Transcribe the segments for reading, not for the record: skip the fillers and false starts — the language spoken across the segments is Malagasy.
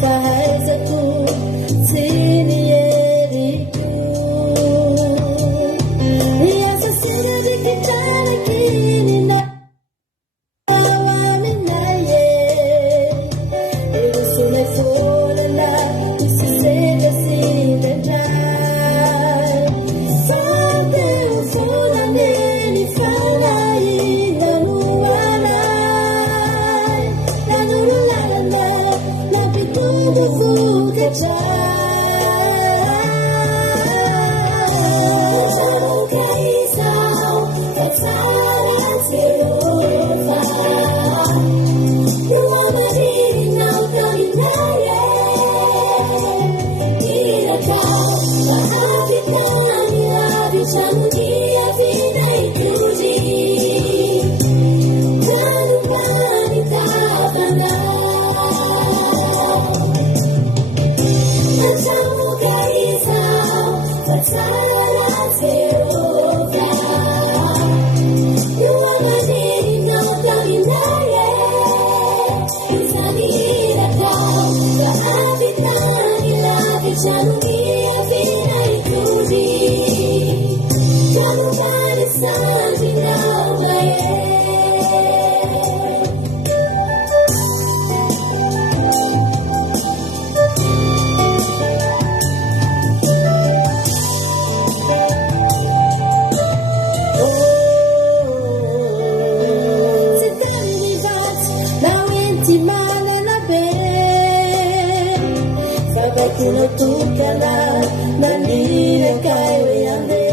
fahaizako tsy nieriku niasasina rikitrarakina awaminaye irusune folana isisedasidadrai sante ufolaneni falai nanuanai nanurulalana napitudu fukacai Kaisau katsara serufa Ruamadina kaminaye Ira kau kahapitani abichamudia vida ituji Kanupani tabana Kacamu kaisau katsara serufa Ruamadina kaminaye Isanira kau kahapitani abichamudia vida ituji Kanupani sanjina umaye Kunutukana nanire kayo yande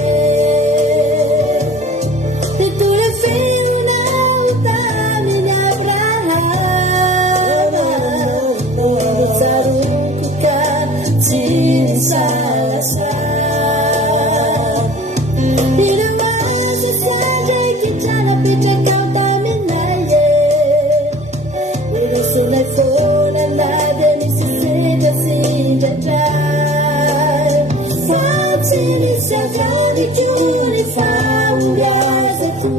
Titule fina utami niya brahana Sarukuka sinsalasa Dinamasa siya kitana pitra kautami na ye Ulusuna fona nade nisisida sinjadrai Fatini sakani juni faulazaku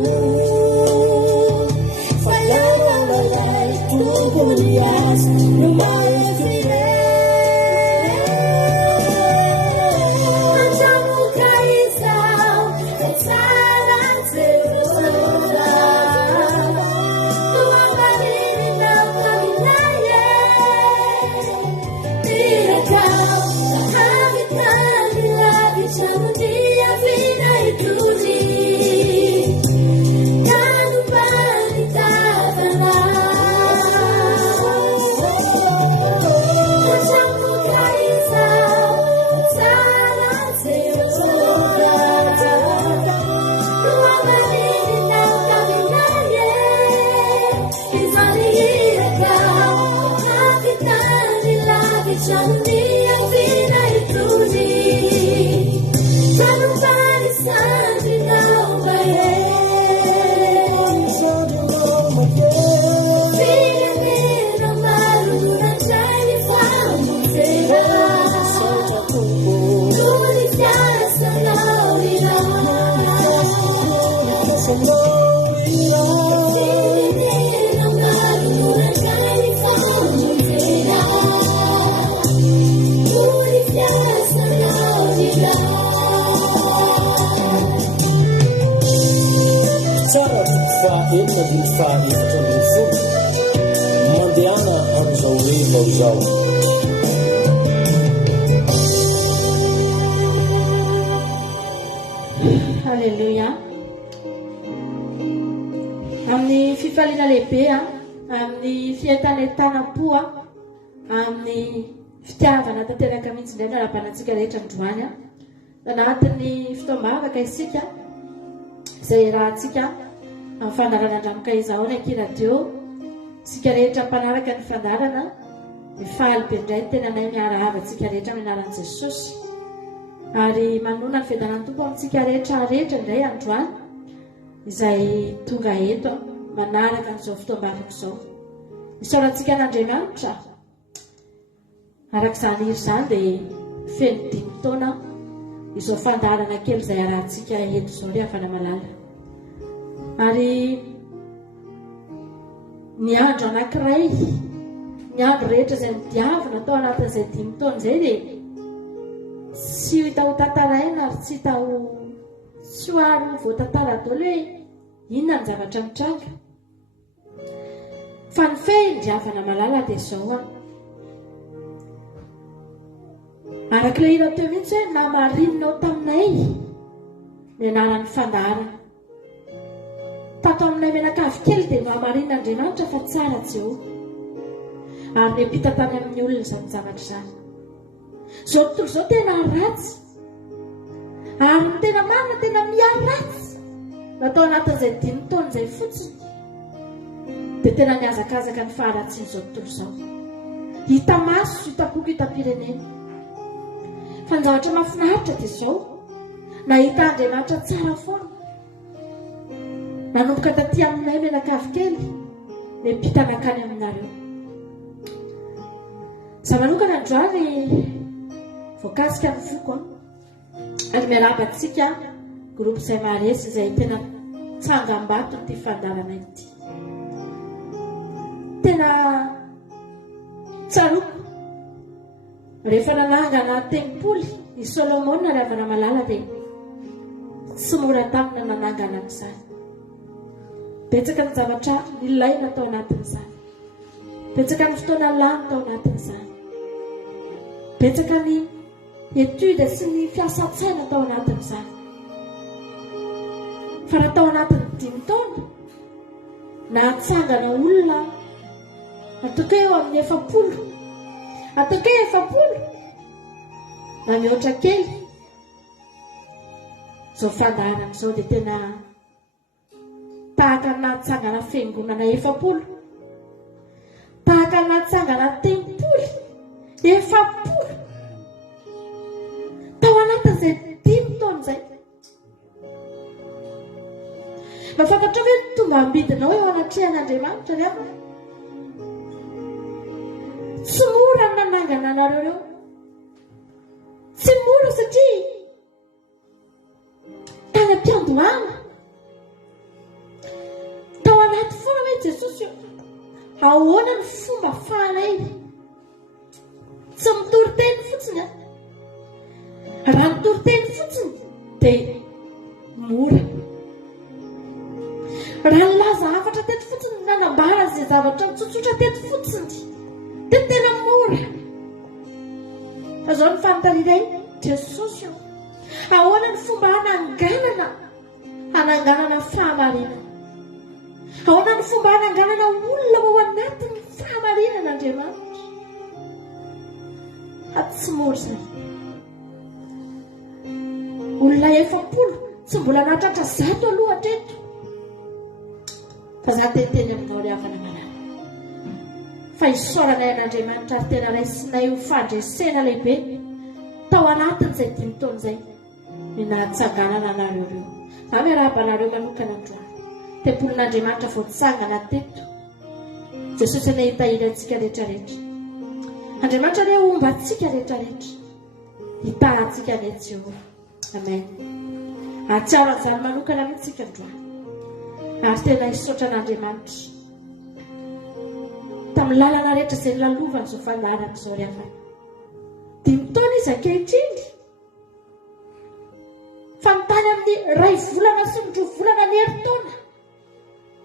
Falala walai kukulias Numaya fide Anjamu kaisau Katsaran serusa Tuamadini na kaminaye Ira kau kahapitani abichamudia vida ituji Kanupani tabana Kacamu kaisau katsaran serusa Ruamadini na kaminaye Isanira kau kahapitani abichamudia vida ituji Kanupani sanjina umaye Filipino marunong tayo pamutera Tulis ka sa naulila Filipino marunong tayo pamutera Tulis ka sa naulila Tsara fahaenina ny fahaefatra ambin'ny folo mandehana amin'izao reva izao. Halleluja. Amin'ny fifaliana lehibe amin'ny fientanentanam-po amin'ny fitiavana tanteraka mihitsy indray ny arabanantsika rehetra androany anatin'ny fotoam-bavaka isika izay rahantsika amin'ny fandarana andramoka izao ny akiradio tsika rehetra mpanaraka ny fandarana mifaly be indray ny tenanay miarahaba tsika rehetra amin'ny anaran'i Jesosy ary manona ny fiadanan'ny tompo amintsika rehetra rehetra indray androany izay tonga eto manaraka n'izao fotoam-bavaka izao isaorantsika n'Andriamanitra araka izany iry izany dia feno 5 taona izao fandarana kely izay arahantsika eto izao ry havana malala ary ny andro anankiray ny andro rehetra izay nidiavina tao anatin'izay 5 taona izay dia tsy hita ho tantaraina ary tsy hita ho tsy ho ary voatantara daholo hoe inona ny zavatra mitranga. Fa ny fe-ndiavana malala dia izao a. Arak'ilay hina teo mihitsy hoe namarinonao taminay ny anaran'ny fandaharana. Tato aminay menakavy kely dia mahamarin'Andriamanitra fa tsara Jehova. Ary niampita tany amin'ny olona izany zavatra izany. Izao tontolo izao tena ratsy. Ary ny tena marina tena miaratsy. Natao anatin'izay 5 taona izay fotsiny. Dia tena niazakazaka ny faharatsian'izao tontolo izao. Hita maso, hita boky, hita pirenena. Fa ny zavatra mahafinaritra dia izao. Nahita Andriamanitra tsara foana. Nanomboka taty aminay menakavy kely niampita nakany aminareo. Zaho manokana androany voakasika ny foko ary miarabantsika groupe izay maharesy izay tena tsangam-bato ity fandarana ity. Tena tsaroko. Rehefa nanangana tempoly i Solomon ary avana malala dia tsy mora tamina nanangana amin'izany. Betsaka ny zavatra ilaina tao anatin'izany. Betsaka ny fotoana lany tao anatin'izany. Betsaka ny etude sy ny fiasan-tsaina tao anatin'izany. Fa raha tao anatin'ny 5 taona na hatsangana olona ataoko eo amin'ny 70, ataoko eo 70 na mihoatra kely. Izao fandaharana amin'izao dia tena tahaka nahatsangana fiangonana 70, tahaka nahatsangana tempoly 70 tao anatin'izay 5 taona izay. Mafantatra hoe tonga ambidinao eo anatrehan'Andriamanitra ry ama. Tsy mora ny nanangana anareo reo. Tsy mora satria tany am-piandohana. Tao anaty foana hoe Jesosy io. Ahoana ny fomba fahanay? Tsy mitory teny fotsiny a. Raha mitory teny fotsiny dia mora. Raha nilaza hafatra teto fotsiny nanambara izay zavatra mitsotsotra teto fotsiny dia tena mora. Fa izao ny fanontanianay Jesosy io. Ahoana ny fomba hananganana fahamarinana? Ahoana ny fomba hananganana olona ao anatin'ny fahamarinan'Andriamanitra? Tsy mora izay. Olona 70 tsy mbola nahatratra 100 aloha hatreto. Fa za teteny aminao ry havana malala. Fa isaoranay an'Andriamanitra ary tena raisinay ho fandresena lehibe tao anatin'izay 5 taona izay ny nahatsanganana anareo reo. Za miarabanareo manokana androany. Tempolin'Andriamanitra voatsangana teto. Jesosy ilay hitahira antsika rehetrarehetra. Andriamanitra ilay omba antsika rehetrarehetra. Hitahantsika any Jehova. Amen. Atsiaro an'izany manokana mihitsika androany. Ary tena hisaotra an'Andriamanitra tamin'ny lalana rehetra izay nilalovany izao fandaharana izao ry havana. 5 taona izy ankehitriny. Fa nitany amin'ny 2 volana sy ny 3 volana ny herintaona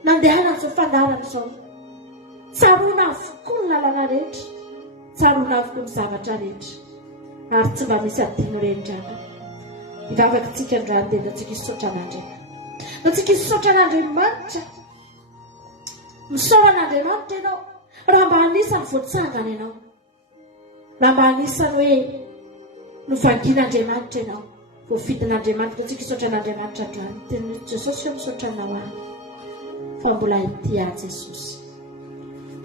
nandehana amin'izao fandaharana izao. Tsaroana avokoa ny lalana rehetra, tsaroana avokoa ny zavatra rehetra, ary tsy mba misy adino rendrana. Hivavaka tsika androany dia antsika hisaotra an'Andriamanitra. Antsika hisaotra an'Andriamanitra. Misaotra an'Andriamanitra ianao raha mba anisany voatsangana ianao. Raha mba anisany hoe novagian'Andriamanitra ianao, voafidin'Andriamanitra. Antsika hisaotra an'Andriamanitra androany. Teny Jesosy hoe misaotra anao any. Fa mbola ity a Jesosy.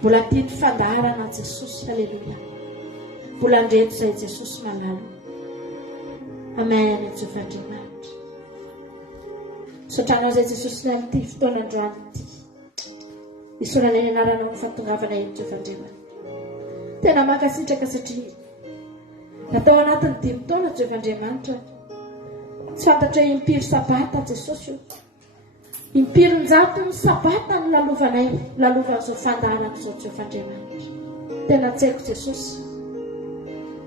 Mbola tia ny fandaharana a Jesosy. Halleluja. Mbola andreto izay Jesosy malala. Amen. Jehovah Andriamanitra. Misaotranao izay Jesosy ny amin'ity fotoana androany ity. Isaoranay ny anaranao ny fahatongavana eny Jehovah Andriamanitra. Tena mankasitraka satria natao anatin'ny 5 taona Jehovah Andriamanitra. Tsy fantatra hoe impiry sabata Jesosy io. Impiry-njato ny sabata ny lalovanay, lalovan'izao fandaharana izao Jehovah Andriamanitra. tena tsaiko Jesosy.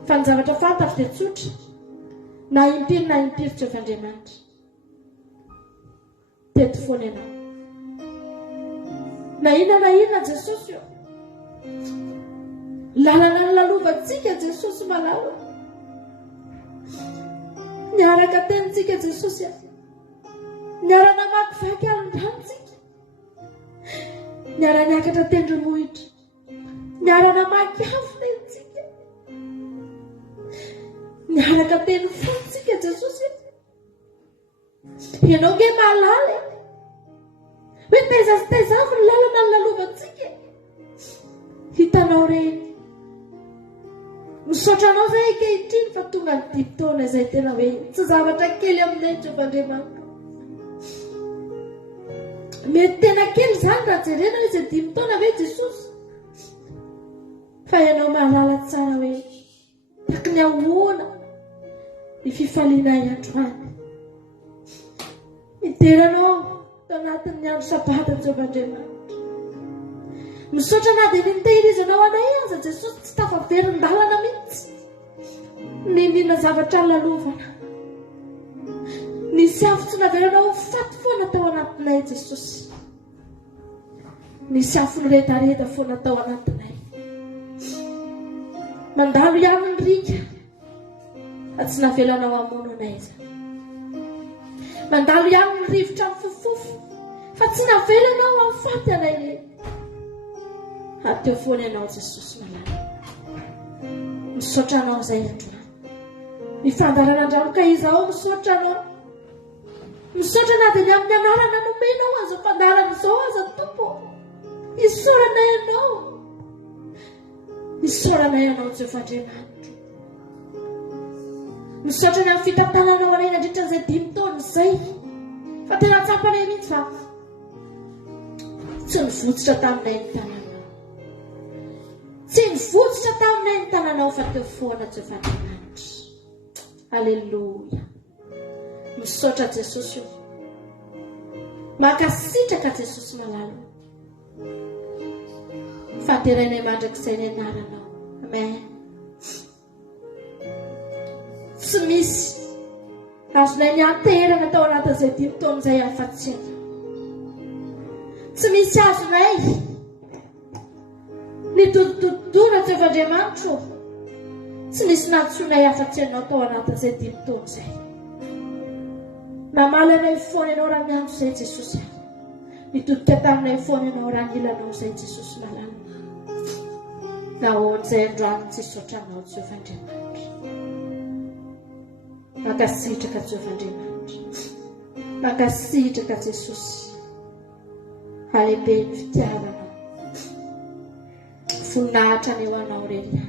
Fa ny zavatra fantako dia tsotra, na impiry na impiry Jehovahandriamanitra, teto foana ianao. Na inona Jesosy io, lalana ny lalovantsika Jesosy malala, niaraka tenitsika Jesosy, niarana maky vaky alon-drantsika, niara niakatra tendrombohitra, niarana maky afo tenitsika, niaraka teny fontsika Jesosy. Ianao nge mahalala hoe taizazavy ny lalana ny lalovantsika, hitanao reny. Misaotranao zay ankehitriny fa tonga ny 10 taona izay tena hoe tsy zavatra kely aminay Jehovahandriamanitra. Mety tena kely zany raha jerena hoe izay 10 taona hoe Jesosy, fa ianao mahalala tsara hoe taky ny ahoana ny fifalianay androany. Ideranao tao anatin'ny andro sabata Jehovahandriamanitra. Misaotra na dia nitehirizanao anay aza Jesosy, tsy tafaverin-dalana mihitsy nina zavatra lalovana. Nisy afo tsy naveranao faty foana tao anatinay Jesosy. Nisy afo niredareda foana tao anatinay. Mandalo ihany ny rika, fa tsy navelanao hamono anay zany. Mandalo ihany ny rivotra amin'ny fofofo, fa tsy navelanao amin'ny faty anay reny. Ateo foana ianao Jesosy malala. Misaotra anao izay androany. Mifandaran'andranoka izao misaotra anao. Misaotra na dia ny amin'ny anarana nomenao aza fandarana izao aza Tompo. Isaorana ianao. Isaorana ianao Jehovahandriamanitra. Misaotra ny amin'ny fitantananao anay nandritra an'izay 10 taona izay. Fa tena tsapanay mihitsy fa tsy nivotsitra taminay ny tanàna. Tsy nivotsitra taminay ny tanànao fa teo foana Jehovahandriamanitra. Alleluia. Misaotra Jesosy io. Mankasitraka Jesosy malala. Faterainay mandrakizay ny anaranao. Amen. Tsy misy azonay nianterana tao anatin'izay 10 taona izay afa-tsy anao. Tsy misy azonay nitododona Jehovahandriamanitra, tsy nisy nantsoinay afa-tsy anao tao anatin'izay 10 taona izay. Namaly anay foana ianao raha miandro izay Jesosy. Nitodika taminay foana ianao raha nilanao izay Jesosy malala. Nahoana izay androany tsy saotranao Jehovahandriamanitra. Mankasitraka Jehovahandriamanitra. Mankasitraka Jesosy. Alehibe ny fitiavanao. Voninahitra ny eo anao reny.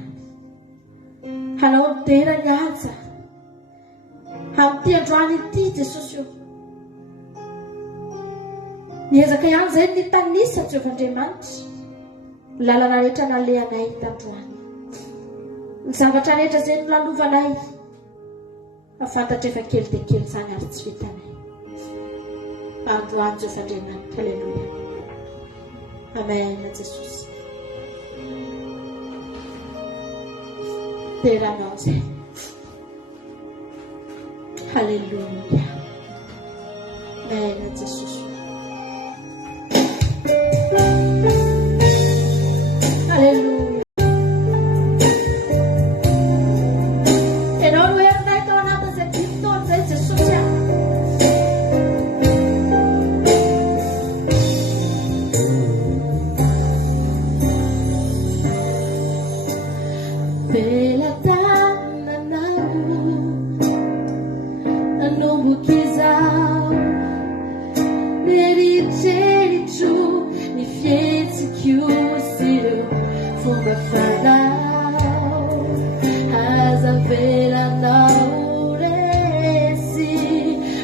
Hanao ny tena ny aja amin'ity androany ity Jesosy io. Niezaka ihany izay ny tanisa Jehovahandriamanitra. Lalana rehetra nalehanay tandroany. Ny zavatra rehetra izay nolalovanay, afantatra efa kely dia kely izany ary tsy vitanay. Androany Jehovahandriamanitra. Alleluia. Amen Jesosy. Teranao izay. Alleluia. Amen Jesosy. Alleluia. Ianao no herinay tao anatin'izay 10 taona izay Jesosy. Pela tananao nanomboky-izao neritreritra ny fihetsika sy ireo fomba fanao azavelanao resy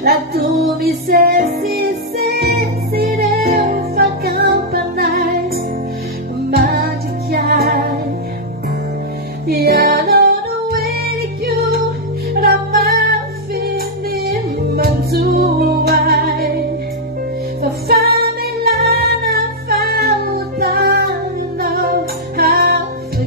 latomisesisesy ireo fakampanay mandrikay ianao no eriko raha mafiny manjoay fa famelana fahotanao hafa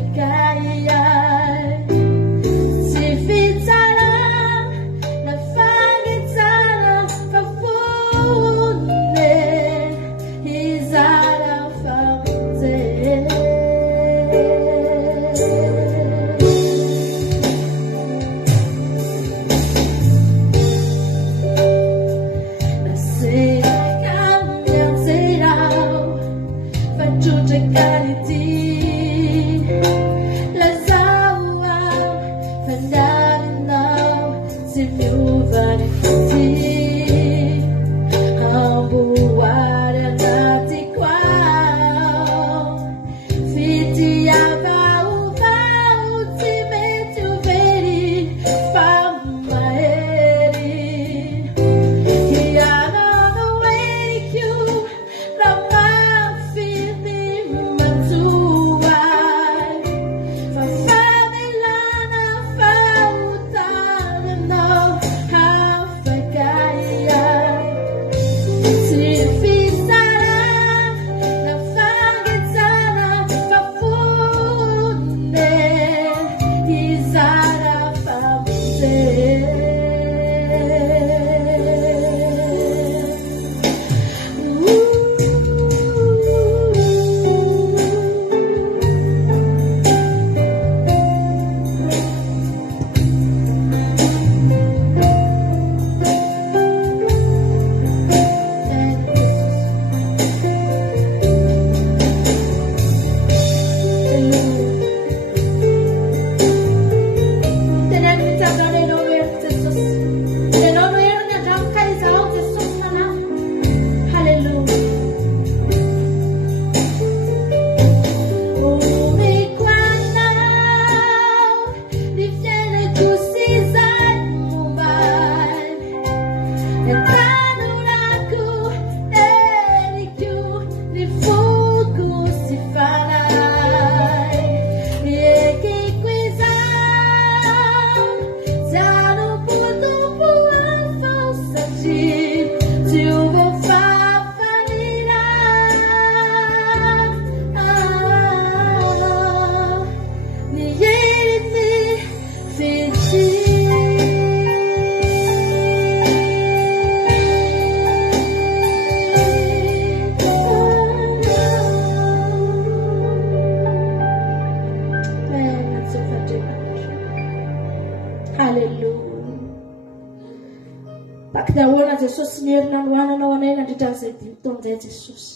Nahoana Jesosy ny herin'ny androananao anay nandritran'izay dimy taona izay Jesosy.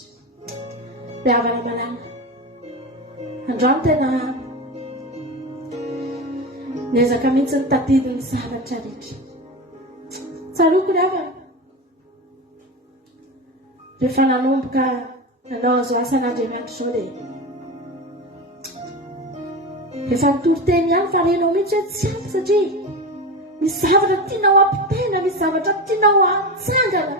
Behavana malala. Androany tena niezaka mihitsy nitadidy ny zavatra rehetra. Tsaroako ry havana. Rehefa nanomboka nanao an'izao asan'Andriamanitra izao dia efa nitory teny ihany fa renao mihitsy hoe tsy ampy satria misy zavatra tianao ampitaina, misy zavatra tianao hatsangana.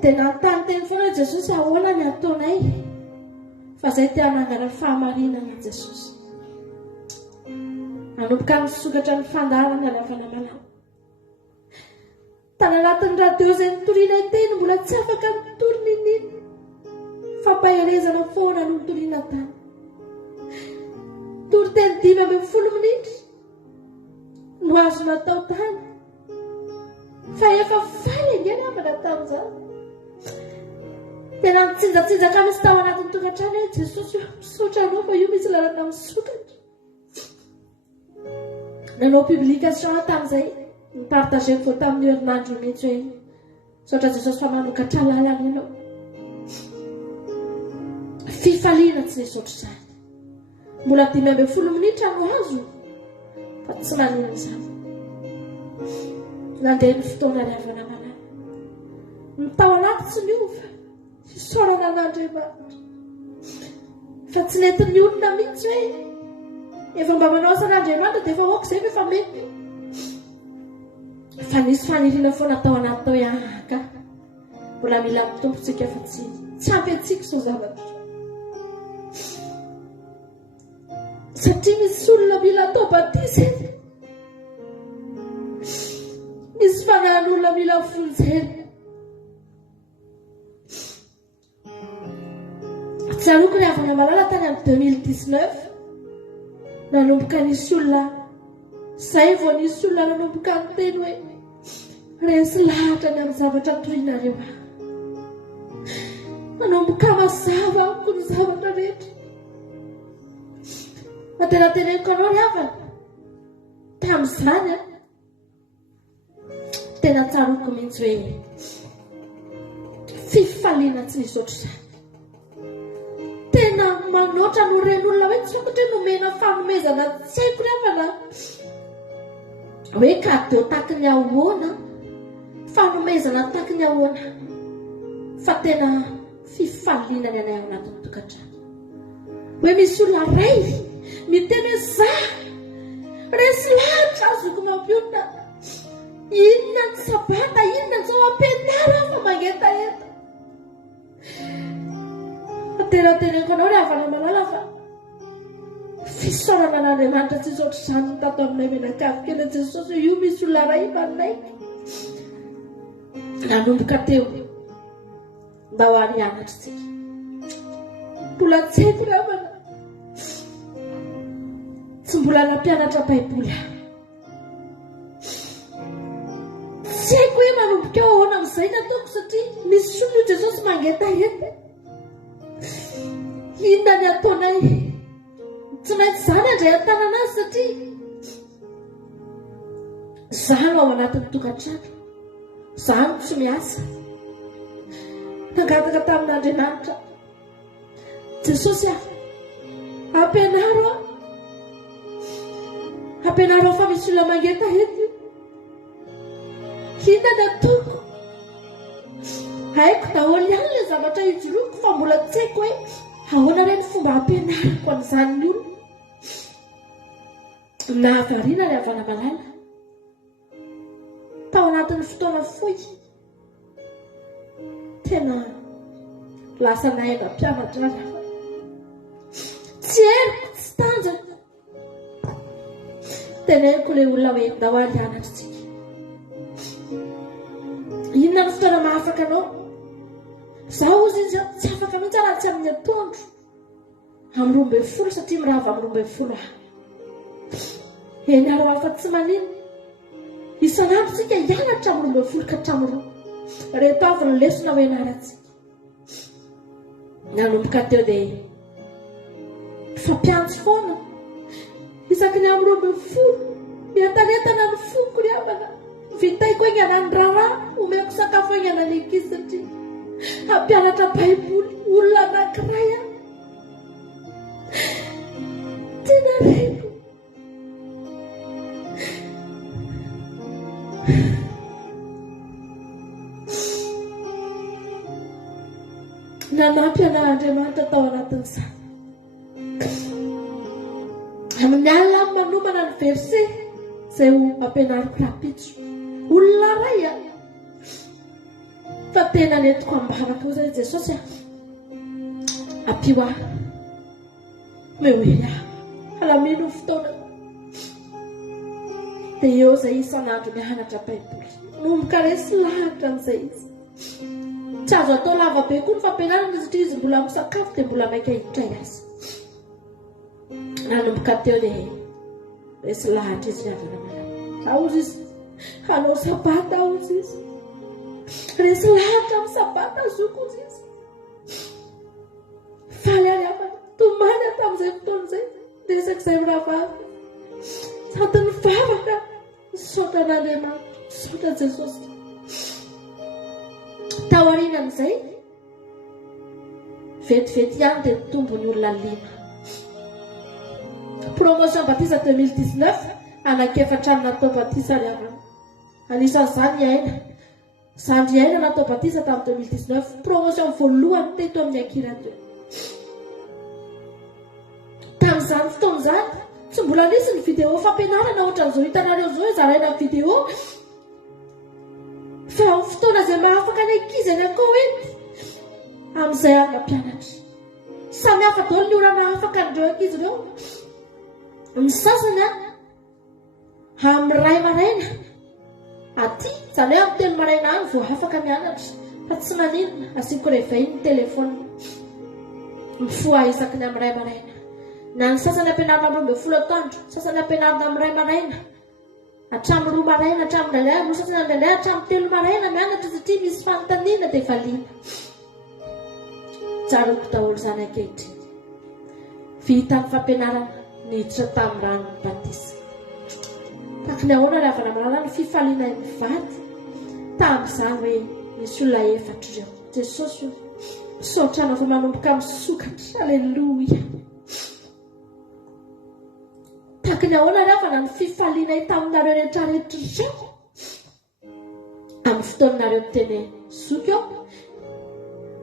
Dia nanontany teny foana Jesosy ahoana ny ataonay fa izay te hanangana fahamarinana Jesosy. Nanomboka nisokatra ny fandarana ny havana malala. Tany anatin'ny radio izay nitorianay teny mbola tsy afaka nitory ninina. Fampahelezana foana no nitoriana tany. Tory teny 10 minitra no azo natao tany. Fa efa faly engeny amana tamin'izao. Tena nitsinjatsinjaka misy tao anatin'ny tokantrano hoe Jesosy misaotra anao fa io misy lalana misokatra. Nanao publication tamin'izay nipartageko vao tamin'ny herinandro mihitsy hoe misaotra Jesosy fa manokatra lalana ianao. Fifaliana tsy nisaotra izany. Mbola 10 minitra no azo fa tsy manina izany. Nandeha ny fotoana ry havana malala. Ny tao anaty tsy niova. Fisaorana an'Andriamanitra. Fa tsy nety ny olona mihitsy hoe efa mba manao asan'Andriamanitra dia efa aoka izay efa mety. Fa nisy faniriana foana tao anaty tao ihaka. Mbola mila mitompontsika fa tsy ampy antsika izao zavatra. Satria misy olona mila atao batisy. Misy fanan'olona mila fonjena. Tsaroako ny havana malala tany amin'ny 2019 nanomboka nisy olona izay vao nisy olona nanomboka ny teny hoe resy lahatra ny amin'ny zavatra torianareo. Nanomboka mazava amiko ny zavatra rehetra. Matenateneniko anao ry havana tamin'izany tena tsaroako mihitsy hoe fifaliana tsy nisaotra izany. manoatra no ren'olona hoe tsy okotra nomena fanomezana tsy haiko refana hoe kadeo takiny ahoana fanomezana takiny ahoana fa tena fifalinany anay ao anatin'ny tokantrano hoe misy olona ray miteny hoe za resy lahatra azoko mampionina inona ny sabata inona zao ampianara fa mangetaheta tena-teneko anao ry havana malala fa fisaorana an'Andriamanitra tsy saotra izany tato aminay menakavokely Jesosy io misy olona ray manay nanomboka teo mba ho any hianatra tsika mbola tsy haiko ry havana tsy mbola nampianatra baiboly tsy haiko hoe manomboka eo ahoana amin'izay nataoko satria misy olona Jesosy mangetaheta inona ny ataonay tsy maintsy zany andray an-tanana azy satria zany ao anatin'ny tokantrano zany tsy miasa tangataka tamin'Andriamanitra Jesosy ampianaro fa misy olona mangetaheta inona ny ataoko haiko daholo ihany le zavatra ijoroako fa mbola tsy haiko hoe ahoana reny fomba ampianarako an'izany ny olona nahavariana ny havana malala tao anatin'ny fotoana fohy tena lasa nahainga mpianatra tsy heriko tsy tanjako teneniko le olona hoe da ho ary anatra tsika inona ny fotoana mahafaka anao za ozy izy tsy afaka mihitsy raha tsy amin'ny atondro amin'ny 12 satria mirava amin'ny 12 eny aro afa tsy manino isan'andro tsika hianatra amin'ny 12 ka hatramin'ny 2 reto avy ny lesona ho ianaratsika nanomboka teo dia fampiantsy foana isaky ny amin'ny 12 mientanentana ny foko ry havana vitaiko eny anany raharaha omeko sakafo eny anany ankizy satria hampianatra baiboly olona anankiray tena reko nanampy an'Andriamanitra tao anatin'izany amin'ny alina manomana ny verse izay ho ampianariko rapitso olona ray fa tena netiko ambarako zay Jesosy ampio aho me hoe alamino fotoana dia eo zay isan'andro mianatra baiboly nomboka resy lahatra an'izay izy tsy azo atao lava be koa ny fampianarana satria izy mbola misakafo dia mbola maika hidray azy nanomboka teo dia resy lahatra izy havana malala aozy izy hanao sabata aozy izy resy lahatra amin'ny sabata azoko ozy izy faly any havana tomany tamin'izay fotoana izay resaka izay miravavy sady ny vavaka saotra an'Andriamanitra saotra Jesosy tao aorianan'izay vetivety ihany dia tombony olona 5 promotion batisa 2019 anakefatra ny natao batisa ry havana anisan'izany aina zandry aina natao batisa tamin'ny 2019 promotion voalohany teto amin'ny akirato tamin'izany fotoana izany tsy mbola nisy ny vidéo fampianarana ohatran'izao hitanareo zao zaraina ny vidéo fa amin'ny fotoana izay mahafaka ny ankizy any akao ety amin'izay anga mpianatra samy hafa daholo ny orana afaka an'ireo ankizy ireo ny sasany amin'ny ray maraina aty zany hoe amin'ny telo maraina any vao afaka mianatra fa tsy maninona asiako réveil ny telefona mifoha isaky ny amin'ny ray maraina na ny sasany ampianarina amin'ny 12 atoandro sasany ampianarina amin'ny ray maraina hatramin'ny 2 maraina hatramin'ny lay no sasany amin'ny lay hatramin'ny 3 maraina mianatra satria misy fanontaniana dia valiana tsaroako daholo zany ankehitriny vita ny fampianarana niditra tamin'ny rano batisa taky ny ahoana ry havana malala ny fifaliana ny vady tamin'izany hoe misy olona efatra ireo Jesosy io Misaotra anao fa manomboka misokatra. Aleluia. Tahaka ny ahoana ravana ny fifaliana taminareo rehetrarehetra izay amin'ny fotoanareo miteny zoky aho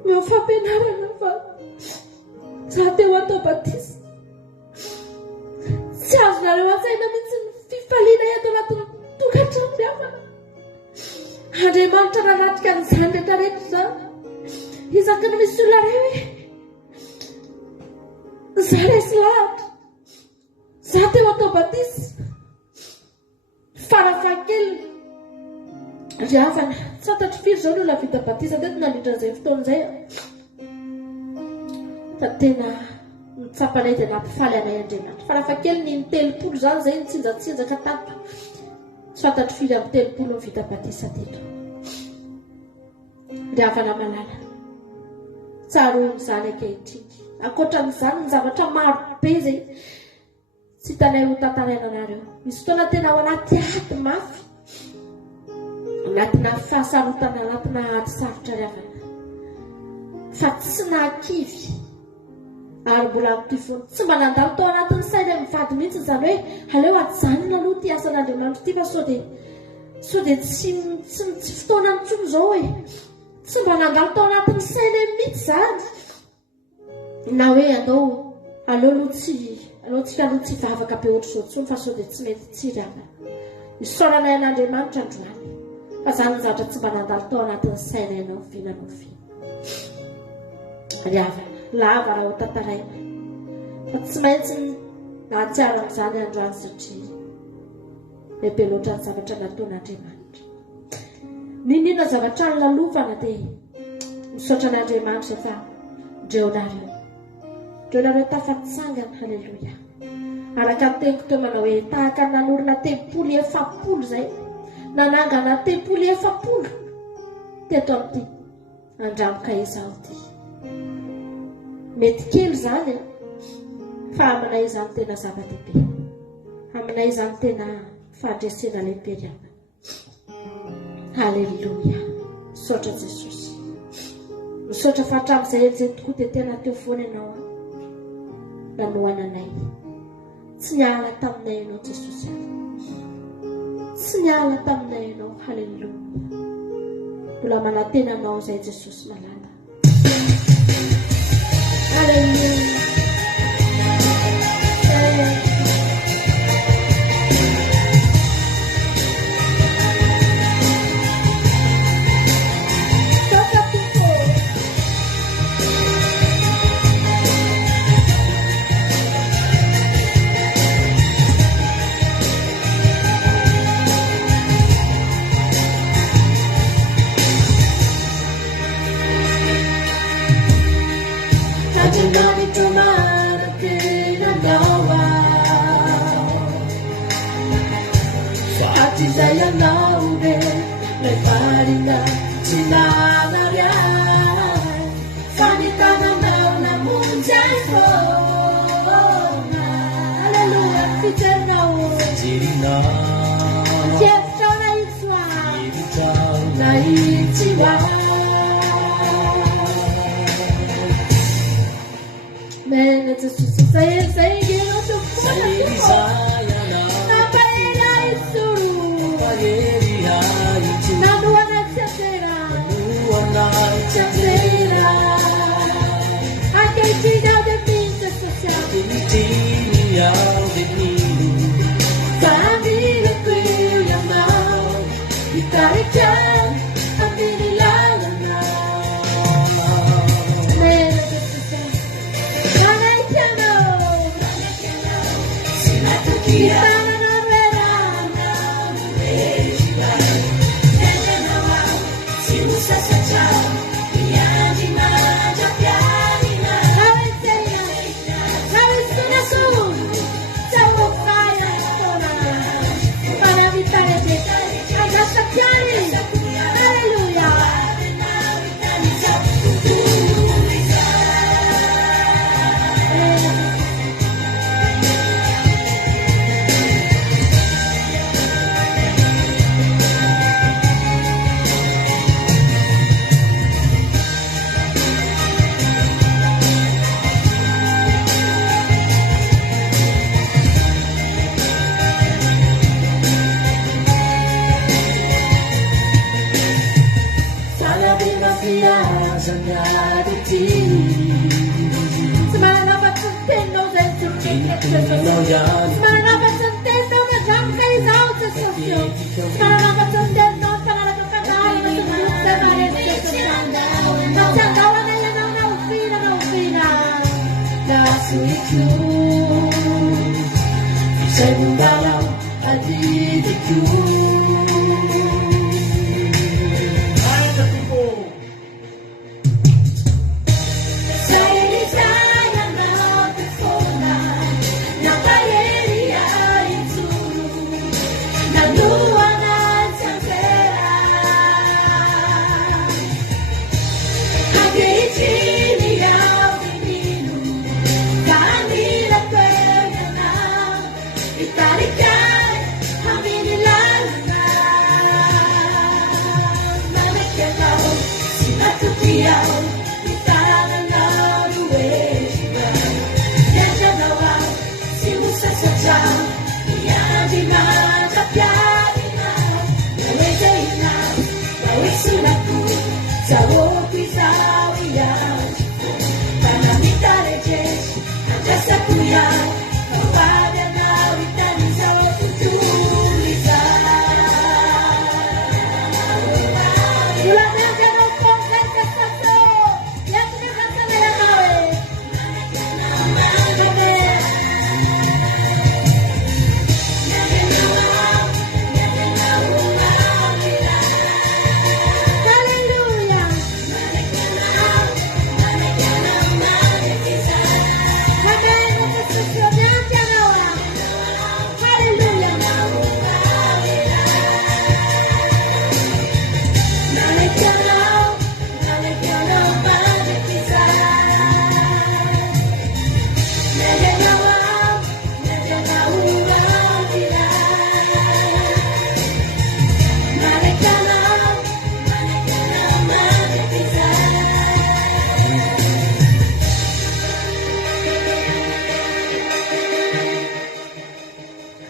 eo fampianarana fa za teo atao batisa. Tsy azonareo an-tsaina mihitsy ny fifaliana eto anatin'ny tokantrano miavana. Andriamanitra nanatrika n'izany rehetrarehetra izany. Izaka ny misy olona reo hoe za resy lahatra, za teo atao batisa. Farafahakeliny ry havana, tsy fantatro firy zao ny olona vita batisa teto nandritra izay fotoan'izay. Fa tena mitsampanay dia nampifaly anay Andriamanitra. Farafahakeliny ny 30 zany izay nitsinjatsinjaka tato. Tsy fantatro firy amin'ny 30 ny vita batisa teto. Ry havana malala, tsaroa n'izany ankehitriny. Ankoatran'izany ny zavatra maro be izay tsy hitanay ho tantaraina anareo. Misy fotoana tena ao anaty ady mafy, anatina fahasarotana, anatina ady sarotra ry havana. Fa tsy nankivy ary mbola am'tifony. Tsy mba nandalo tao anatin'ny saina mivady mihitsy izany hoe aleo ajanona aloha ty asan'Andriamanitra ty fa sao dia tsy fotoana nitsony izao hoe. Tsy mba nandalo tao anatin'ny saina mihitsy izany. Na hoe aleo tsika aloha tsy vavaka be ohatr' izao tsony fa sao dia tsy mety tsiry havana. Isaoranay an'Andriamanitra androany. Fa zany ny zavatra tsy mba nandalo tao anatin'ny saina ianao vinanao vina. Ry havana, lava raha ho tantaraina. Fa tsy maintsy nahatsiaro amin'izany androany satria lehibe loatra ny zavatra nataon'Andriamanitra. Ninona zavatra nilalovana dia misaotra an'Andriamanitra fa ndreonareo tafatsangana. Halleluia. Araka ny teniko teo manao hoe tahaka ny nanorina 370 zay, nanangana 370 teto amin'ity andramoka izao ty. Mety kely zany fa aminay izany tena zava-dehibe. Aminay izany tena fandresena lehibe ry havana. Halleluia. Misaotra Jesosy. Misaotra fa hatramin'izay enjeny tokoa dia tena teo foana ianao nanohana anay. Tsy niala taminay ianao Jesosy. Tsy niala taminay ianao. Halleluia. Mbola manantena anao izay Jesosy malala. Halleluia. Saya naude levarina cinanaria fanitana na munjaiko. Haleluya ficerna cirina fiestona iswa na ichiwa mene Yesus saya gero tu Zanadity Semanapat senteno dan senteno Semanapat senteno na jam kay zao sa sosyo Semanapat senteno pangalan ng kakain na sumunod sa marin sa sosyo Magsandawa na yan ang naufina Nasuiku Sendalam adidiku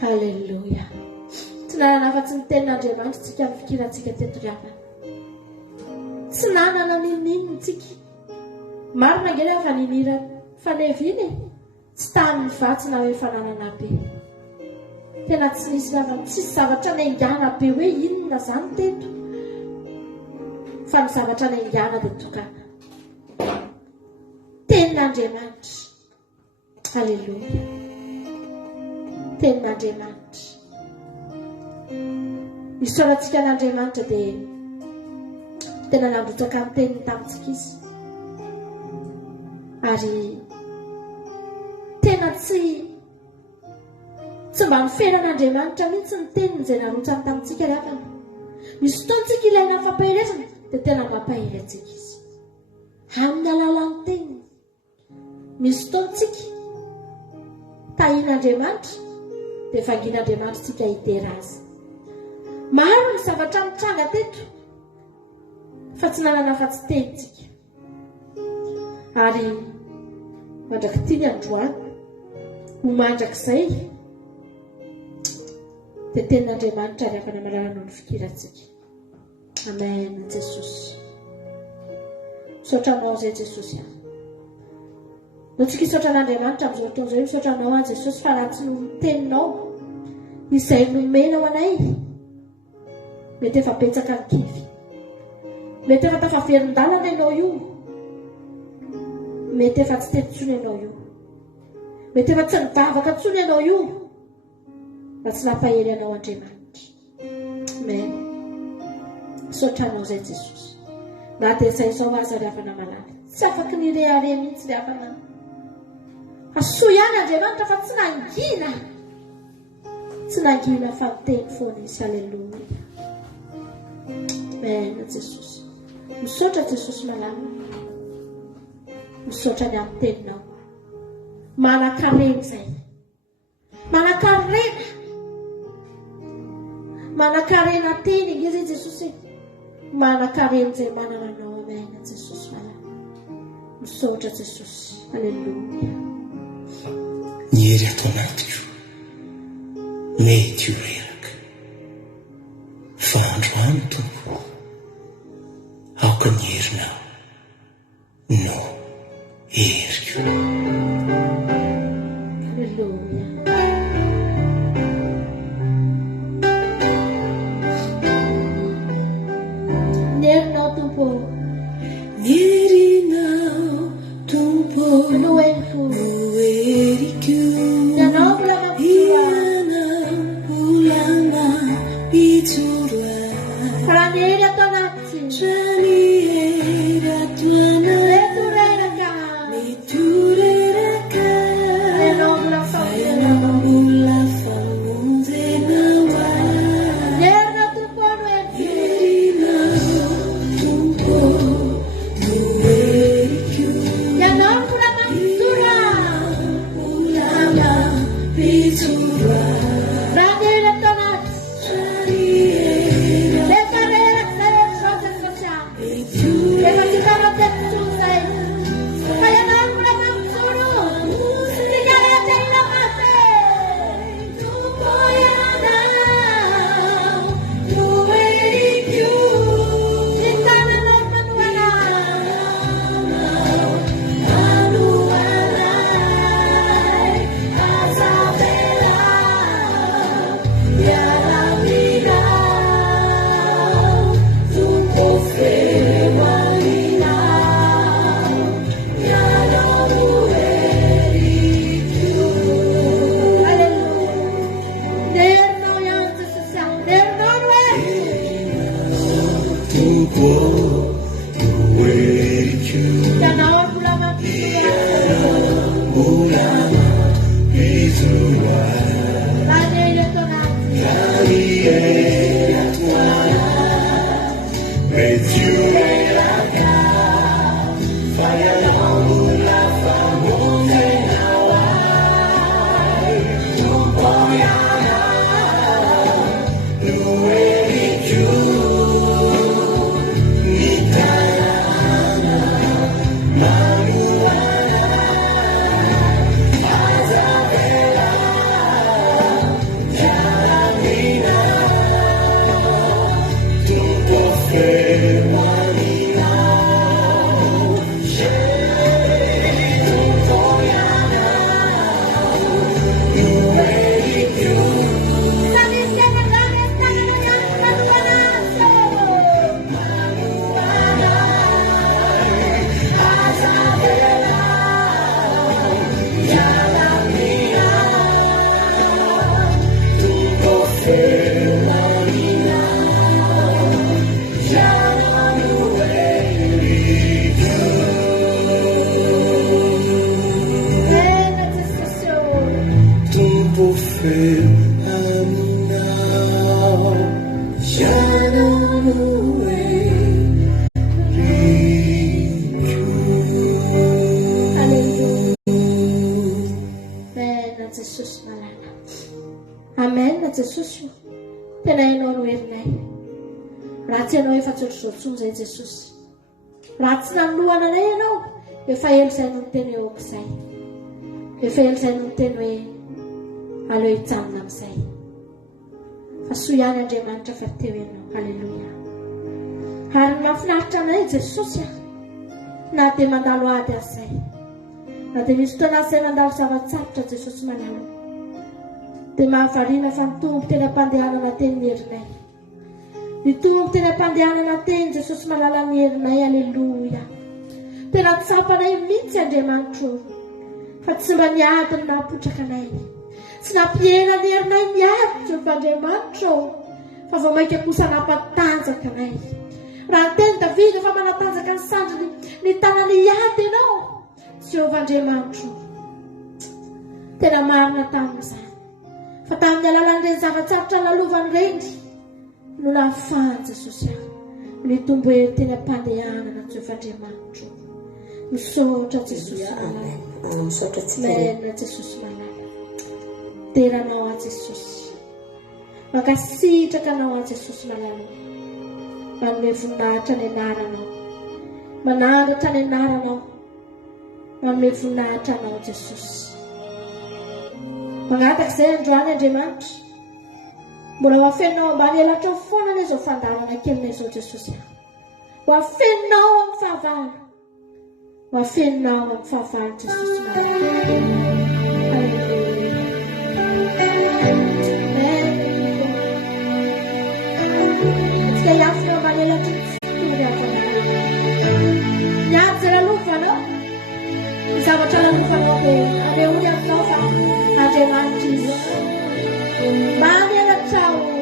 Hallelujah. Tsy ten'Andriamanitra tsika amin'ny fikirantsika teto riavana. Tsy nanana ninino tsika. Marina angena fa ninira faneviny tsy tamin'ny vatsy na hoe fananana be. Tena tsy nisy ravana, tsisy zavatra naingana be hoe inona zany teto. Fa ny zavatra naingana dia tokana. Tenin'Andriamanitra. Hallelujah. Tenin'Andriamanitra. Isaorantsika n'Andriamanitra dia tena nandrotsaka amin'ny teniny tamintsika izy. Ary tena tsy mba niferan'Andriamanitra mihitsy ny teniny izay narotsany tamintsika riavana. Misy fotoantsika ilaina ny fampahelezana dia tena mampahely antsika izy amin'ny alalan'ny teniny. Misy fotoantsika tahian'Andriamanitra dia vangian'Andriamanitra tsika hitera azy. Maro ny zavatra mitranga teto fa tsy nanana fa tsy tenitsika. Ary mandraka tiany androany ho mandrakizay dia tenin'Andriamanitra ary afana malala noho ny fikirantsika. Amen. Jesosy misaotranao izay Jesosy a. No tsika hisaotra an'Andriamanitra amin'izao fotoana izao misaotranao a Jesosy fa raha tsy no teninao izay nomenao anay mety efa betsaka ny kivy, mety efa tafaverin-dalana ianao io, mety efa tsy tenintsony ianao io, mety efa tsy nidavaka ntsony ianao io, fa tsy nampahely ianao Andriamanitra. Amen. Misaotranao izay Jesosy. Na dia izay izao aza riavana malala, tsy afaky nirehare mihitsy riavana. Asoa ihany Andriamanitra fa tsy nangina. Tsy nangina fa teny foana izy. Haleluia. Amen. Jesosy. Misaotra Jesosy malala. Misaotra ny amin'ny teninao. Manan-karena izay. Manan-karena. Manan-karena teny izy Jesosy. Manan-karena izay manana anao. Amen. Jesosy malala. Misaotra Jesosy. Haleluia. Ny hery ato anatiko mety ho reraka fa androany tompo aoka ny herinao. no heriko. Alleluia. Nerinao tompo, Mierinao tompo no eriko. no heriko. Ianao mbola mampijoro ahy. Ulana bijura Raha nihery atao anaty Traniera tuana retoreraka. Mitureraka Ianao mbola famonjena. Mula famonjenawa Nerinao tompo no eriko. Mierinao tompo no heriko. Ianao mbola mampijoro ahy. Ulana bijura Raha nihery atao anaty retoreraka rehetra sosialy. Efa tsitana tetotolo zay. Fa ianao mbola mampijoro. Sigareta ilamate. Tompo ianao no heriko. Ny tananao manoana. Anualai azabela yaramina tumpo fewalina yaramueriku. Alleluia. Nerinao ihany Jesosy ahy. Nerinao no eriko. Tumpo noeriku. Ianao mbola mampijoro ahy. Ulana bizura Raha nihery atao anaty Traniera tuana Mitureraka Fayanao mula famonjenawa Tumpo ianao no heriko. Nitana manuana azabela yaramina tumpo fewalina tumpo ianao no heriko. Samisema ndani ya tanana yangu manuanazo. Azabela yaramina tumpo fewalina yaramueriku. Bene Jesosy o. Tumpo fewalina yaramueriku. Alleluia. Bene Jesosy malala. Amen Jesosy. Tena ianao no herinay. Raha tsy ianao efa tsotr'izao zay Jesosy. Raha tsy nanoloana anay ianao, efa elo izay no niteny eo aok'izay. Efa elo izay no niteny hoe aleo hijanona amin'izay. Fa soa ihany Andriamanitra fa teo ianao. Alleluia. Ary mahafinaritra anay Jesosy a. Na dia mandalo ady azay. Na dia misy fotoana izay mandalo zava-tsarotra Jesosy malala. Dia mahavariana fa ny tombo tena mpandehanana teny ny herinay. Ny tombo tena mpandehanana teny Jesosy malala ny herinay. Alleluia. Tena tsapanay mihitsy Andriamanitra. Fa tsy mba niady ny nahapotraka anay. Tsy nampiena ny herinay miady Andriamanitra. Fa vao maika kosa nampatanjaka anay. Raha ny teny Davida fa manatanjaka ny sandry ny tanany hiady ianao. Jehovah Andriamanitra. Tena marina tamin'izany. Fa tamin'ny alalan'ireny zava-tsarotra lalovany ireny no nahafahany Jesosy ahy. Mitombo eo tena mpandehanana Jehovah Andriamanitra. Misaotra Jesosy malala. Misaotra tsika. Mena Jesosy malala. Teranao a Jesosy. Mankasitraka anao a Jesosy malala. Manome voninahitra ny anaranao. Manangatra ny anaranao. Manome voninahitra anao Jesosy. Mangataka izay androany Andriamanitra. Mbola ho afenao ambany elatra foana izao fandarana kelina izao Jesosy. Ho afenao amin'ny fahavalo. Wafenao amin'ny fahafaly Jesosy malaky. Halleluja. Atsika iafina manelatry tory afanao. Niavy zay lalovanao. Ny zavatra lalovanao dia anehoany aminao fa Andriamanitra izy. Manelatao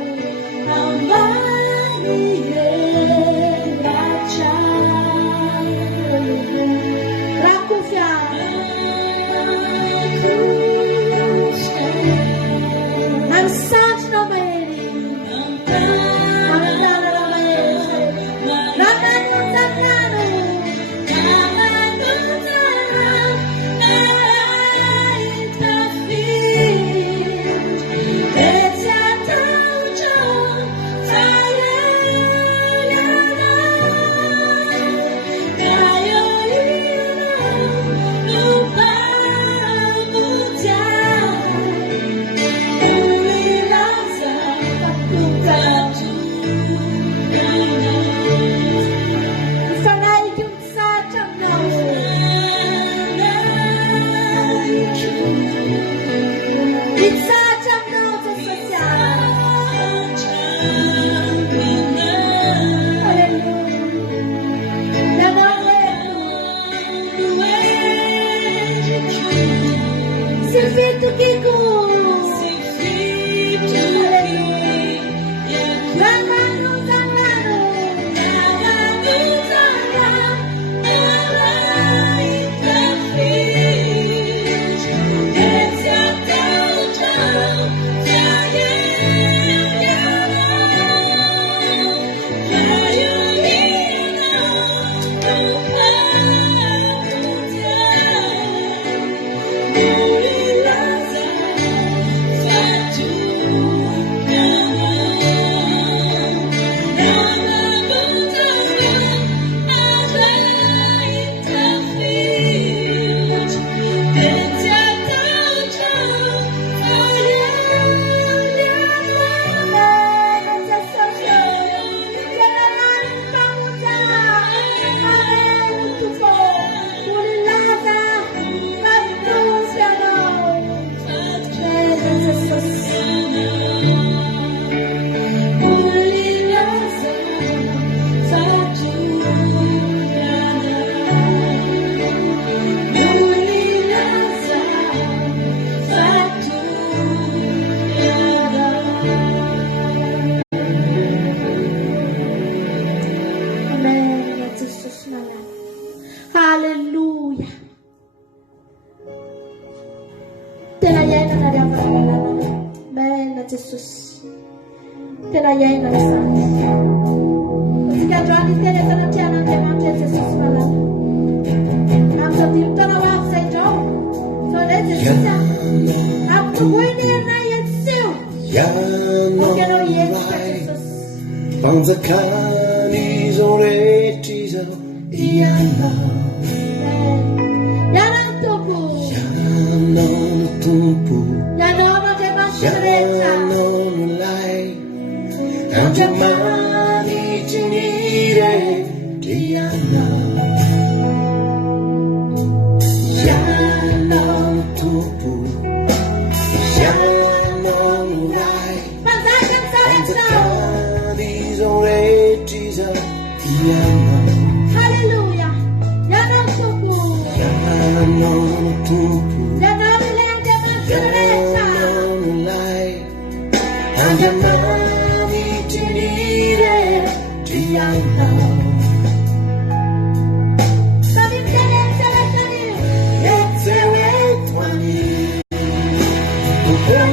Yeah.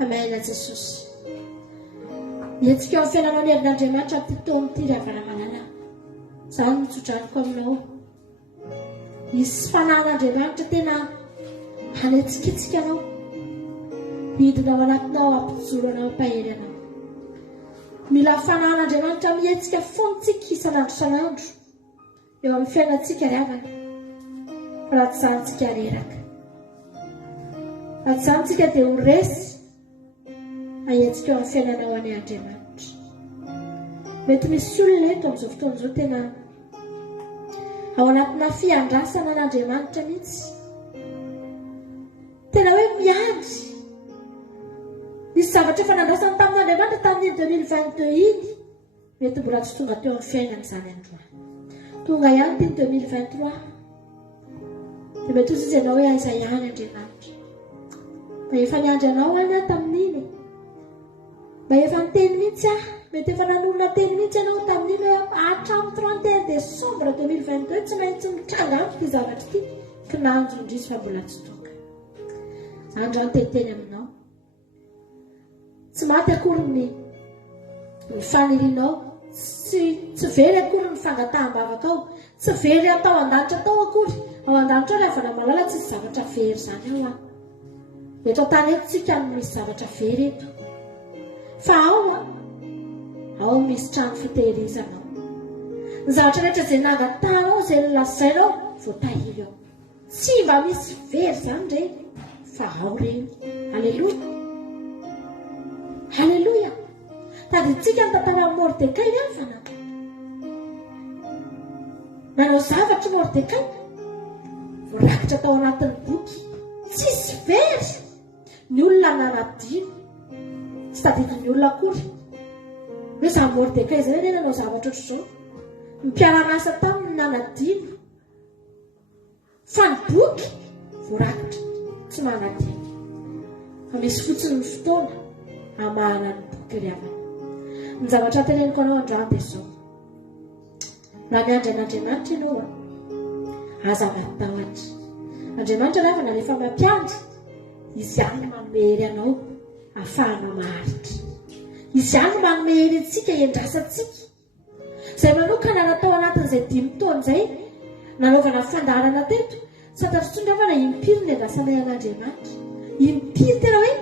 Amen Jesosy. Etsika amin'ny fiainanao ny herin'Andriamanitra amin'ny taona ity ravana malala. Izany nitsotraniko aminao. Isy fanahin'Andriamanitra tena hanetsikitsika anao. Hidinao anatinao ampijoro anao ampahery anao. Mila fanahin'Andriamanitra mihetsika fontsika isan'andro isan'andro eo amin'ny fiainantsika ravana. Raha tsy izany tsika reraka. Raha tsy izany tsika dia ho resy ahetsika eo amin'ny fiainanao any Andriamanitra. Mety misy olona eto amin'izao fotoana izao tena ao anatina fiandrasana an'Andriamanitra mihitsy. Tena hoe miandry. Nisy zavatra efa nandrasana tamin'Andriamanitra tamin'ny 2022 iny. Mety mbola tsy tonga teo amin'ny fiainana izany androany. Tonga ihany ty 2023. Dia mety hozy izy ianao hoe aiza ihany Andriamanitra. Mba efa niandry anao any aho tamin'iny. Mba efa niteny mihitsy aho. Mety efa nanorina teny mihitsy ianao tamin'iny hoe hatramin'ny 31 Desembre 2022 tsy maintsy mitranga amiko ty zavatra ity. Kinanjo indrisy fa mbola tsy tonga. Izany indray teteny aminao. Tsy maty akory ny fanirianao. Tsy very akory ny fangataham-bavaka ao. Tsy very atao an-danitra tao akory. Ao an-danitra ao rehefa malala tsy misy zavatra very izany ao a. Eto an-tany eto tsika no misy zavatra very eto. Fa ao misy trano fitehirizana ao. Ny zavatra rehetra izay nangatanao, izay nolazainao, voatahiry ao. Tsy mba misy very izany reny. Fa ao reny. Alleluia. Alleluia. Taditsika ny tantara Mordecai avana. Nanao zavatra Mordecai. Voarakitra tao anatin'ny boky. Tsisy very. Ny olona nanadino. Tsy tadidiny ny olona akory. Hoe samy Mordecai izay hoe nanao zavatra ohatr'izao. Mpiara-miasa taminy nanadino. Fa ny boky voarakitra. Tsy manadino. Fa misy fotsiny ny fotoana hamahana ny boky ry havana. Ny zavatra teneniko anao androany dia izao. Raha miandry an'Andriamanitra ianao aza matahotra. Andriamanitra ravana rehefa mampiandry, izy ihany manome hery anao ahafahana maharitra. Izy ihany manome hery antsika hiandrasantsika. Izay manokana natao anatin'izay 5 taona izay nanaovana fandaharana teto. Santatry tsony ravana impiry ny andrasanay an'Andriamanitra. Impiry tena hoe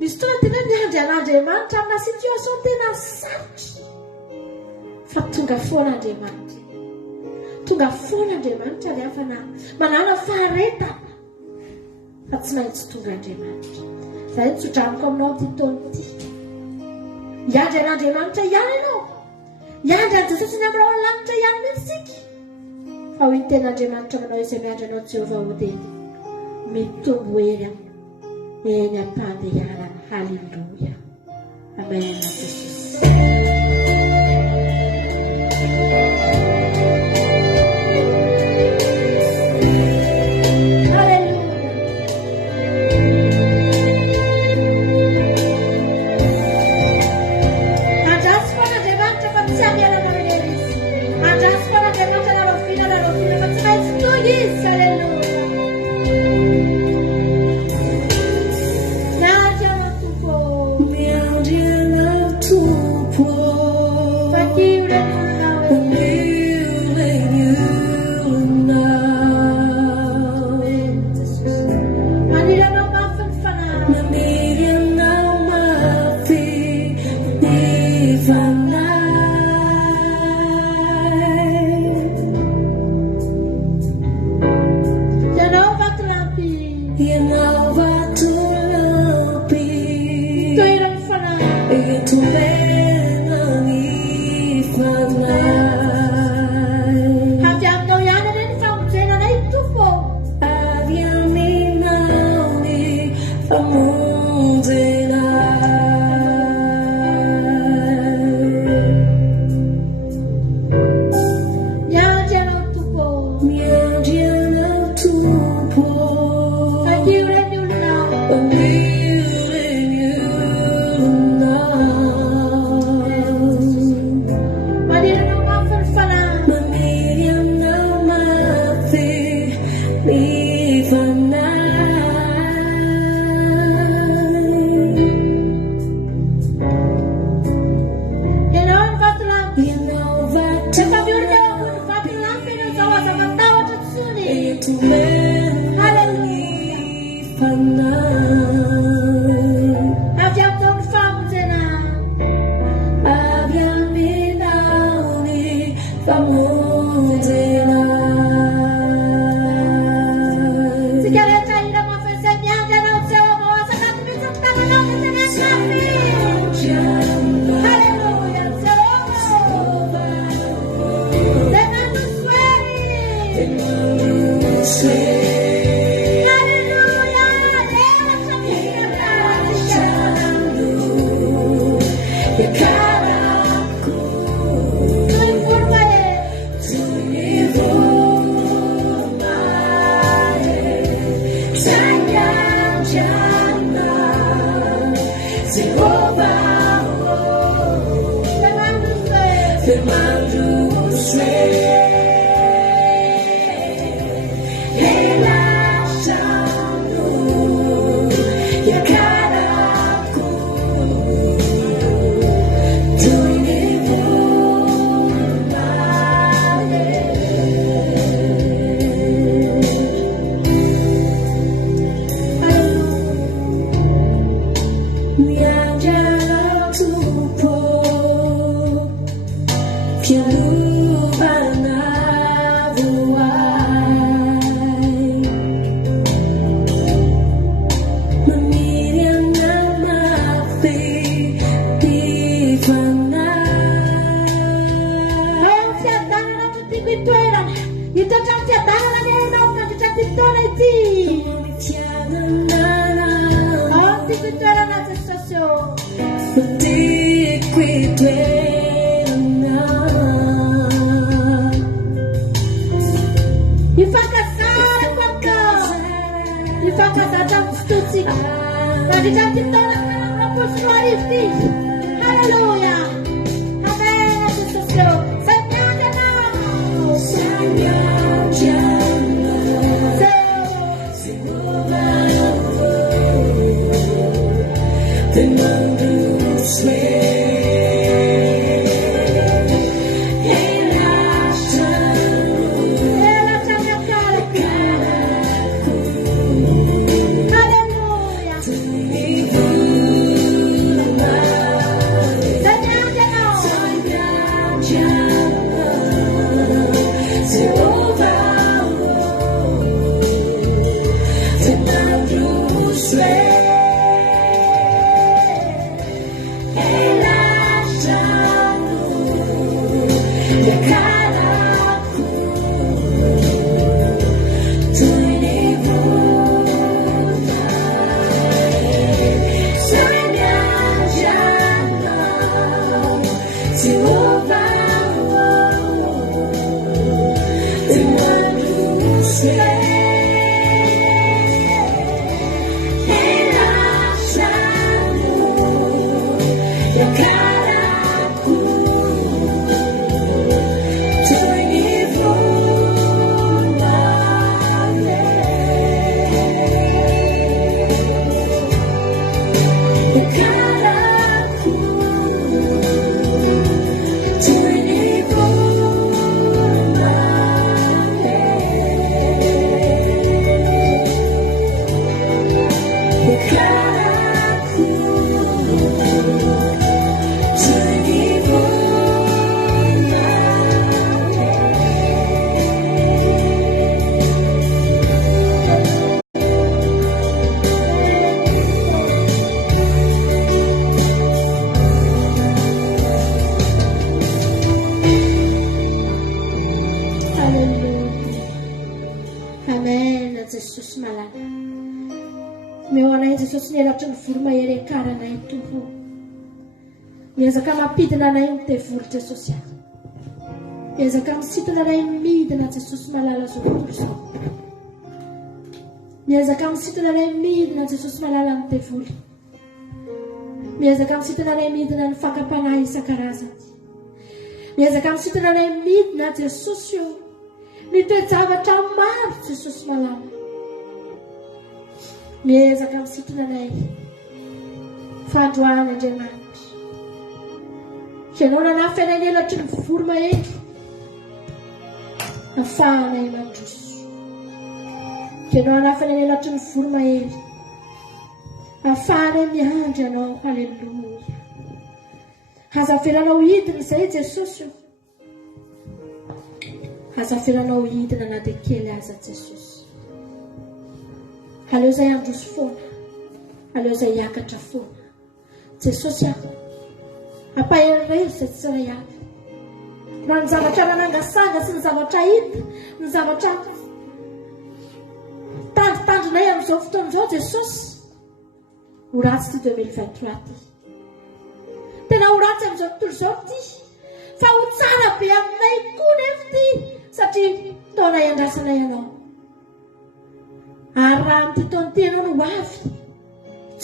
misy fotoana tena miandry an'Andriamanitra amina situation tena sarotra. Fa tonga foana Andriamanitra. Tonga foana Andriamanitra ny afana manana faharetana. Fa tsy maintsy tonga Andriamanitra. Izay nitsotraniko aminao ty taona ity. Iandry an'Andriamanitra ihany ianao. Iandry an'i Jesosy ny aminao lanitra ihany mihitsika. Fa hoy ny ten'Andriamanitra manao izay miandry anao Jehovah ho dia mitombo hery eny am-pandehanana. Halleluia. Amen. Jesus. Miezaka mampidina anay mitevolo Jesosy ahy. Miezaka misintona anay midina Jesosy malala zao tontolo izao. Miezaka misintona anay midina Jesosy malala mitevolo. Miezaka misintona anay midina ny fakapanahy isan-karazany. Miezaka misintona anay midina Jesosy io ny toe-javatra maro Jesosy malala. Miezaka misintona anay fandroany Andriamanitra. Ianao nanafy anay ny elatry ny voro mahely, afahanay mandroso. Ianao nanafy anay ny elatry ny voro mahely, afahanay miandry ianao. Halleluja. Hazafiranao hidina izay Jesosy. Hazafiranao hidina na dia kely aza Jesosy. Aleo izay androso foana, aleo izay hiakatra foana Jesosy aho. Ampahery izay tsy ray avy. Na ny zavatra manangasanga sy ny zavatra hita, ny zavatra tandrotandronay amin'izao fotoan'izao Jesosy, ho ratsy ty 2023 ty. Tena ho ratsy amin'izao tontolo izao ty, fa ho tsara be aminay koa nefa ty, satria taonay andrasanay ianao. Ary raha amin'ity taona ty ianao no avy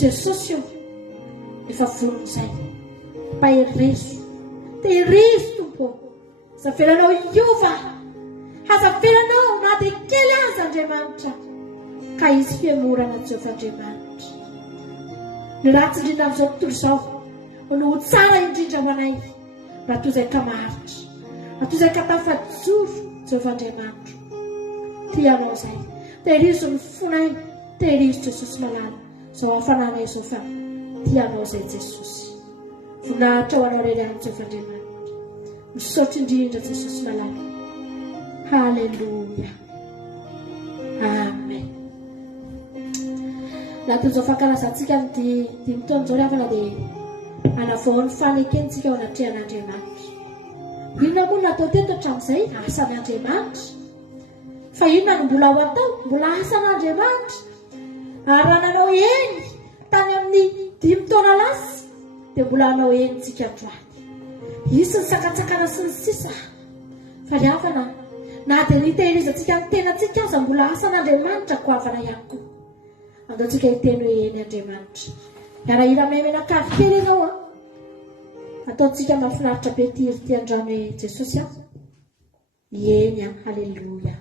Jesosy io, efa voron'izay. Pahery reso tehirisy tompo zavelanao iova hazavelanao na dia kely azy Andriamanitra ka izy fiamorana Jehovahandriamanitra ny ratsy indrindra amin'izao tontolo izao no tsara indrindra ho anay raha toy izay ka maharitra raha toy izay ka tafajoro Jehovahandriamanitra tianao izay tehirizo ny fonay tehirizo Jesosy malala izao hafanana izao fa tianao izay Jesosy voninahitra ho anao rery amin'ny Jehovahandriamanitra misaotra indrindra Jesosy malala. Haleluya, amen. Nahaton'izao fankalazantsika amin'ny dimy taona izao rehefa dia hanavoan'ny fanekentsika ao anatrehan'Andriamanitra. Inona moa natao teto hatramin'izay? Asan'Andriamanitra. Fa inona no mbola ao atao? Mbola asan'Andriamanitra. Ary raha nanao eny tany amin'ny dimy taona lasa dia mbola hanao enyntsika androany. Isy ny sakatsakana sy ny sisa. Fa ny havana na dia nitehirizantsika ny tenantsika aza mbola asan'Andriamanitra goavana ihany koa. Andaontsika hiteny hoe eny Andriamanitra. Iarahira menakavy kely ianao ataontsika mahafinaritra be ty androany hoe Jesosy eny haleluya.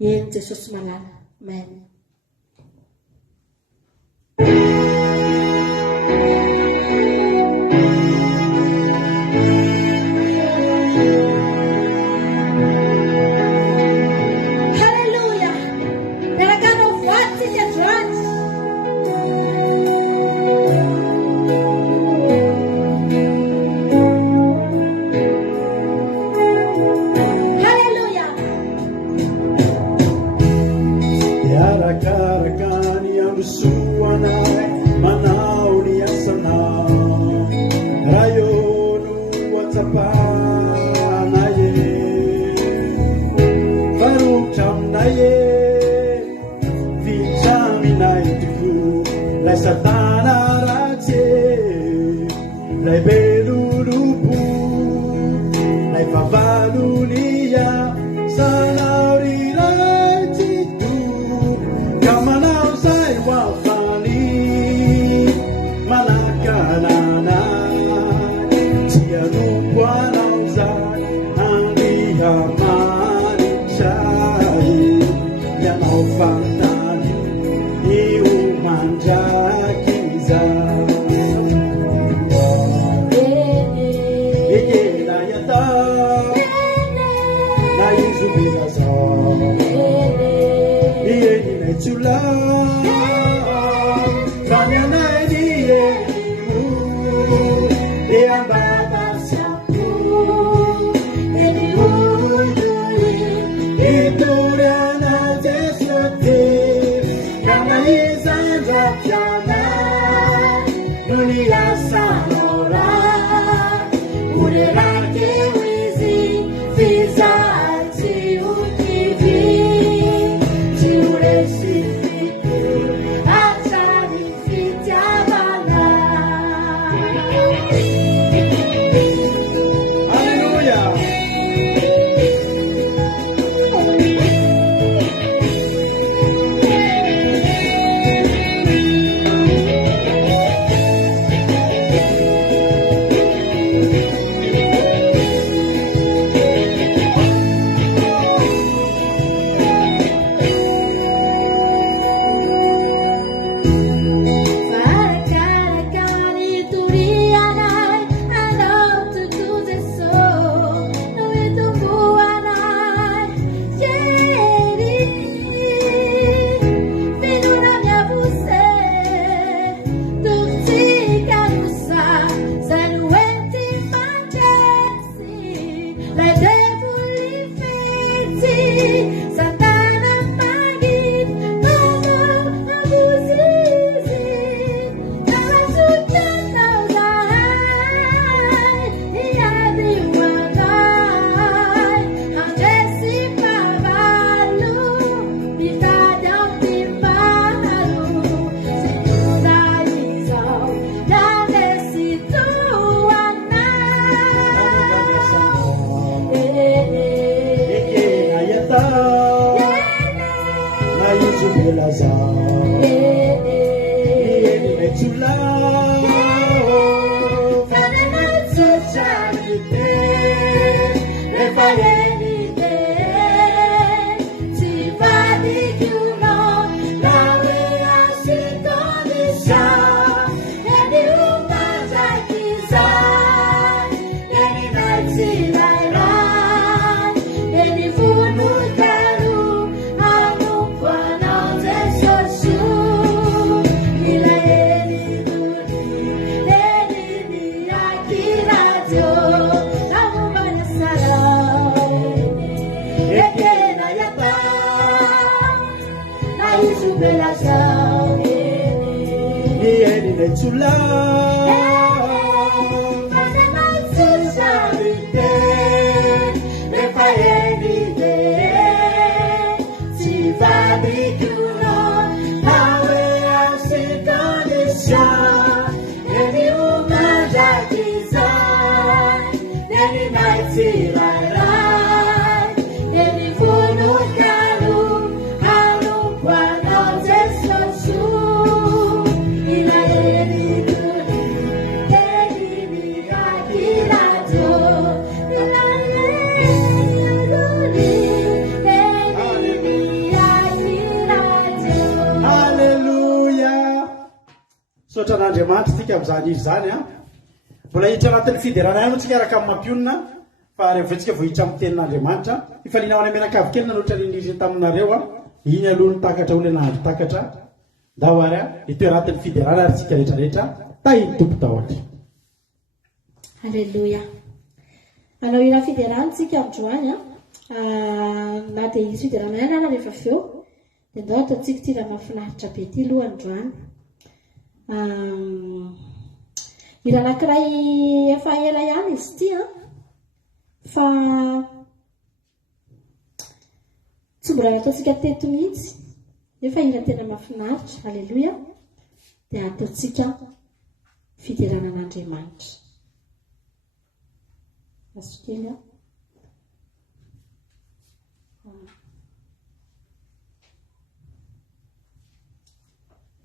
Eny Jesosy malala. Amen. Andriamanitra tika amin'izany izy zany a mbola hiditra anatin'ny fiderana ihany tsika araka amin'ny mampionina fa rehefa tsika vohiditra amin'ny tenin'Andriamanitra ifalina ao any amenakavy kely nanoatra nindrindry taminareo a iny aloha ny takatra olona nahandro takatra ndao ary a ito anatin'ny fiderana ary tsika rehetrarehetra tahiny tompo tahotra. Alleluia. Anao ira fiderana tsika androany na dia izy fiderana ihany ana rehefa avy eo dia ndao ataontsika ty raha mahafinaritra be ty aloha androany. Ira anankiray efa ela ihany izy ty fa tsy mbola ataontsika teto mihitsy nefa ira tena mahafinaritra. Alleluia. Dia ataontsika fideranan'Andriamanitra. Asokely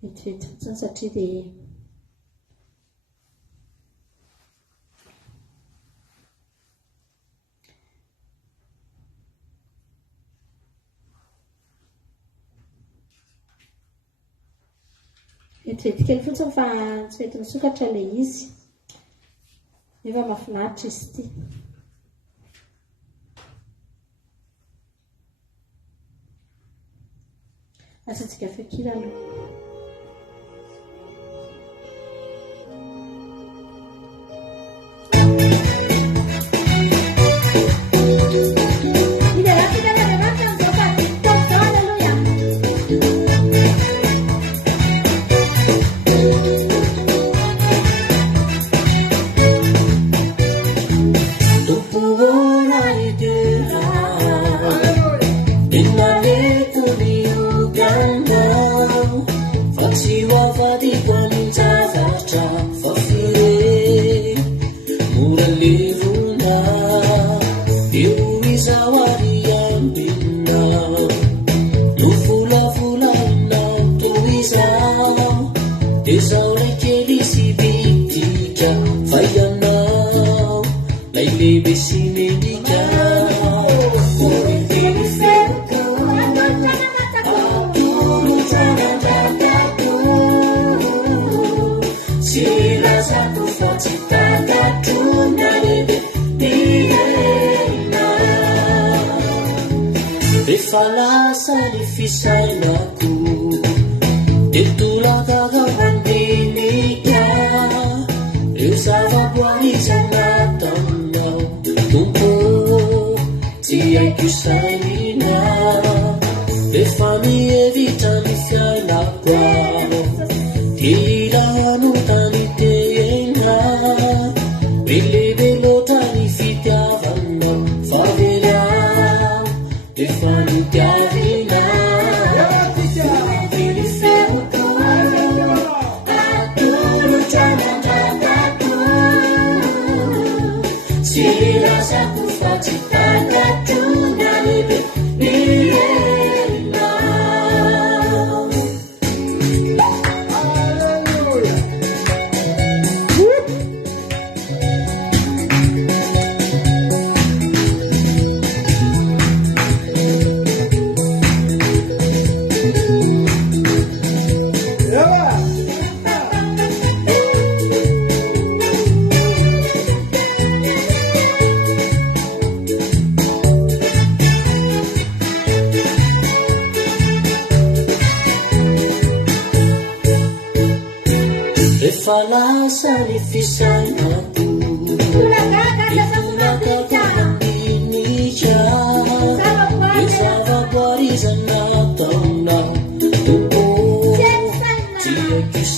vetivety fotsiny satria dia vetivety kely fotsiny fa tsy mety misokatra ilay izy nefa mahafinaritra izy ity. Asantsika fakira aloha.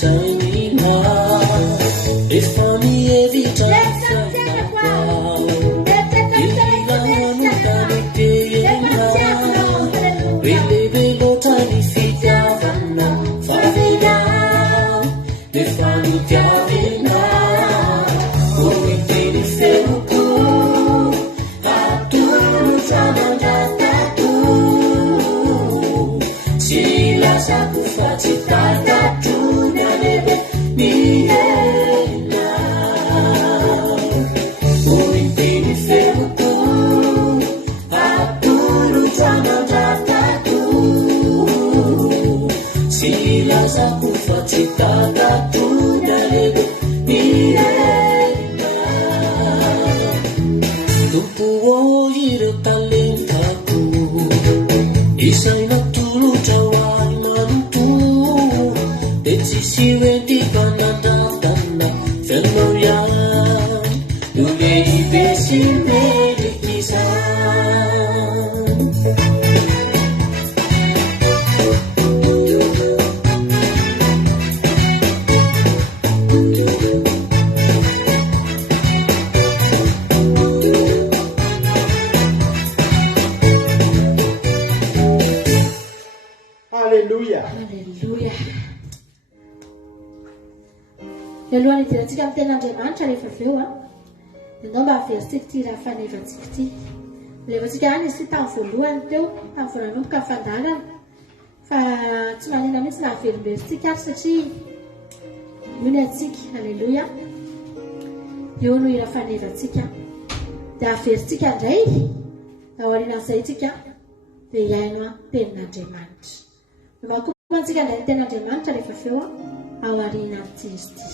Sign yang lebih milik kisah. Haleluya. Haleluya. Mialohan'ny idirantsika amin'ny ten'Andriamanitra rehefa avy eo ianao mba averisika ty raha fanevantsika ty. Levantsika any izy ty tamin'ny voalohany teo, tamin'ny voananomboka ny fandalana. Fa tsy manina mihitsy na averimberisika ary satria io ny antsika. Haleluya. Eo no ira fanevantsika. Dia averisika indray ao aorianan'izay tsika dia iaino tenin'Andriamanitra. Makomantsika indray ny ten'Andriamanitra rehefa avy eo ao aorianan'ity izy ty.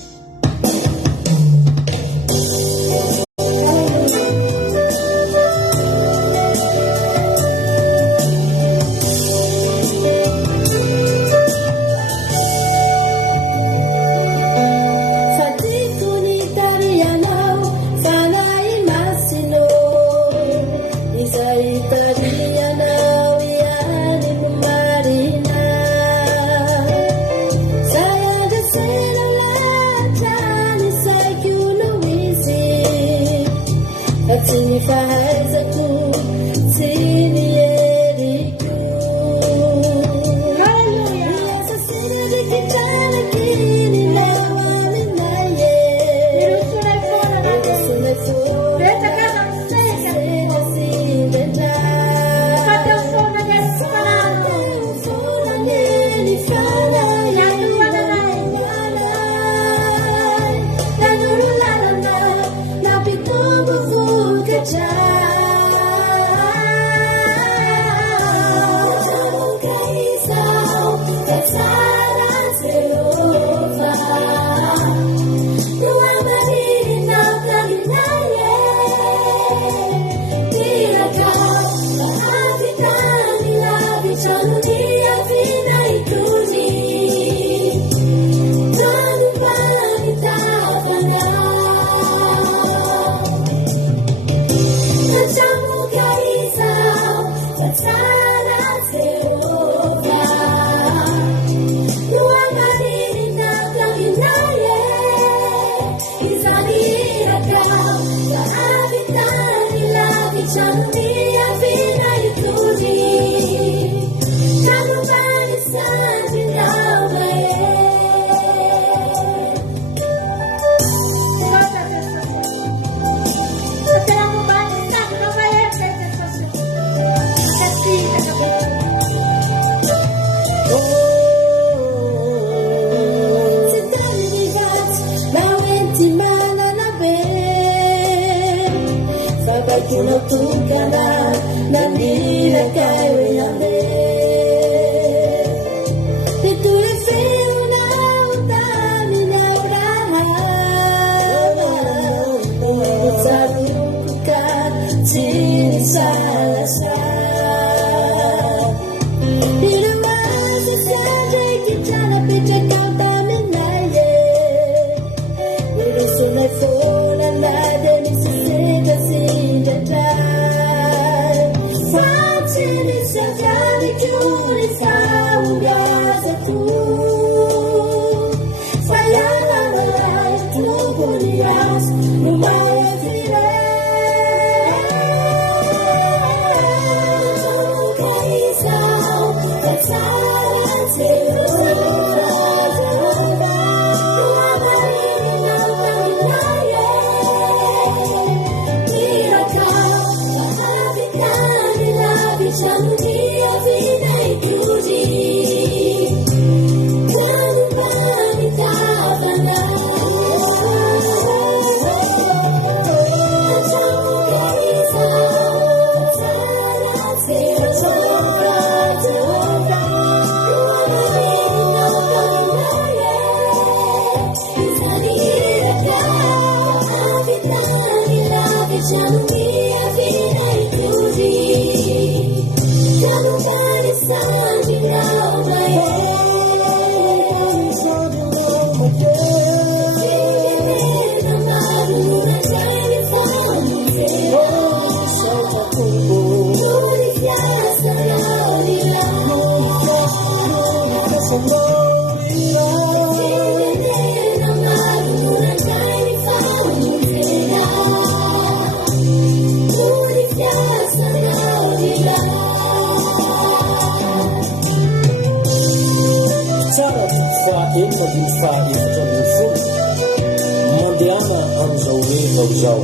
fiainana am'izao rehefa zao.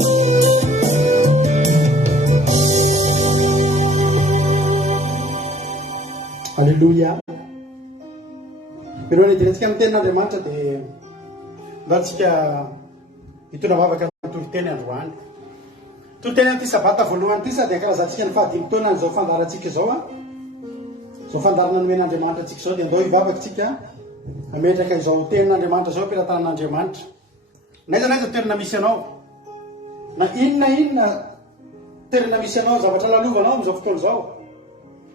Alleluia. Milohany hidirantsika amin'ny tenin'Andriamanitra dia mbatsika hitondra vavaka toloteny androany. Toloteny amin'ity sabata voalohany ity sady ankarazantsika ny fahadimy taona n'izao fandarantsika izao a. Izao fandarana nomen'Andriamanitra antsika izao dia andao hivavaka tsika ametraka izao tenin'Andriamanitra izao ampilatanan'Andriamanitra. Naiza toerana misy anao, na inona toerana misy anao, zavatra lalovanao amin'izao fotoana izao,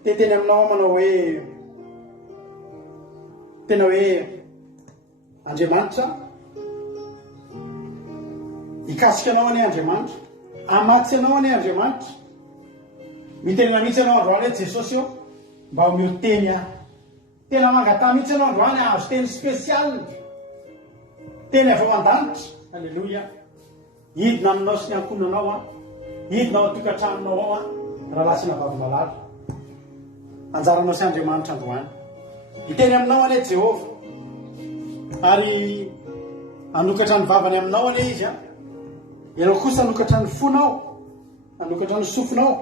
teny aminao manao hoe tena hoe Andriamanitra, ikasika anao ane Andriamanitra, amatsy anao ane Andriamanitra, mitenina mihitsy anao androany hoe Jesosy eo mba omeo teny aho, tena mangatà mihitsy anao androany azo teny spesial, teny avy ao an-danitra. Alleluia. Hidina aminao sy ny ankonanao a, hidina ao atokantraninao ao a, raha lasina vavy malala anjaranao sy Andriamanitra androany. Hiteny aminao ane Jehova ary anokatra ny vavany aminao ane izy a. Ianao kosa anokatra ny fonao, anokatra ny sofinao,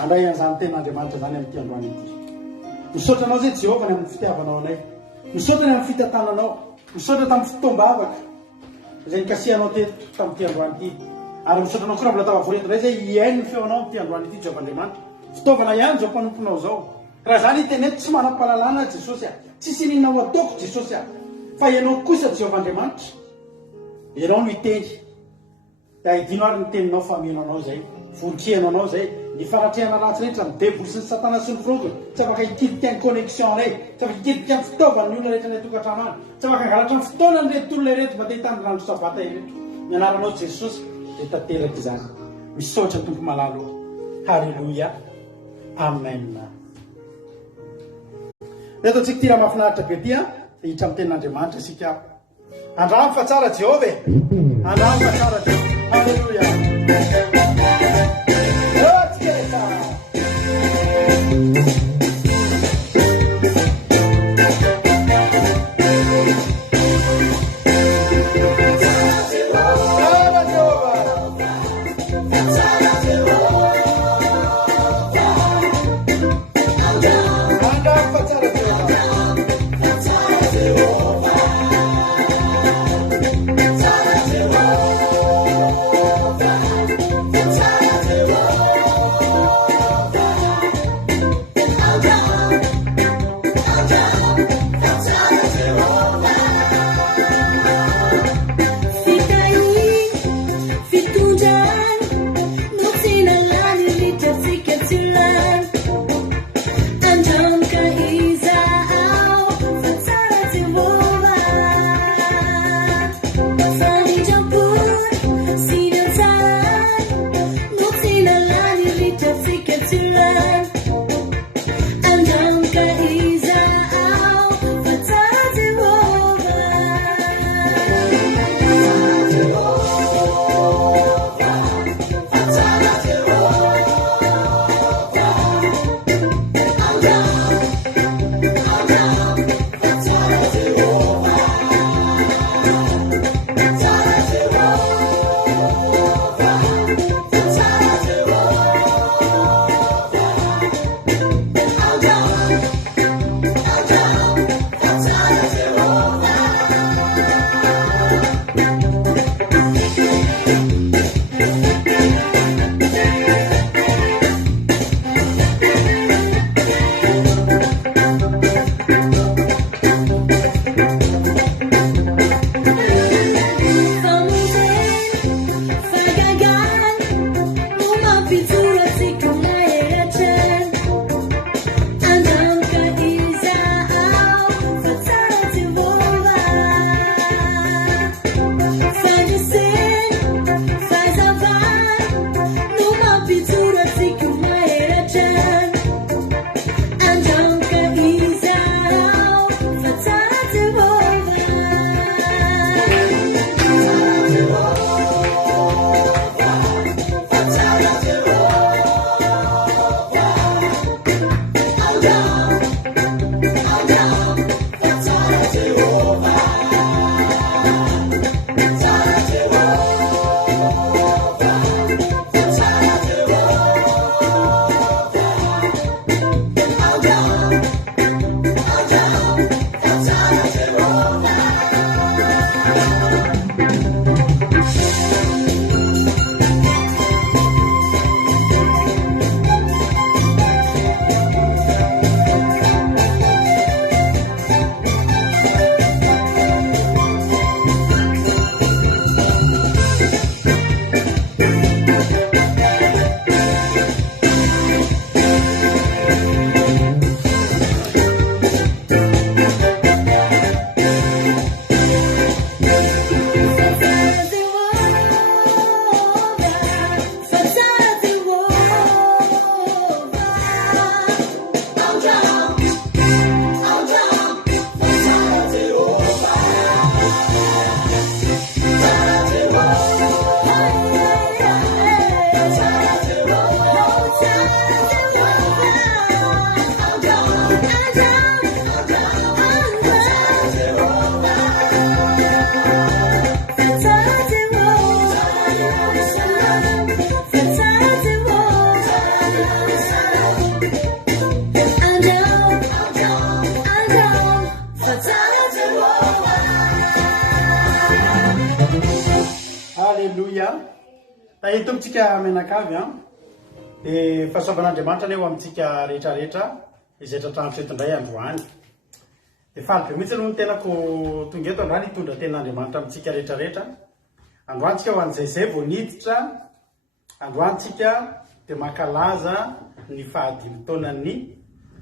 andray an'izany tenin'Andriamanitra zany amin'ity androany ity. Misaotra anao zay Jehova ny amin'ny fitiavanao anay, misaotra ny amin'ny fitantananao, misaotra tamin'ny fotoam-bavaka izay nikasihanao teto tamin'ity androany ity, ary misaotra anao koa mbola tavavoreto indray zay hiaino ny feonao amin'ity androany ity Jehovahandriamanitra. Fitaovana ihany zao mpanomponao zao. Raha zany iteneto tsy manam-pahalalana Jesosy a, tsisy ninao ataoko Jesosy a, fa ianao kosa Jehovahandriamanitra, ianao no hiteny. Da hidino ary ny teninao fa mino anao zay, voron-kihano anao zay, ny faratrehana ratsy rehetra, ny deboly sy ny satana sy ny firongony, tsy afaka hikidika ny connexion rey, tsy afaka hikidika ny fitaovana ny olona rehetra ny atokantrano any, tsy afaka hangalatra ny fotoana ny reto olona reto mba te hitandro randro sabata ireto. Ny anaranao Jesosy dia tanteraka izany. Misaotra tompo malalo. Halleluia. Amen. Ataontsika ty raha mahafinaritra be ty a, hiditra amin'ny tenin'Andriamanitra isika. Andramo fa tsara Jehova e. Andramo fa tsara Jehova. Halleluia. Halleluia. Tahitompitsika menakavy dia fahasoavan'Andriamanitra ny eo amintsika rehetrarehetra izay tratrano setondray androany. Dia faly be mihitsy aloha ny tenako tonga eto androany hitondra ten'Andriamanitra amintsika rehetrarehetra. Androantsika ho an'izay vao niditra, androantsika dia mankalaza ny 15 taonan'ny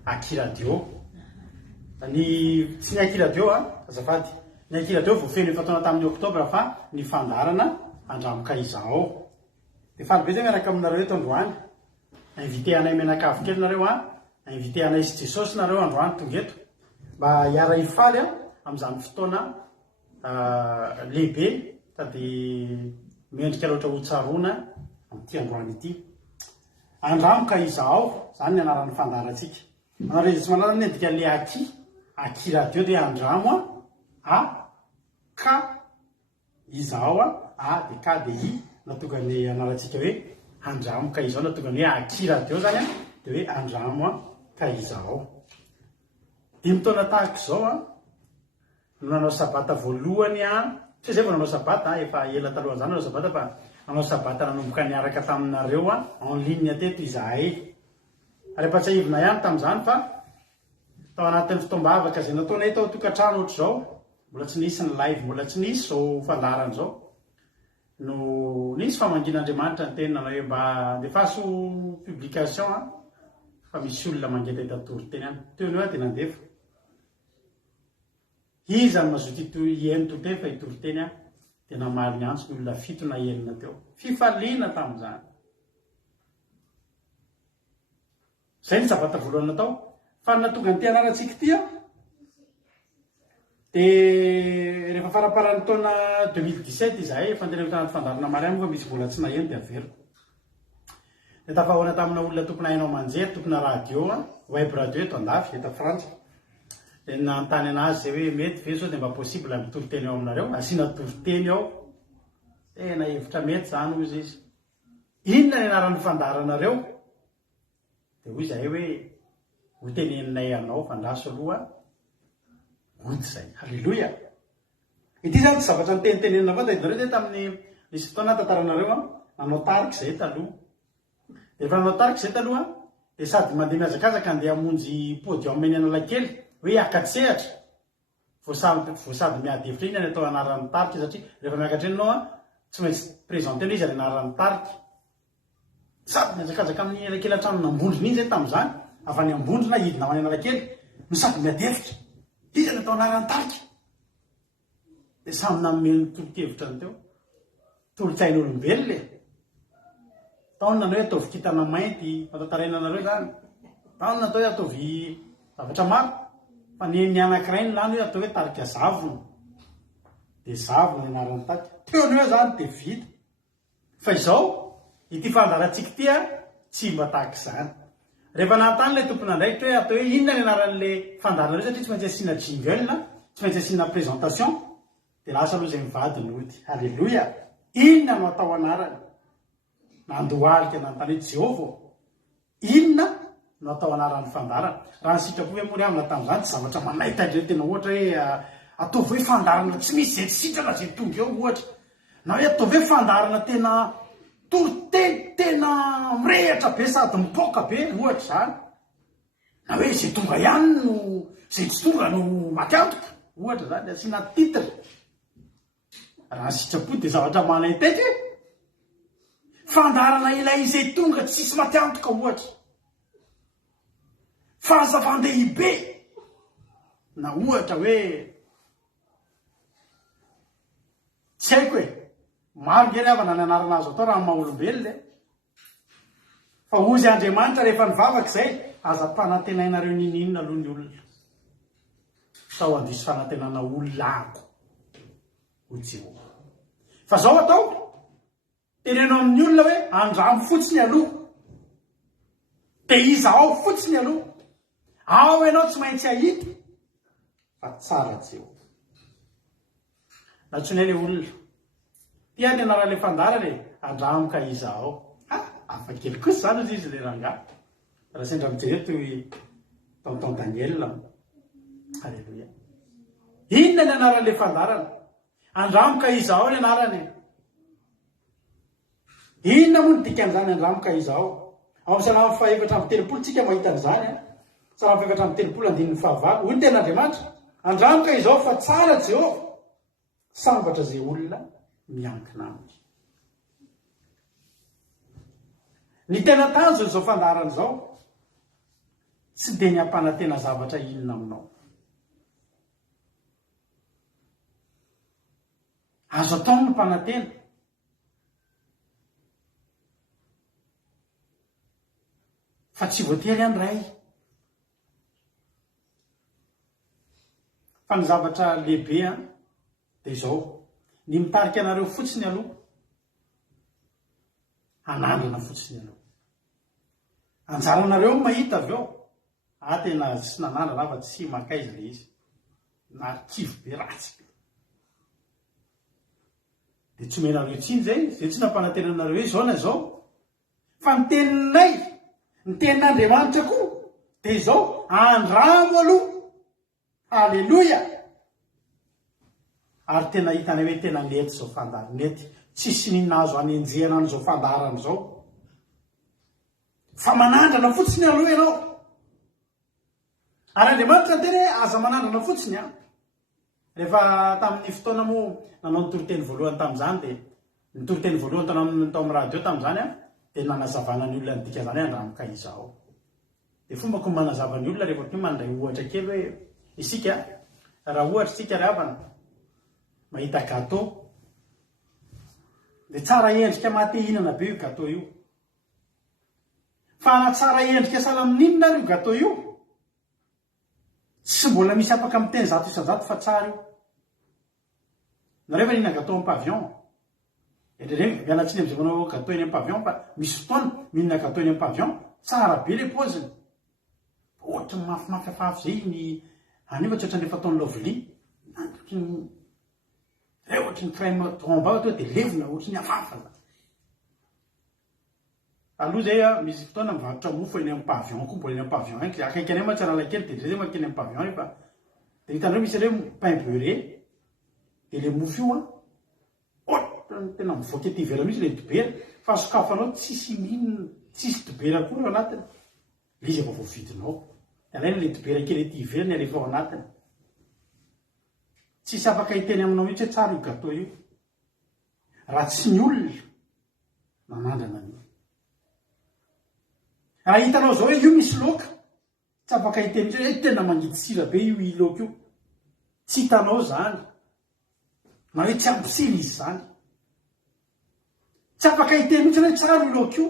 Akiradio. Tsy ny Akiradio azafady. Ny Akiradio vao feno efa taona tamin'ny Oktobra fa ny fandarana andramoka izao. Dia faly be zay miaraka aminareo eto androany. Invité anay menakavy kely nareo invité anay sy Jesosy nareo androany tonga eto. Mba hiara hifaly amin'izany fotoana lehibe sady mendrika loatra ho tsaroana amin'ity androany ity. Andramoka izao, zany ny anaran'ny fandarantsika. Anareo izay tsy manaraka ny endrika le Akiradio dia andramo ka izao dia ka dia i natonga ny anarantsika hoe andramoka izao, natonga ny hoe Akiradio zany dia hoe andramo ka izao. 5 taona tahaka izao no nanao sabata voalohany tsy zay vao nanao sabata efa ela taloha zany nanao sabata fa nanao sabata nanomboka niaraka taminareo en ligne teto izahay. Ary ampatsahivina ihany tamin'izany fa tao anatin'ny fitombavaka izay nataonay tao tokantrano ohatr' izao, mbola tsy nisy ny live, mbola tsy nisy zao fandarana zao, no nisy famangin'Andriamanitra ny teny nanao hoe mba andefaso publication fa misy olona mangety tatory-teny any. Teo ny dia nandefa. Iza ny mazoto ieny toteny fa hitory-teny dia namaly ny antso ny olona 7 na 9 teo. Fifaliana tamin'izany. Zay ny sabata voalohany natao. Fa natonga ny anarantsika ity dia rehefa faraparan'ny taona 2017 izahay fandehanana fandarana Mariama fa misy vola tsy naheno dia averiko. Dia tafahoana tamina olona tokony hainao manjery, tokony radio web radio eto andafy eto Frantsa. Dia nanontany anazy zay hoe mety ve sao dia mba possible mitory-teny ao aminareo, asiana tory-teny ao. Tena hevitra mety zany hoy izy. Inona ny anaran'ny fandaranareo? Dia hoy izahay hoe ho teneninay anao fandraso aloha ody zay. Halleluia. Ity zany tsy zavatra ny tenitenenina fa tahidareo dia tamin'ny nisy fotoana tantaranareo nanao tariky izay taloha. Dia rehefa nanao tariky izay taloha dia sady mandeha miazakazaka andeha hamonjy podium eny Analakely hoe akatsehatra. Vao sady miady hevitra iny ny atao anaran'ny tariky satria rehefa miakatra eny ianao tsy maintsy présenté izy ary anaran'ny tariky. Sady miazakazaka amin'ny Analakely an-tranona ambondrona iny zay tamin'izany, avy any ambondrona hidina ao any Analakely no sady miady hevitra. Iza ny atao anaran'ny tariky. Dia samy nanome ny tolo-kevitra ny teo. Tolo-tsain'olombelona taona hoe ataovy kintana mainty, fatatarainanareo zany. Taona atao hoe ataovy zavatra maro. Fa ny anankiray ny lany hoe atao hoe tarika zavona. Dia zavona ny anaran'ny tariky. Teo ny hoe zany dia vita. Fa izao, ity fandarantsika ity tsy mba tahaka izany. Rehefa nanontany ilay tompona andraikitra hoe atao hoe inona ny anaran'ilay fandaranareo satria tsy maintsy asiana jingle, tsy maintsy asiana présentation. Dia lasa aloha izay mivady ny ody. Halleluia. Inona no atao anarany? Nandohalika nanontany hoe Jehova. Inona no atao anaran'ny fandarana? Raha ny sitrapo hoe mory amina tamin'izany tsy zavatra manahita indray tena ohatra hoe ataovy hoe fandarana tsy misy zay sitrana zay tonga eo ohatra. Na hoe ataovy hoe fandarana tena tory-teny tena mirehatra be sady mipoaka be ohatra zany. Na hoe zay tonga ihany no zay tsy tonga no maty-antoka ohatra zany dia asiana titre. Raha ny sitrapo dia zavatra manahitaika fandarana ilay izay tonga tsisy maty-antoka ohatra. Fahazava-dehibe na ohatra hoe tsy haiko hoe maro ngery avana ny anarana azo atao raha maha-olombelona. Fa ozy Andriamanitra rehefa nivavaka izay aza-panantenainareo ninina aloha ny olona. Tao andiso fanantenana olona ako ho Jehova. Fa zao atao tenenao amin'ny olona hoe andramo fotsiny aloha. Dia iza ao fotsiny aloha. Ao ianao tsy maintsy ahita fa tsara Jehova. Natsoina ilay olona. Tia ny anaran'ilay fandarana andramoka iza ao. Hafa kely kosa zany ozy izy ilay rangahy. Raha sendra mijery toy tonton Daniel. Halleluia. Inona ny anaran'ilay fandarana? Andramoka iza ao ny anarany. Inona moa ny dikan'izany andramika izao ao amin'ny salama faefatra amby telopolo tsika mahita an'izany a salama faefatra amby telopolo andininy fahavalo hoy ny ten'Andriamanitra andramika izao fa tsara Jehova sambatra zay olona miankina aminy. Ny tena tanjo izao fandaharana izao tsy dia ny ampanantena zavatra inona aminao. Azo atao ny mpanantena fa tsy voatery any ray. Fa ny zavatra lehibe dia izao ny mitarika anareo fotsiny aloha anandrana fotsiny aloha. Anjaranareo mahita avy eo tena sy nanandrana fa tsy makaizy le izy na kivo be ratsy be. Dia tsy omenareo tsiny zay tsy nampanantenanareo izao na izao fa ny teninay ny tenin'Andriamanitra koa dia izao andramo aloha. Alleluia. Ary tena hitanay hoe tena nety zao fandaharana nety tsisy ninona azo anenjehana an'izao fandaharana izao fa manandrana fotsiny aloha ianao. Ary Andriamanitra tena hoe aza manandrana fotsiny rehefa tamin'ny fotoana moa nanao ny toroteny voalohany tamin'izany dia ny toroteny voalohany tao amin'ny radio tamin'izany dia nanazavana ny olona ny dika zany andramika izao. Dia fombako manazava ny olona rehefa tonga mandray ohatra kely hoe isika raha ohatra isika ravana mahita gâteau dia tsara endrika mahate hihinana be io gâteau io. Fa na tsara endrika sahala amin'inona io gâteau io tsy mbola misy afaka miteny zato isan-jato fa tsara io. Nareo fa nihinana gâteau amin'ny pavillon indrindra mianatsiny amin'izay manao gâteau eny amin'ny pavillon fa misy fotoana mihinana gâteau eny amin'ny pavillon tsara be le paoziny ohatra mafimafy afafy zay ny anio fa tsy ohatran'ilay fataon'ny lovely ohatra ny crème tromba dia levona ohatra ny afafa. Aloha zay misy fotoana mivarotra mofo eny amin'ny pavillon koa mbola eny amin'ny pavillon any akaiky any mantsy analakely dia zay makeny amin'ny pavillon rehefa dia hitanareo misy ireo pain beurré dia le mofo io tena mivoaka ety ivelany mihitsy le dobera fa sokafanao tsisy minona tsisy dobera koa eo anatiny le izy efa voavidinao alaina le dobera kely ety ivelany alefa ao anatiny tsisy afaka hiteny aminao mihitsy hoe tsara io gâteau io raha tsy ny olona nanandrana an'io. Raha hitanao zao hoe io misy loka tsy afaka hiteny mihitsy hoe tena mangidy sira be io iloka io tsy hitanao zany na hoe tsy ampisily izy zany tsy afaka hiteny mihitsy hoe tsara io loka io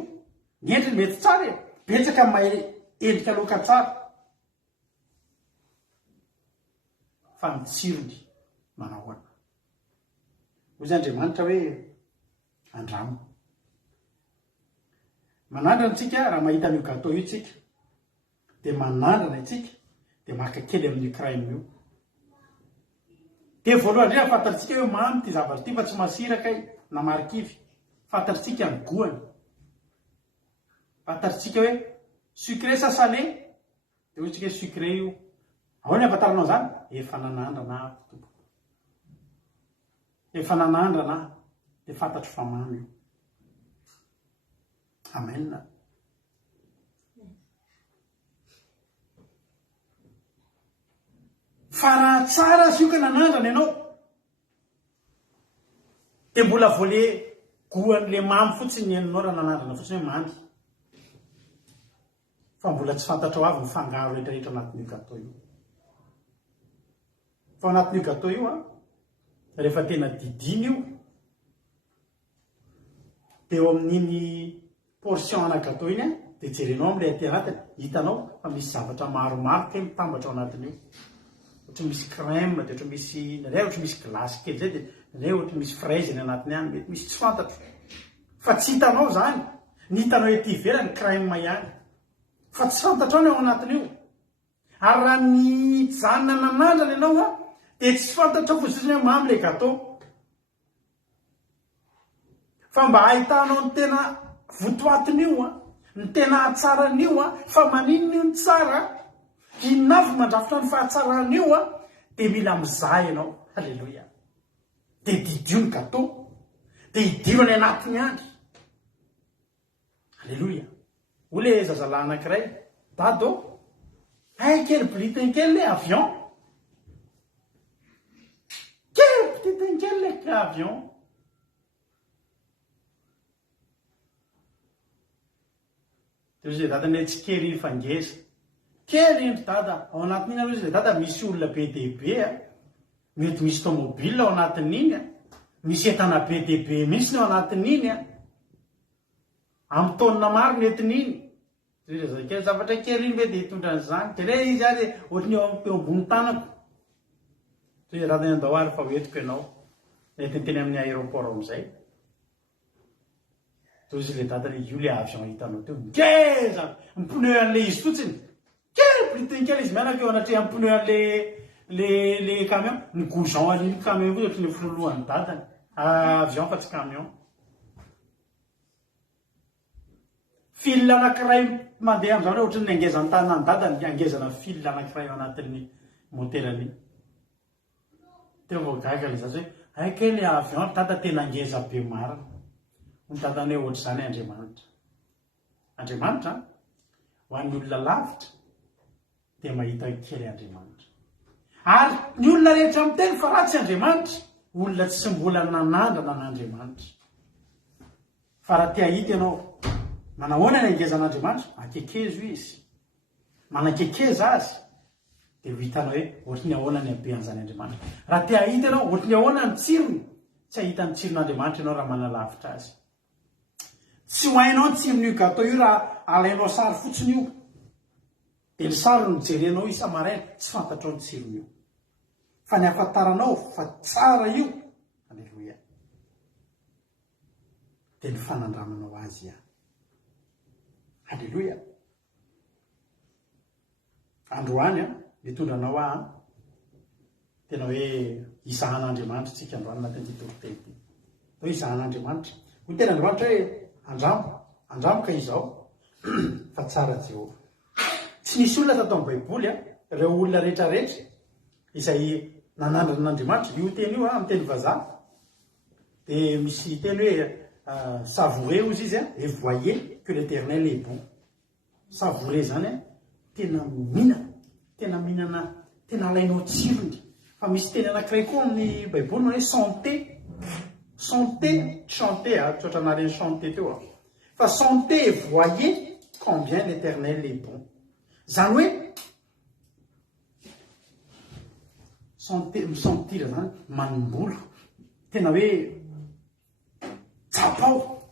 ny endriny mety tsara betsaka mahay endrika loka tsara fa ny tsirony manahoana. Hoy Andriamanitra hoe andramo manandrana tsika raha mahita an'io gâteau io tsika dia manandrana itsika dia maka kely amin'ny crème io dia voalohany indrindra fantatritsika hoe mamy ty zavatra ty fa tsy masiraka na marikivy fantatritsika ny goany fantatritsika hoe sucré sa salé dia hoy tsika hoe sucré io ao ny afantaranao zany efa nanandrana tompo efa nanandrana dia fantatro fa mamy io. Amen. Fa raha tsara sy io ka nanandrana ianao dia mbola voale goan'le mamy fotsiny henonao raha nanandrana fotsiny hoe mamy fa mbola tsy fantatrao avy ny fangaro rehetrarehetra anatin'io gâteau io. Fa anatin'io gâteau io rehefa tena didiny io dia eo amin'iny portion ana gâteau iny dia jerenao amin'ilay aty anatiny hitanao fa misy zavatra maromaro kay mitambatra ao anatiny io ohatra misy crème dia ohatra misy nare ohatra misy glasy kely zay dia nare ohatra misy fraise ny anatiny any mety misy tsy fantatro fa tsy hitanao zany ny hitanao ety ivelany crème ihany fa tsy fantatrao ny ao anatiny io. Ary raha ny janona nanandrana ianao dia tsy fantatrao fosiny hoe mamy le gâteau fa mba hahitanao ny tena votoatin'io ny tena hatsaran'io fa maninona io ny tsara inavy mandrafitra ny fahatsara'io dia mila mizaha ianao. Halleloia. Dia didio ny gâteau dia hidirony anatiny andry Alléluia. Ou les zazalana anankiray dado kely britain kely le avion kely britain kely le avion de zay dada ne tsy kely fangeza kely endry dada ao anatin'iny aloha zay dada misy olona be dehibe mety misy tomobile ao anatin'iny misy entana be dehibe mihitsy ny ao anatin'iny amin'ny taonina maro nentin'iny zay zavatra kely iny be dia hitondra an'izany de le izy ary ohatrany eo ambony tanako zay raha ny andao fa hoentiko ianao teny amin'ny aéroport amin'izay tozy le dada io le avion hitanao teo ngeza mipneu an'le izy fotsiny kely britain kely izy mianaka eo anatrea mipneu an'le le camion ny goujon an'iny camion koa ohatrany filolohan'ny dadany avion fa tsy camion fil anankiray mandeha am'izany hoe ohatrany angezany tanany dadany angezana fil anankiray ao anatin'ny moterany teo vao gaga le zazy hoe aike le avion dada tena angeza be marina ny dadany hoe ohatr'izany andriamanitra ho an'ny olona lavitra dia mahita kely andriamanitra ary ny olona rehetra miteny fa ratsy andriamanitra olona tsy mbola nanandrana an'andriamanitra fa raha tia hita ianao manahoana ny angezan'andriamanitra akekezo izy manakekeza azy dia ho hitanao hoe ohatrany ahoana ny abean'izany andriamanitra raha tia hita ianao ohatrany ahoana ny tsirony tsy ahita ny tsiron'andriamanitra ianao raha manalavitra azy tsy ho hainao ny tsiron'io gâteau io raha alainao sary fotsiny io dia ny sary no mijerenao isa-maraina tsy fantatrao ny tsirony io fa ny afantaranao fa tsara io alleloia dia ny fanandramanao azy ihany alleloia androany mitondranao tena hoe izahan'andriamanitra tsika androany natin'ity toritety hoe izahan'andriamanitra ho tena andriamanitra hoe andramoka izao fa tsara Jehova tsy nisy olona tato amin'ny baiboly ireo olona rehetrarehetra izay nanandran'andriamanitra io teny io amin'ny teny vazaha dia misy teny hoe savourez ozy izy et voyez que l'éternel est bon savourez zany tena mihinana tena alainao tsirony fa misy teny anankiray koa amin'ny baiboly hoe santé chanter tsotra nareny chanter teo fa santé et voyez combien l'éternel est bon zany hoe misentir zany manombola tena hoe tsapao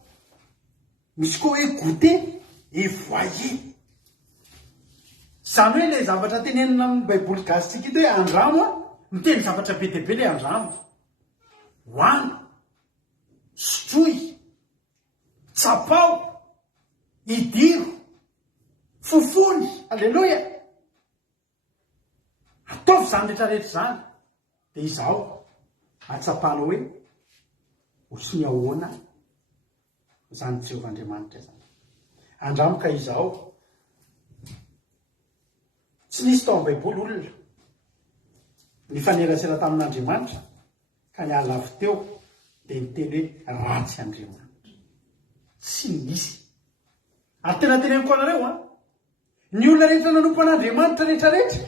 misy koa hoe goûter et voyez zany hoe le zavatra tenenina amin'ny baiboly gasitsika ito hoe andramo miteny zavatra be dehibe le andramo hoany sotroy tsapao idiro fofony alleloia ataovy zany rehetrarehetra zany dia izaho atsapanao hoe osy ny ahoana zany Jehovahandriamanitra zany andramoka izaho tsy nisy tao amin'ny baiboly olona nifanerasera tamin'andriamanitra ka ny alavy teo dia niteny hoe ratsy andriamanitra tsy nisy ary tena teneniko anareo ny olona rehetra nanompo an'andriamanitra rehetrarehetra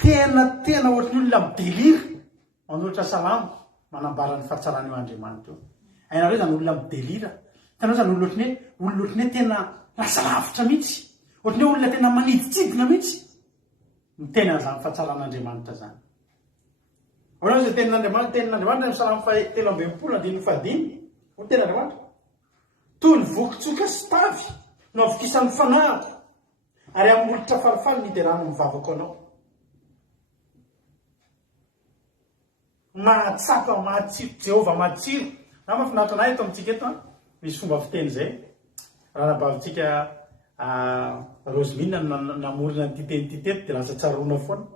tena ohatrany olona midelira manolotra salamo manambara ny fahatsarany eo andriamanitra io hainareo zany olona midelira tanao zany olona ohatrany hoe tena lasa lavitra mihitsy ohatrany hoe olona tena maniditsidina mihitsy miteny an'izany fahatsaran'andriamanitra zany oanao zay tenin'andriamanitra ny salamo telo ambinipolo andiny fadimy ho ten'andriamanitra toy ny vokitsoka sy tavy no avokisan'ny fanahiko ary amin'ny olitra falifaly niderano mivavako anao mahatsapa mahatsiro Jehova matsiro na mahafinaritra anay eto amintsika eto misy fomba fiteny zay raha nabavintsika Rosemina namorona ny titenititeto dia lasa tsaroana foana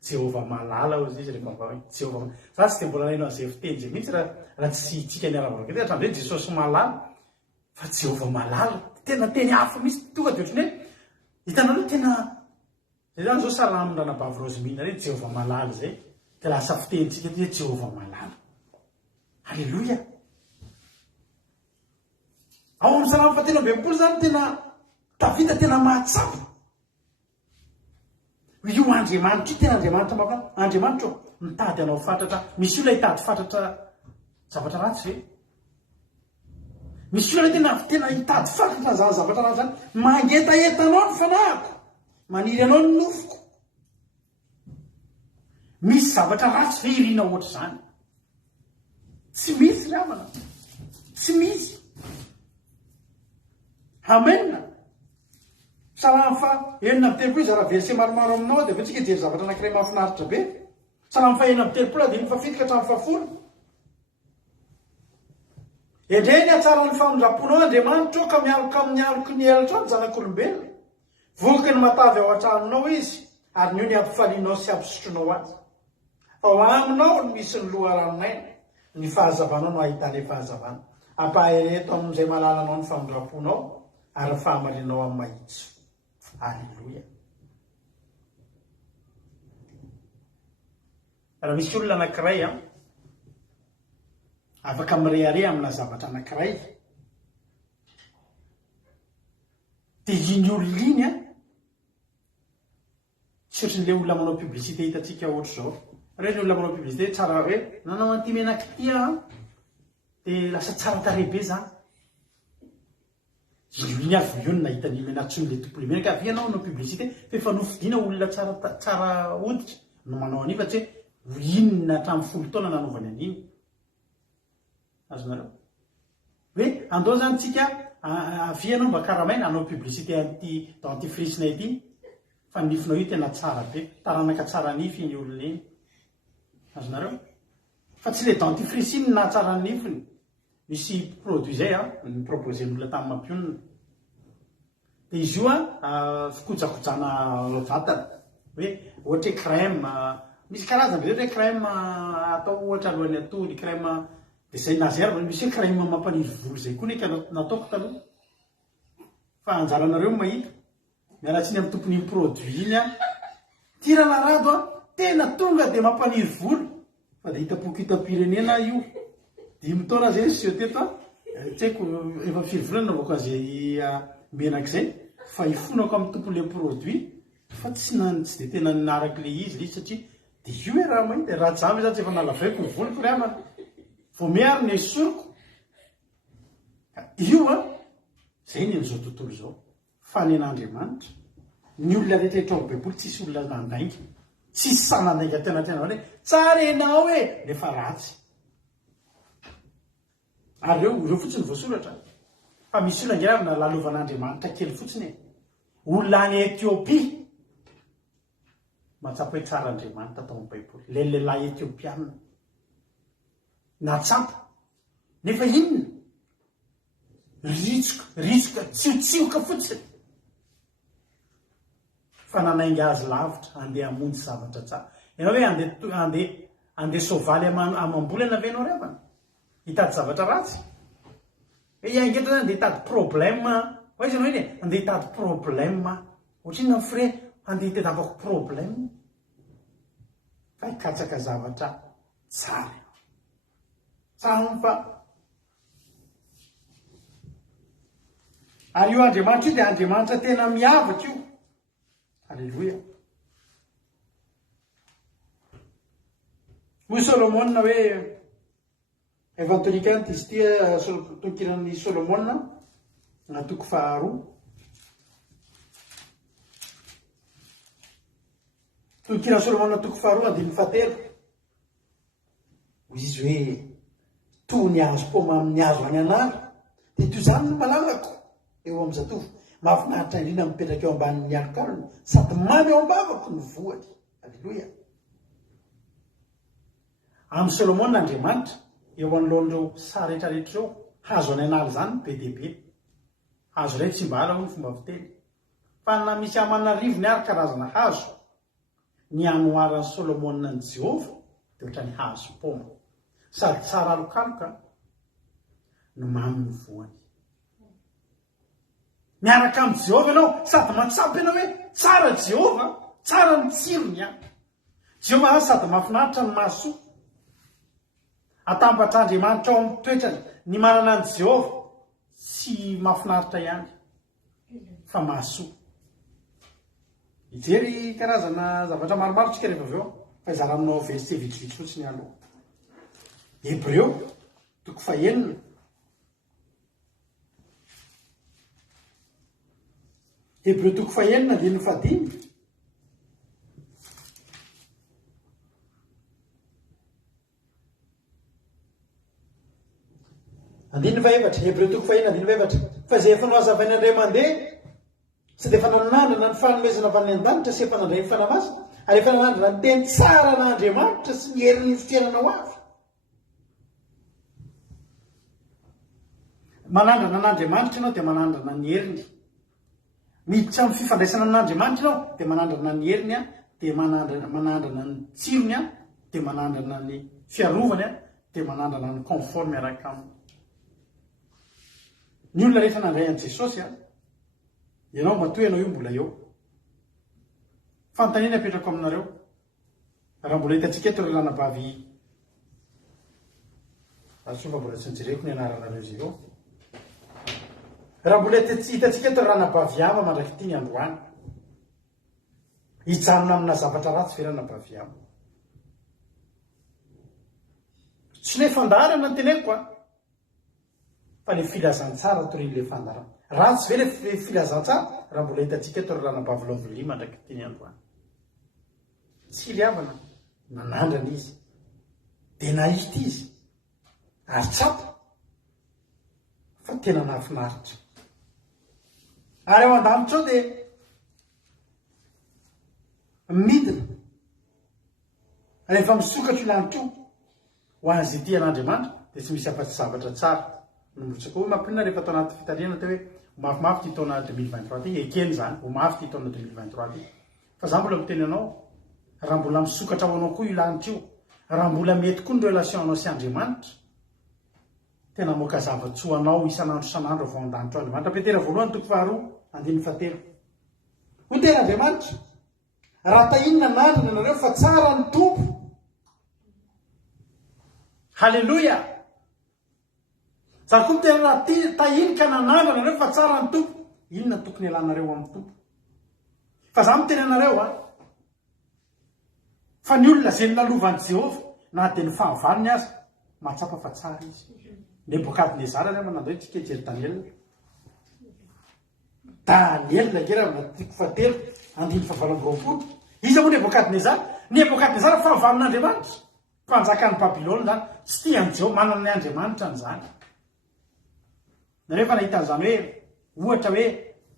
Jehova malala ozy izy rehefa hoe Jehova za tsy dia mbola nainao an'izay fiteny zay mihitsy raha tsy tsika ny aravaka ty hatramizay Jesosy malala fa Jehova malala tena teny hafa misy tonga dia ohatrany hoe hitanao hoe tena zay zany zao salamina nabavy Rosemina reny Jehova malala zay dia lasa fitenitsika ty hoe Jehova malala alleloia ao amin'ny salamy fatena ambinipolo zany tena Davida tena mahatsapa. Io Andriamanitra io tena Andriamanitra maka Andriamanitra mitady anao fatratra. Misy olona hitady fatratra zavatra ratsy ve? Misy olona tena hitady fatratra za zavatra ratsy zany. Mangetaeta anao ny fanahiko, maniry anao ny nofoko. Misy zavatra ratsy ve irina ohatra zany? Tsy misy ramana. Tsy misy. Amen. Salamy fa enina amby telopolo izy raha verset maromaro aminao dia tsika jery zavatra anankiray mahafinaritra be. Salamy fa enina amby telopolo dia ny fafito ka hatramin'ny fafolo. Endreny atsara ny famondraponao Andriamanitra ka mialoka amin'ny aloko ny elatra ny zanak'olombelona. Voky ny matavy ao an-tranonao izy ary ny io ny ampifalianao sy ampisotronao azy. Ao aminao no misy ny loharanomena, ny fahazavanao no ahitany fahazavana. Ampahereto amin'izay malalanao ny famondraponao ary fahamarinao amin'ny mahitso. Alleluia. Raha misy olona anankiray afaka mirehare amina zavatra anankiray dia iny olona iny tsy ohatran'ilay olona manao publicité hitantsika ohatra zao. Reo ny olona manao publicité tsara hoe nanao an'ity menaky dia lasa tsara tarebe zany. Iny avy io nahita ny menaky le tompony menaka avy ianao no publicité fa efa nofidiana olona tsara hoditra no manao an'io fa tsy hoe inona hatramin'ny 10 taona nanaovany an'iny. Azonareo hoe andao zany tsika avy ianao mba karamaina anao publicité an'ity dentifrice ity fa nifinao io tena tsara be, taranaka tsara nify iny olona iny. Azonareo fa tsy le dentifrice iny na tsara nifiny. Misy produit zay ny proposen'olona tamin'ny mampionina. Dia izy io fikojakojana vatana. Hoe ohatra hoe crème, misy karazany be hoe crème atao ohatra alohan'ny atody, crème dia zay na zay misy hoe crème mampaniry volo zay koa nika nataoko taloha. Fa anjaranareo mahita mialatsiny amin'ny tompony produit iny tirana rado tena tonga dia mampaniry volo. Fa dia hitapirenena io 5 taona zay sy eo teto tsy haiko efa 4 volana naovako azay menak'izay fa ifonako amin'ny tompon'ilay produit fa tsy dia tena nanaraka le izy satria dia io raha mahita raha tsy zany tsy efa nalavaiko ny voloko ry amana vao miaro ny esoriko io zay ny an'izao tontolo zao fanen'Andriamanitra. Ny olona rehetrarehetra ao baiboly tsisy olona nandainga, tsisy sanandainga tena hoe tsara enao hoe nefa ratsy. Ary reo fotsiny voasoratra fa misy olona ngira na lalovan'Andriamanitra kely fotsiny olona any Etiopia matsapa hoe tsara Andriamanitra tao amin'ny baiboly. Le lehilahy Etiopiana natsapa nefa inona ritsoka tsiotsioka fotsiny fa nanainga azy lavitra andeha hamonjy zavatra tsara. Ianao hoe andeha soavaly amam-bolana ve ianao ry amana? Hitady zavatra ratsy. Ingeta zany andeha hitady problème. Oizy ianao iny andeha hitady problème. Ohatriny na fre andeha hitadavako problème. Fa hikatsaka zavatra tsara. Tsara fa ary io Andriamanitra io dia Andriamanitra tena miavaka io. Alleluia. Hoy Solomona hoe Evantolikant izy tia tokiran'ny Solomona natoko 2. Tokiran'ny Solomona natoko 2:7. Hoy izy hoe toy ny hazo paoma amin'ny hazo any anara dia toy izany no malalako eo amin'ny zatovo. Mahafinaritra indrindra mipetraka eo ambanin'ny alokalony sady mamy eo ambavako ny voany. Alleluia. Amin'ny Solomona Andriamanitra eo anoloan'ireo sary rehetrarehetra eo hazo any anala zany be dia be. Hazo iray tsy mba ala hoy ny fomba fiteny. Fa na misy aman'arivo ny ary karazana hazo ny anoharan'ny Solomona ny Jehovah dia ohatran'ny hazo paoma sady tsara alokaloka no mamy ny voany. Miaraka amin'ny Jehovah ianao sady matsapy ianao hoe tsara Jehovah, tsara ny tsirony Jehovah sady mahafinaritra ny mahasoa. Atambatr'Andriamanitra ao amin'ny toetrany ny manana ny Jehovah sy mahafinaritra ihany fa mahasoa. Ijery karazana zavatra maromaro tsika rehefa avy eo fa izara aminao vesite vitsivitsy fotsiny aloha. Hebreo 9:1. Hebreo 9:1 andininy 5. Andininy 5. Hebreo 9:1 andininy 5. Fa izay efa noazavainy andray mandeha sy dia efa nanandrana ny fanomezana avy amin'ny an-danitra sy efa nandray ny fanamasina ary efa nanandrana ny teny tsara n'Andriamanitra sy ny herin'ny fiainana ho avy. Manandrana an'Andriamanitra ianao dia manandrana ny heriny. Miditra amin'ny fifandraisana amin'Andriamanitra ianao dia manandrana ny heriny a, dia manandrana ny tsirony a, dia manandrana ny fiarovany a, dia manandrana ny conforme miaraka aminy. Ny olona rehefa nandray an'i Jesosy a, ianao matoa ianao io mbola eo. Fanontaniana apetrako aminareo, raha mbola hitantsika eto ireo lanabavy, asofa mbola tsy nijereko ny anaranareo izy eo. Raha mbola hitantsika eto ireo lanabavy ama mandraky ity ny androany, hijanona amina zavatra ratsy ve lanabavy ama? Tsy ne fandarana ny teneko a, fa le filazantsara torin'le fandarana. Ratsy ve le filazantsara raha mbola hitantsika eto ireo lanabavy lovely mandraky ity ny androany. Tsy iliavana, nanandrana izy, dia nahita izy, ary tsapa, fa tena nahafinaritra. Ary ao an-danitra ao dia midina, rehefa misokatra io lanitra io ho an'izay ity an'Andriamanitra dia tsy misy afa-tsy zavatra tsara. Nombotsaka hoe mampinona rehefa tao anaty fitariana teo hoe mafimafy ty taona 2023 ty, ekeny zany, ho mafy ty taona 2023 ty. Fa za mbola miteny anao, raha mbola misokatra ho anao koa io lanitra io, raha mbola mety koa ny relation anao sy Andriamanitra, tena moka zava-tsy ho anao isan'andro vao an-danitra Andriamanitra. Petera 1:2-7. Hoy tena Andriamanitra, raha tahinina nandrina nareo fa tsara ny tompo. Halleluja! Zany koa tena raha tahiny ka nanandra nareo fa tsara ny tompo, inona tokony ialànareo amin'ny tompo? Fa za miteny anareo fa ny olona zay nalovan'i Jehovah na dia ny fahavaliny aza, mahatsapa fa tsara izy. Nebokadnezara rehefa nandray tsika jery Daniel. Daniel kera natiko 7:20. Iza moa Nebokadnezara? Nebokadnezara fahavalin'Andriamanitra, mpanjakan'ny Babilôna zany, tsy tian'i Jehovah, manana ny Andriamanitra n'izany. Na rehefa nahita an'izany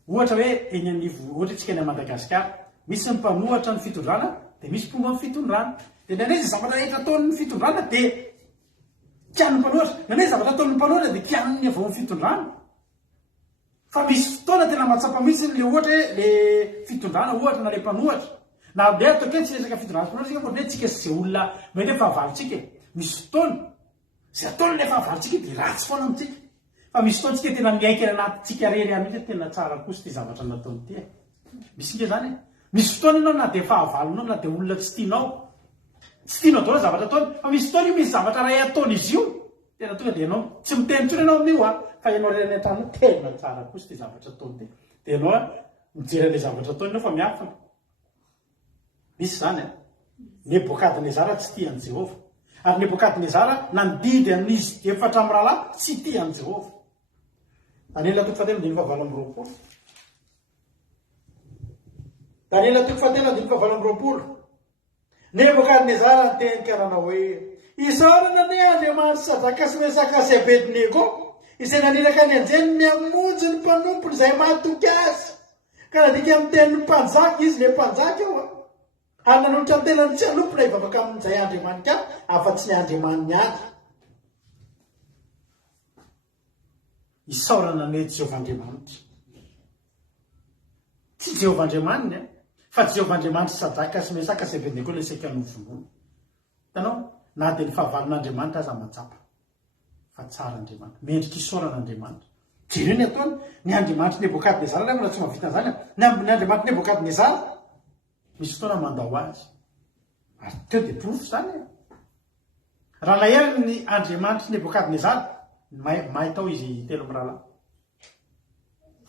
ohatra hoe eny anivo, ohatra tsika any Madagasikara, misy ny mpamohatra ny fitondrana dia misy mpomba ny fitondrana. Dia nanaiza zavatra rehetra ataon'ny fitondrana dia tian'ny mpanohatra, nanaiza zavatra ataon'ny mpanohatra dia tian'ny avao ny fitondrana. Fa misy fotoana tena mahatsapa mihitsy le ohatra hoe le fitondrana ohatra na le mpanohatra. Na le atao kely tsy resaka fitondrana mpanohatra hoe tsika sy olona mety hoe fahavalitsika. Misy fotoana zay ataony le fahavalitsika dia ratsy foana amintsika. Fa misy fotoana tsika tena miaikana anatintsika rery amin'ny tena tsara kosa ty zavatra nataony ty. Misy nge zany. Misy fotoana ianao na dia fahavalinao na dia olona tsy tianao daholo zavatra ataony, fa misy fotoana io misy zavatra ray ataony izy io. Tena tonga dia ianao tsy miteny tsony ianao amin'io fa ianao rery an-trano tena tsara kosa ty zavatra ataony ty. Dia ianao mijery an'ilay zavatra ataony ianao fa miafina. Misy zany Nebokadnezara tsy tian'i Jehovah. Ary Nebokadnezara nandidy amin'izy 4 rahalahy tsy tian'i Jehovah. Daniela 7:20. Daniela 7:20. Nebokadnezara teny karana hoe, isarana ny Andriamanitra Sadaka sy Mesaka sy Abednego izay naniraka ny anjeniny hamonjy ny mpanompony izay mahatoky azy. Ka nadika amin'ny tenin'ny mpanjaka izy le mpanjaka eo ary nanolotra ny tenany tsy hanompona hivavaka amin'izay Andriamanitra afa-tsy ny Andriamaniny any. Isaorana ny Jehovah Andriamanitra. Tsy Jehovah Andriamaniny fa Jehovah Andriamanitra Sadaka sy Mesaka sy Abednego le saika novonoana. Hitanao, na dia ny fahavalon'Andriamanitra aza mahatsapa, fa tsara Andriamanitra, mendrika isaorana Andriamanitra. Jereo ny ataony ny Andriamanitra Nebokadnezara rehefa mbola tsy mahavita an'izany. Ny Andriamanitra Nebokadnezara misy fotoana mandao azy. Ary teo dia profo zany. Raha lahera ny Andriamanitra Nebokadnezara, mahay tao izy telo mirahalahy.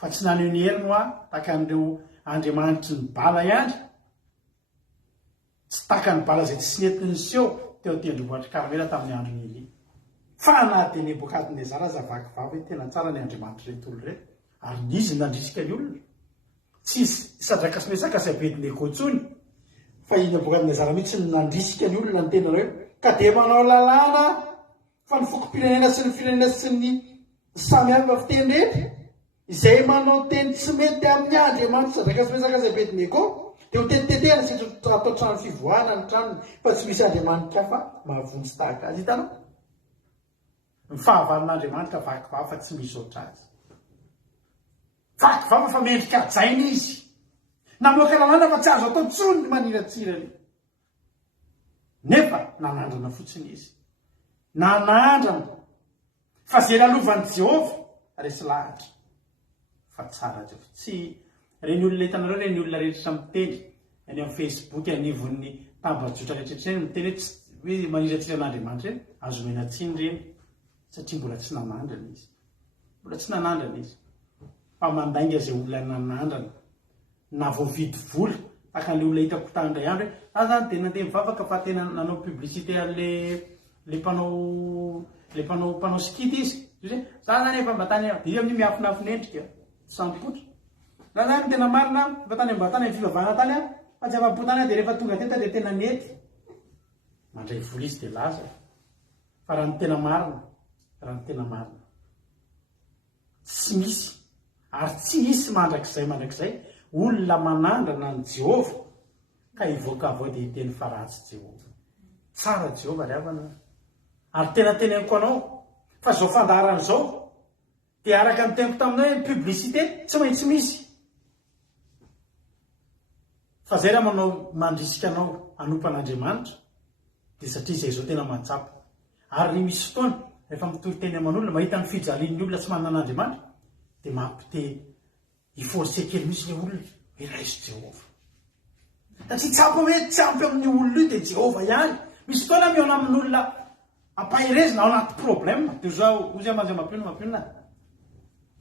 fa tsy naneho ny hely moa taka an'ireo andriamanitry ny bala ihany tsy taka ny bala zay tsy netiny seho teo tendrombohitra Karmela tamin'ny andro ny fa na dia Nebokadnezara aza vakivavy hoe tena tsara ny andriamanitra retolo reto ary nizy nandrisika ny olona tsisy sadraka sy mesaka sy Abednego tsony fa i Nebokadnezara mihitsy nandrisika ny olona ny tena reo ka dia manao lalàna fa ny fokom-pirenena sy ny firenena sy ny samihafa fiteny rehetra izay manao teny tsy mety amin'ny andriamanitra sadraka sy mesaka sy Abednego dia ho tetitetehana sy atao trano fivoahana ny tranony fa tsy misy andriamanitra fa mahavonjy tahaka azy hitanao ny fahavalon'andriamanitra vakivava fa tsy misy oatra azy vakivava fa mendrika ajaina izy namoaka lalàna fa tsy azo atao tsony ny maniratsirany nefa nanandrana fotsiny izy nanandrana fa zay lalovan'i Jehova resy lahatra fa tsara Jehova tsy reny olona hitanareo reny olona rehetra miteny any amin'ny Facebook anivon'ny tambajotra rehetrarehetra eny miteny hoe maniratsira an'andriamanitra reny azo mena tsiny reny satria mbola tsy nanandrana izy mbola tsy nanandrana izy fa mandainga zay olona nanandrana na voavidy vola takan'le olona hitako tandray andro hoe zany tena te mivavaka fa tena nanao publicité an'le mpanao skity izy za zany efa mba tany dia amin'ny miafinafina endrika sandokotra na zany tena marina fa tany ambatany amin'ny fivavahana tany fa tsy afa-potany dia rehefa tonga teta dia tena nety mandray vola izy dia laza fa raha ny tena marina tsy misy ary tsy misy mandrakizay olona manandrana ny Jehova ka hivoaka avao dia hiteny fa ratsy Jehova tsara Jehova ry havana ary tena teneniko anao fa zao fandaharana zao dia araka ny teniko taminao hoe publicité tsy maintsy misy fa zay raha manao mandrisika anao anompan'andriamanitra dia satria izay zao tena mahatsapa ary ny misy fotoana rehefa mitory teny aman'olona mahita ny fijalian'ny olona tsy manana an'andriamanitra dia mampite hiforce kely misy le olona iraiso Jehova satria tsapa hoe tsy ampy amin'ny olona io dia Jehova ihany misy fotoana miona amin'olona ampahirezina ao anaty problème dia zao ozy amazy mampionona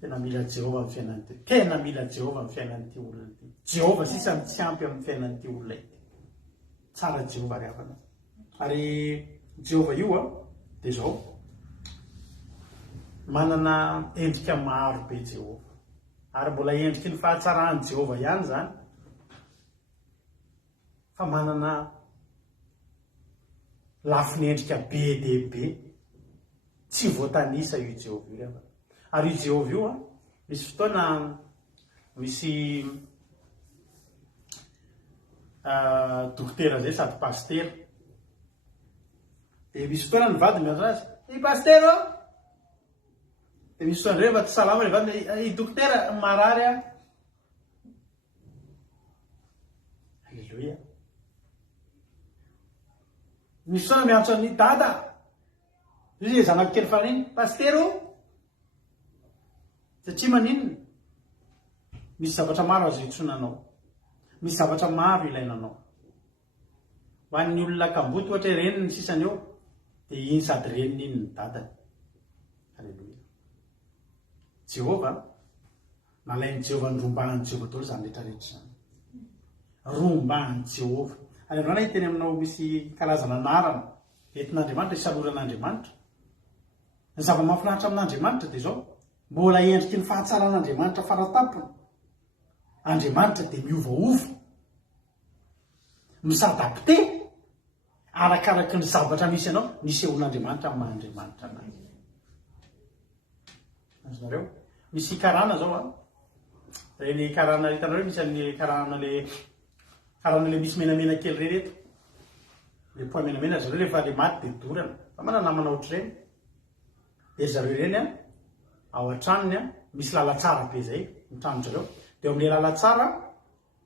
tena mila Jehova amin'ny fiainan'ity tena mila Jehova amin'ny fiainan'ity olona ity Jehova sisany tsy ampy amin'ny fiainan'ity olona ity tsara Jehova ry havana ary Jehova io dia zao manana endrika maro be Jehova ary mbola endriky ny fahatsarahany Jehova ihany zany fa manana lafiny endrika be dia be tsy voatanisa io Jehova io rehefa ary io Jehova io misy fotoana misy dokotera zay sady pastera dia misy fotoana ny vady miantso azy i pastera dia misy fotoana rehefa tsy salama le vady i dokotera marary alleloia misy fotoana miantso any dada izy zanako kely faniny pastera satria maninona misy zavatra maro azo itsonanao misy zavatra maro ilainanao ho an'ny olona kamboty ohatra hoe reniny sisany eo dia iny sady reniny iny ny dadany alleloia Jehova nalain'i Jehova ny rombahan'i Jehova daholo zany rehetrarehetra zany rombahan'i Jehova any androana hiteny aminao misy karazana anarana entin'Andriamanitra isaloran'Andriamanitra ny zava-mahafinaritra amin'Andriamanitra dia zao mbola endriky ny fahatsaran'Andriamanitra faratapony Andriamanitra dia miovaova misadapte arakaraky ny zavatra misy anao nisehon'Andriamanitra amin'ny maha-Andriamanitra anazy azonareo misy karana zao reny karana hitanareo misy an'ny karana le misy menamena kely rereto le poa menamena zareo rehefa le maty dia dorana fa mana namana ohatr'ireny dia zareo ireny ao an-tranony misy lalatsara be zay ny tranonjareo dia amin'le lalatsara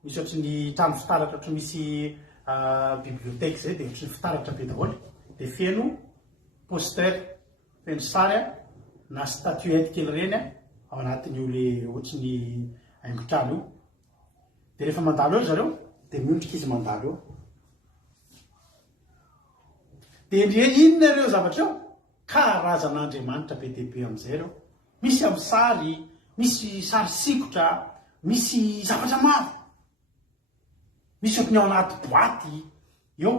misy ohatry ny trano fitaratra ohatry misy biblioteka zay dia ohatry ny fitaratra be daholo dia feno poster feno sary na statuette kely reny ao anatin'io le ohatry ny haingotrano io dia rehefa mandalo eo zareo dia miondrika izy mandalo eo dia ndre inona ireo zavatra eo karazan'Andriamanitra be dia be amin'izay reo misy amin'ny sary misy sary sikotra, misy zavatra maro, misy ohatiny ao anaty boaty eo.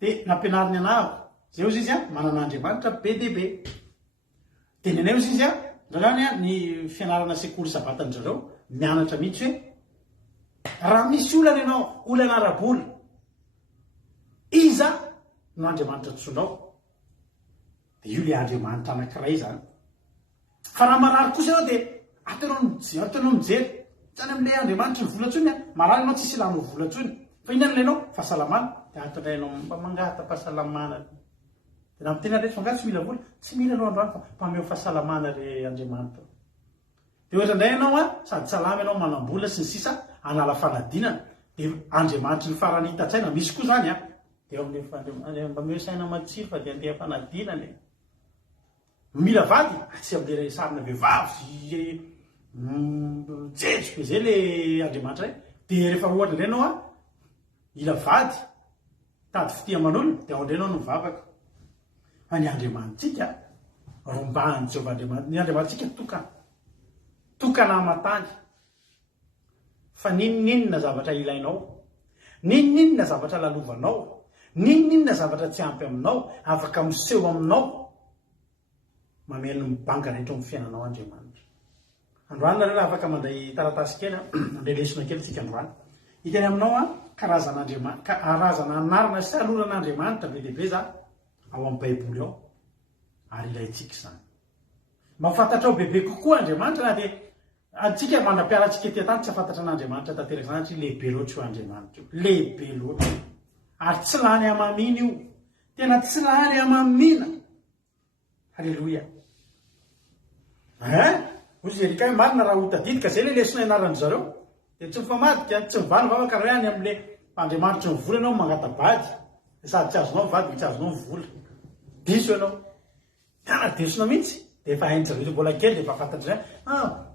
Dia nampianariny anako zay ozy izy a manan'Andriamanitra be dia be. Tenenay ozy izy a ndrarany a ny fianarana sekoly sabatan'zareo mianatra mihitsy hoe raha misy olana ianao olana arabola iza no Andriamanitra tsonao, dia io le Andriamanitra anankiray zany. Fa raha marary kosa ianao dia ataonao mijery zany amin'ilay Andriamanitra ny volantsony a marary ianao tsisy ilamo volantsony fa inona nolainao fahasalamana dia ataonao mba mangata-pahasalamana. Dia na mitena rehetra mangaty tsy mila vola, tsy mila anao androany fa mpameo fahasalamana le Andriamanitra. Dia ohatra indray ianao a sady salama ianao manam-bola sy ny sisa anala fanadinana dia Andriamanitra ny farany hitatsaina misy koa zany a dia amin'ny mba meo saina matsiro fa dia andeha fanadinana e. Mila vady tsy amin'ilay sarina vehivavy jejo be zay le Andriamanitra ray. Dia rehefa ohatra indray ianao a ila vady tady fitia aman'olona dia ao indray ianao no mivavaka. Fa ny Andriamanitsika rombahany Jehovah Andriamanitra, ny Andriamanitsika tokana amatany. Fa ninninona zavatra ilainao, ninninona zavatra lalovanao, ninninona zavatra tsy ampy aminao, afaka miseho aminao, mameno mibanga rehetra amin'ny fiainanao Andriamanitra. Androany nareo raha afaka mandray taratasy kely mandray lesona kely tsika androany. Hitany aminao a karazana anarana sy aloran'Andriamanitra be dia be za ao amin'ny Baiboly ao ary ilayntsika izany. Mahafantatra ao bebe kokoa Andriamanitra na dia antsika manam-piarantsika ety tany tsy afantatra an'Andriamanitra tanteraka izany satria lehibe loatra io Andriamanitra io, lehibe loatra ary tsy lany amamina io, tena tsy lany amamina. Halleloia. Ozy erika hoe marina raha hotadidika zay le lesona ianaran'ny zareo dia tsy mifamadika, tsy mivany vavaka raha any amin'ilay Andriamanitra ny vola ianao mangatabady sady tsy azonao vady tsy azonao vola diso ianao tana desona mihitsy. Dia efa hain'zareo zay mbola kely dia efa fantatra zay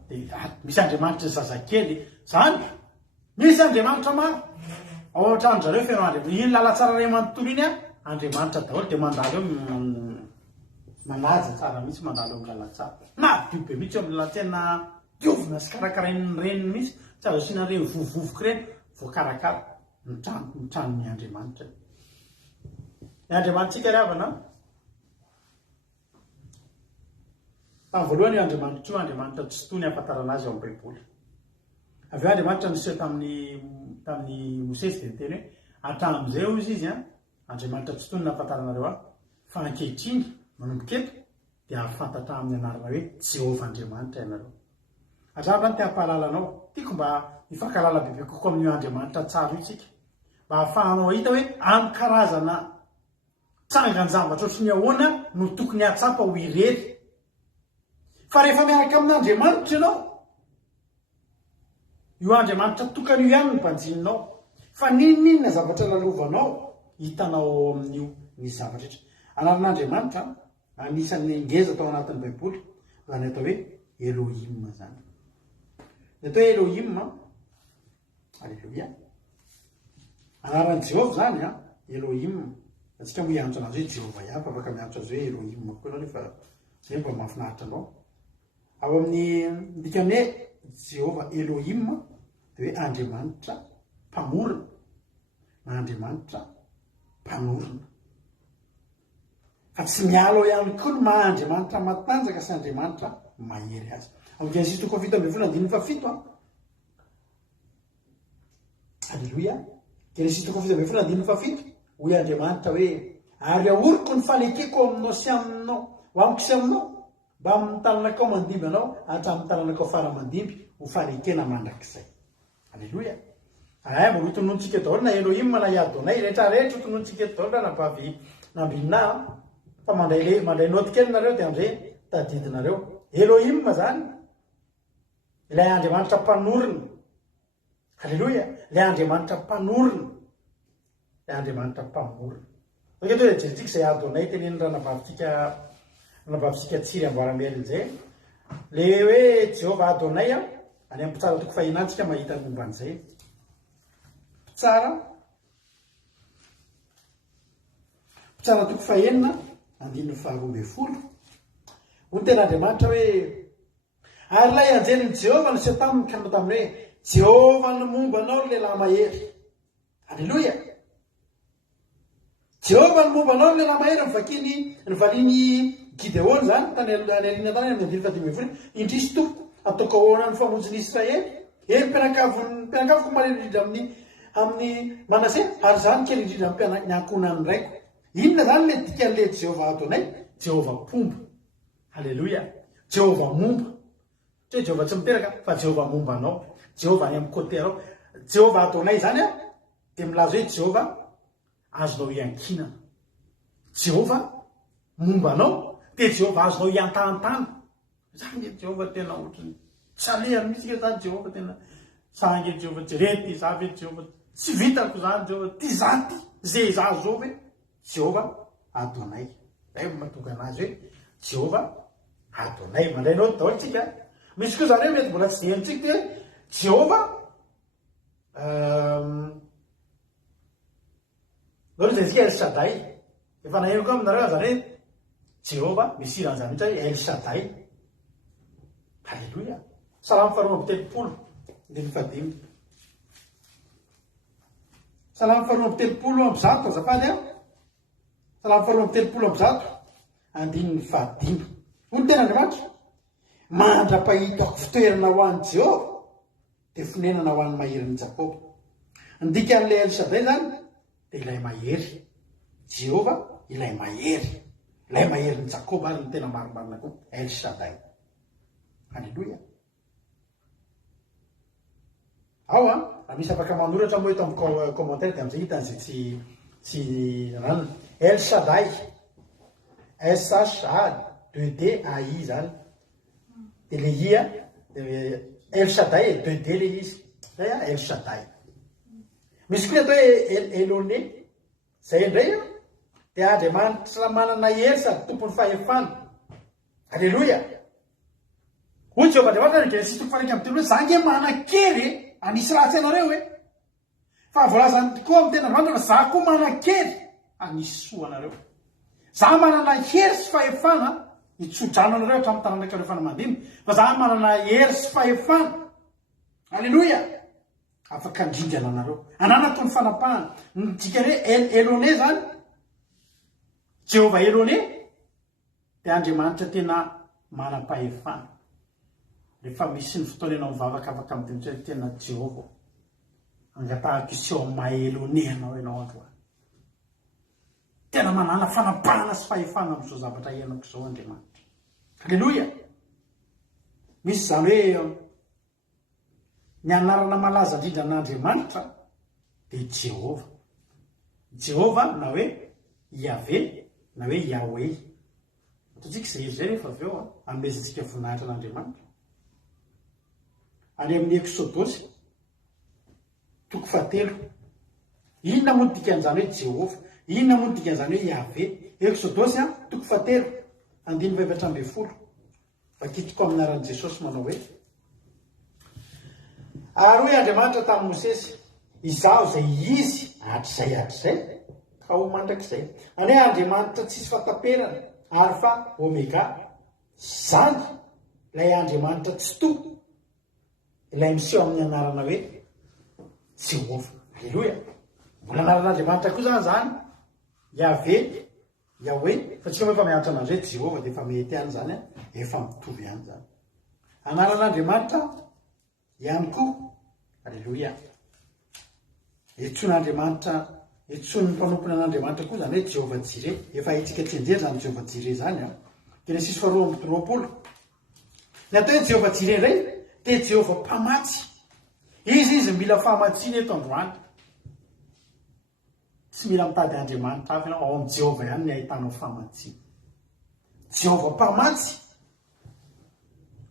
dia misy Andriamanitra ny zazakely zany, misy Andriamanitra maro ao an-tranon'zareo fianao Andriamanitra. Iny lalatsara ray manontolo iny a Andriamanitra daholo dia mandalo eo manaja tsara mihitsy mandalo eo amin'ny lalatsara madio be mihitsy eo amin'ny lalatsena diovina sy karakarain'ny reniny mihitsy tsy azo asiana reny vovovoka reny voakarakara mitranon'ny Andriamanitra. Ny Andriamanitsika ry havana tamin'ny voalohany Andriamanitra io Andriamanitra tsy tony ahafantarana azy ao amin'ny Baiboly. Avy eo Andriamanitra niseho tamin'ny Mosesy dia niteny hoe hatramin'izay ozy izy a Andriamanitra tsy tony nahafantaranareo a fa ankehitriny manomboka eto dia ahafantatra amin'ny anarana hoe Jehovah Andriamanitra ianareo. Azava ny te-hampahalala anao tiako mba hifankalala bebe kokoa amin'io Andriamanitra tsara io tsika mba hahafahanao hita hoe amin'ny karazana tsangan-javatra ohatrany ahoana no tokony hatsapa ho irery. Fa rehefa miaraka amin'Andriamanitra ianao, io Andriamanitra tokana io ihany no mpanjininao, fa ninninona zavatra lalovanao hitanao amin'io ny zavatra rehetra. Anaran'Andriamanitra anisan'ny ngeza atao anatin'ny Baiboly zany atao hoe Elohim zany. Ny atao hoe Elohim, alleluia. Anaran'i Jehovah zany a Elohim. Atsika mo hiantso anazy hoe Jehovah ihany fa afaka miantso azy hoe Elohim koa ianao nefa zay mba mahafinaritra anao. Ao amin'ny dikany hoe Jehovah Elohim dia hoe Andriamanitra mpamorona na Andriamanitra mpanorona. Fa tsy mialo ihany koa ny maha-Andriamanitra matanjaka sy Andriamanitra mahery azy. Amin'ny Genesis 7:7 Halleluia. Genesis 7:7 hoy Andriamanitra hoe ary ahoriko ny falekeko aminao sy aminao ho amiko sy aminao mba amin'ny talanakao mandimby anao hatramin'ny talanakao faramandimby ho falekena mandrakizay. Halleluia. Mbola tonontsika daholo na Elohim na Yadonai rehetrarehetra tonontsika daholo nabavy nambinina fa mandray noty kely nareo dia andre tadidinareo. Elohim zany ilay Andriamanitra mpanorona. Halleluia. Ilay Andriamanitra mpanorona, ilay Andriamanitra mpamorona. Oketo hoe jerentsika izay Adonai teneniny raha nabavitsika tsiry amboaramely zay le hoe Jehovah Adonai any amin'ny mpitsara toko fahinantsika mahita ny momba an'izay. Mpitsara toko fahenina 9:12 ho ny ten'Andriamanitra hoe Ary lay anjeliny Jehova ny Setaminy ka taminy hoe Jehova no momba anao ny lehilahy mahery. Alleloia. Jehova no momba anao ny lehilahy mahery mivakiny ny valiny Gideon zany tany alina tany amin'ny andiny fadimy indrisy tompo ataoko ahoana ny famonjy Israely. Mpianakaviko mare indrindra amin'ny Manase ary zany kely indrindra ny ankonany raiko. Inona zany le dikan'le Jehova ataonay? Jehova mpomba. Alleloia. Jehova momba. Tsy hoe Jehova tsy miteraka fa Jehova momba anao. Jehova any amin'ny côté anao. Jehova ataonay zany dia milaza hoe Jehova azonao iankinana. Jehova momba anao dia Jehova azonao iantahantana. Zany Jehova tena ohatrany salehany misy ke zany Jehova tena sange Jehova jerety zavy Jehova tsy vitako zany Jehova ty zaty zay za zao hoe Jehova ataonay. Zay mahatonga anazy hoe Jehova ataonay. Mandrainao daholo tsika. Misy koa zany hoe mety mbola tsy zehantsika hoe Jehova zao zay tsika El Shaddai. Efa naheno koa aminareo zany hoe Jehova misy iran'izany mihitsy hoe El Shaddai. Halleluia. Salamo faharoa amby telopolo andiny fadimy. Salamo faharoa amby telopolo amby zato azafady a. Salamo faharoa amby telopolo amby zato andiny fadimy. Hoy tena Andriamanitra mandra-pahitako fitoerana ho an'i Jehova dia fonenana ho an'ny mahery Jakoba. Ndika an'ilay El Shaddai zany dia ilay mahery. Jehova ilay mahery. Ilay mahery ny Jakoba ary ny tena marimarina koa El Shaddai. Halleluia. Ao raha misy afaka manoratra moa eto amin'ny commentaire dia amin'izay hitan'izay tsy ranona. El Shaddai. SHA2DAI zany. Dia le i El Shaddai 2D le izy. Zay El Shaddai. Misy koa atao hoe Elone. Zay indray dia Andriamanitra manana hery sady tompony fahefana. Halleluia. Hoy Jehova Andriamanitra ny Genesis 3:15 hoe za nge manan-kery anisy ratsy ianareo hoe. Fa voalazany tokoa amin'ny tena Andriamanitra fa za koa manan-kery anisy soa anareo. Za manana hery sy fahefana hitsodrano anareo hatramin'ny taranaka rehefa mandiny. Fa za manana hery sy fahefana. Halleluia. Afaka andrindrana anareo. Anana tony fanapahana. Dika hoe Elone zany. Jehova Elone dia Andriamanitra tena manam-pahefana. Rehefa misy ny fotoana ianao mivavaka afaka amin'ny tena Jehova. Angatahako iseho amin'ny maha-Elone anao androany. Tena manana fanapahana sy fahefana amin'izao zavatra iainako izao Andriamanitra. Halleluia. Misy zany hoe ny anarana malaza indrindra n'Andriamanitra dia Jehova. Jehova na hoe Yahvé na hoe Yahweh. Ataontsika izay zay rehefa avy eo amezantsika voninahitra n'Andriamanitra. Any amin'ny Exodosy 3:7. Inona moa dikan'izany hoe Jehova? Inona moa dikan'izany hoe Yahvé? Exodosy 3:7 andiny 12. Vakitiko amin'ny anaran'i Jesosy manao hoe ary hoe Andriamanitra tamin'i Mosesy izaho zay izy hatr'izay ka ho mandrakizay. Any hoe Andriamanitra tsisy fataperana ary fa Omega. Zany ilay Andriamanitra tsy to ilay miseho amin'ny anarana hoe Jehova. Halleluia. Mbola anaran'Andriamanitra koa zany Yahvé, Yahweh, fa tsy efa mianatra anazy hoe Jehova dia efa mety ihany zany efa mitovy ihany zany. Anaran'Andriamanitra ihany koa. Halleluia. Etson'Andriamanitra, etson'ny mpanompona an'Andriamanitra koa zany hoe Jehova Jireh. Efa haitsika tsenjery zany Jehova Jireh zany Genesis 4:20. Ny atao hoe Jehova Jireh indray dia Jehova mpamatsy. Izy mila fahamatsiana eto androany. Tsy mila mitady Andriamanitra hafa ianao, ao amin'ny Jehova ihany ny ahitanao fahamatsiana. Jehova mpamatsy.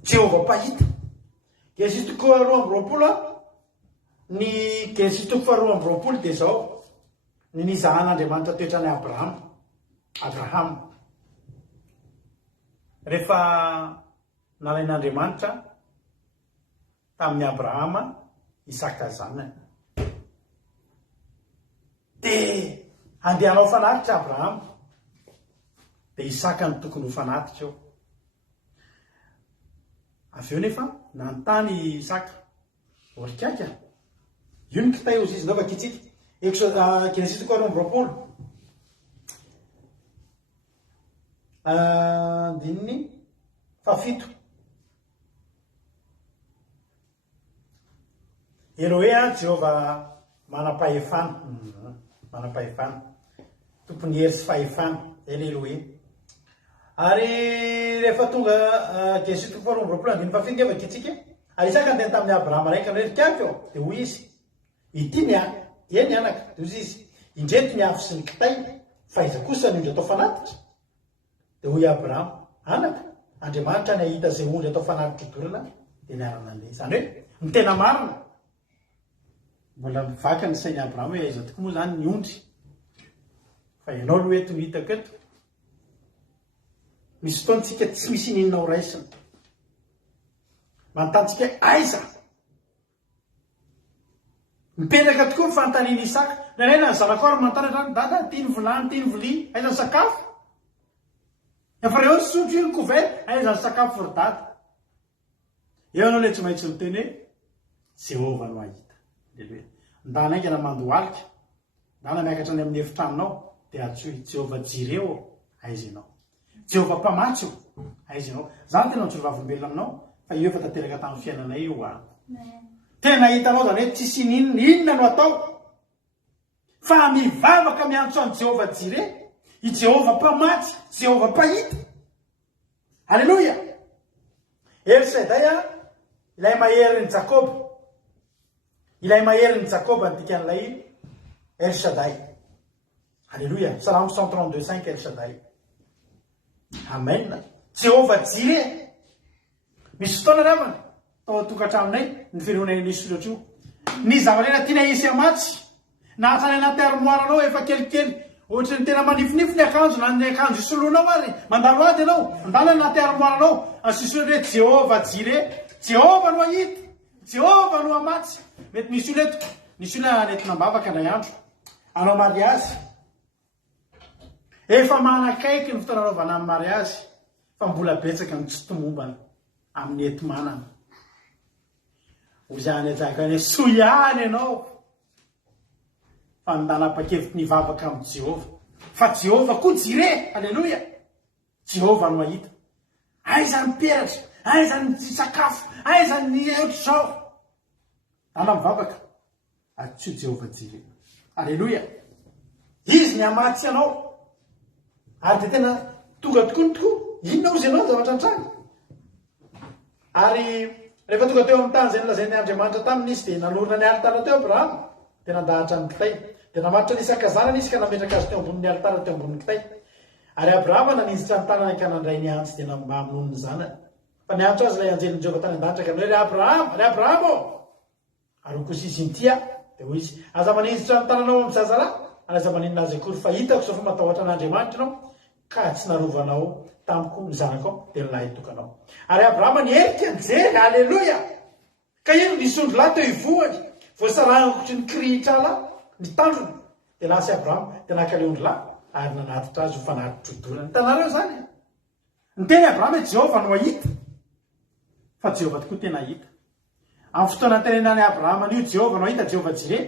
Jehova mpahita. Genesis 2:20. Ny Genesis 2:20 dia zao ny nizahan'Andriamanitra toetrany Abraham. Rehefa nalain'Andriamanitra tamin'ny Abrahama Isaka zanany. Dia andeha hanao fanatitra Abrahama. Dia Isaka no tokony ho fanatitra eo. avy eo nefa nantany Isaka orikaka io ny kitay ozy izy naova kitsika Genesis 4:20 dininy 7 Elohe Jehova manapahefana tompony hery sy fahefana Elohe ary rehefa tonga Genesis 4:20 fafity eva kitsika ary Isaka andeha tamin'ny Abrahama raika rerikako dia hoy izy ity eny anaka dia ozy izy indreto ny afo sy ny kitay fa iza kosa ny ondry atao fanatitra dia hoy Abrahama anaka Andriamanitra ny ahita izay ondry atao fanatitra dorana dia niarana an'ilay izany hoe ny tena marina mbola mivaka ny sainy Abrahama hoe aiza tokoa moa zany ny ondry fa ianao aloha eto no hitako eto misy fotoantsika tsy misy ininao raisina manontantsika aiza mipetraka tokoa nyfanontaniana Isaka narena ny zanako ary manontany dada tiany vilany tiany vilia aiza ny sakafo efa reo tsy sotro io ny couvert aiza ny sakafo for dada eo anao le tsy maintsy miteny hoe Jehova no ahita leloe ndana aingana mandohalika ndana miakatra any amin'ny efitranonao dia atsoy Jehova jireo aiza ianao Jehova mpamatsy aiza ianao zany tena nitsorovavom-belona aminao fa io efa tanteraka tamin'ny fiainanay io tena hitanao zany hoe tsisy inona no atao fa mivavaka miantso any Jehova jire i Jehova mpamatsy Jehova mpahita Alleluia Elsadaya ilay maherin'ny Jakob andikan'ilay Elsadai Alleluia Psalm 132:5 Elsadai Amen Jehova jire misy fotoana ravana tao tokantraminay ny firenenay nisy loatra ny zavarena tiana isy amatsy na atrany anaty armoiranao efa kelikely ohatra ny tena manifinify ny akanjo na ny akanjo isoloanao ary mandalo ady ianao andalo anaty armoiranao asisy hoe Jehova jire Jehova no ahita Jehova no amatsy mety misy olo eto nisy olo netina mbavaka indray andro anao mariazy efa manakaiky ny fotoana anaovana amin'ny mariazy fa mbola betsaka ny tsy tomombana amin'ny etomanana ozany ajaka any soiany ianao fa ndanapa-kevitra nivavaka amin'ny Jehova fa Jehova koa jire Alleluia Jehova no ahita aiza ny peratra aiza ny sakafo aiza ny ohatr'izao ana mivavaka atso Jehova jire Alleluia izy ny amatsy ianao ary dia tena tonga tokoa ny tokoa inona ozy ianao zavatra antrany ary rehefa tonga teo amin'ny tany zay nolazainy Andriamanitra taminy izy dia nanorona ny alitara teo Abrahama dia nandahatra ny kitay dia namaritra ny Isaka zanany izy ka nametraka azy teo ambonin'ny alitara teo ambonin'ny kitay ary Abrahama naninjitra ny tanany ka nandray ny antsy dia mamono ny zanany fa niantso azy ilay anjelin'ny Jehova tany an-danitra ka ry Abrahama ary kosa izy intia dia hoy izy aza maninjitra ny tananao amin'ny zazalahy ary aza maninona azy akory fa hitako zao fa matahotra an'Andriamanitra ianao ka tsy narovanao tamiko ny zanako dia nilahy tokanao ary Abrahama nierika nijery Alleluia ka ino nisondro lahy teo ivohany voasarangotry ny kirihitra lahy ny tandrony dia lasy Abrahama dia naka le ondry lahy ary nanatitra azy ho fanatitra odorany hitanareo zany ny teny Abrahama hoe Jehova no ahita fa Jehova tokoa tena hita amin'ny fotoana tenenany Abrahama nio Jehova no ahita Jehova jire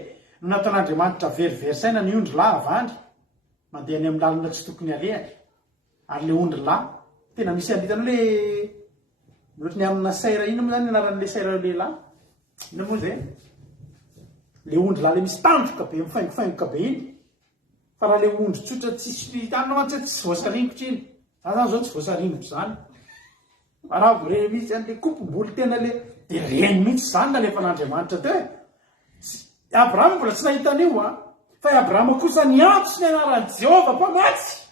no nataon'Andriamanitra veriversaina ny ondry lahy avandry mandeha any amin'ny lalana tsy tokony alehany ary le ondry lahy tena misy alitanao le ohatry ny amina saira ina moa zany anaran'le saira lehilahy ina moa zay le ondry lahy le misy tandroka be mifaingofaingoka be iny fa raha le ondry tsotra tsisy tanona mantsy tsy voasaringotra iny za zany zao tsy voasaringotra zany raha vore misy an'le kompom-boly tena le dia reny mihitsy zany na lefa n'Andriamanitra teo Abrahama mbola tsy nahita an'io fa Abrahama kosa niantso ny anaran'i Jehova mpamatsy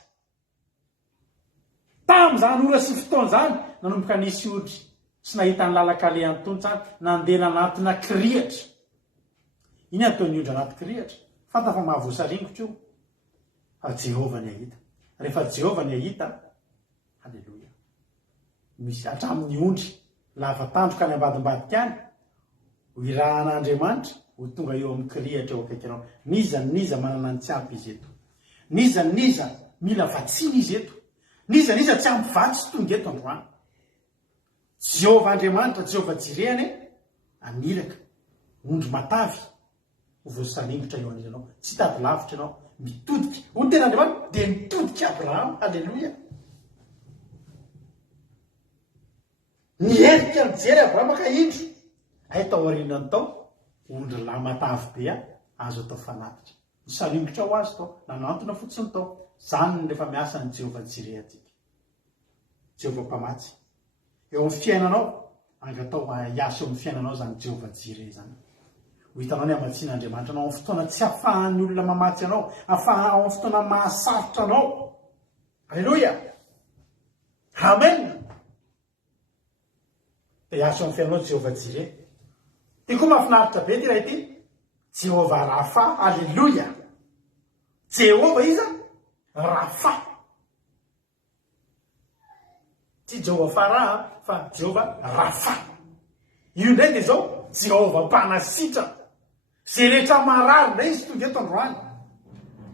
tamin'izany ora sy fotoana zany nanomboka nisy odry sy nahita ny lalaka le antony zany nandeha anatina kirihatra iny ataony ondry anaty kirihatra fanta fa mahavoasaringotra io fa Jehova ny ahita rehefa Jehova ny ahita Alleluia misy hatramin'ny ondry lava tandroka ny ambadimbadika any ho irahan'Andriamanitra ho tonga eo amin'ny kirihatra eo akaiky anao niza manana ny tsy ampy izy eto niza mila vatsiny izy eto niza tsy ampy vatsy tonga eto androany Jehovah Andriamanitra, Jehovah Jirehany anilaka ondro matavy ho voasanimotra eo an'izy anao, tsy tady lavitra ianao, mitodika. Hoy tena Andriamanitra dia mitodika Abraham. Halleloia. Niherika mijery Abraham ka indro tao aorianany tao ondro lahy matavy be azo atao fanatitra. Misanimotra ho azy tao, nanantona fotsiny tao. Zany ny rehefa miasa ny Jehovah Jireh atsika, Jehovah mpamatsy. Eo amin'ny fiainanao, angatao hiasa eo amin'ny fiainanao zany Jehovah Jireh zany. Ho hitanao ny amatsian'Andriamanitra anao amin'ny fotoana tsy ahafahan'ny olona mamatsy anao, ao amin'ny fotoana mahasarotra anao. Halleloia. Amen. Dia hiasa eo amin'ny fiainanao Jehovah Jireh. Ty koa mahafinaritra be ty raha ity, Jehovah Rafa. Halleloia. Jehovah iza Rafa. Tsy Jehovah Farah fa Jehovah Rafa. Io ndray dia zao Jehovah mpanasitra. Zay rehetra marary ndray izy tonga eto androany.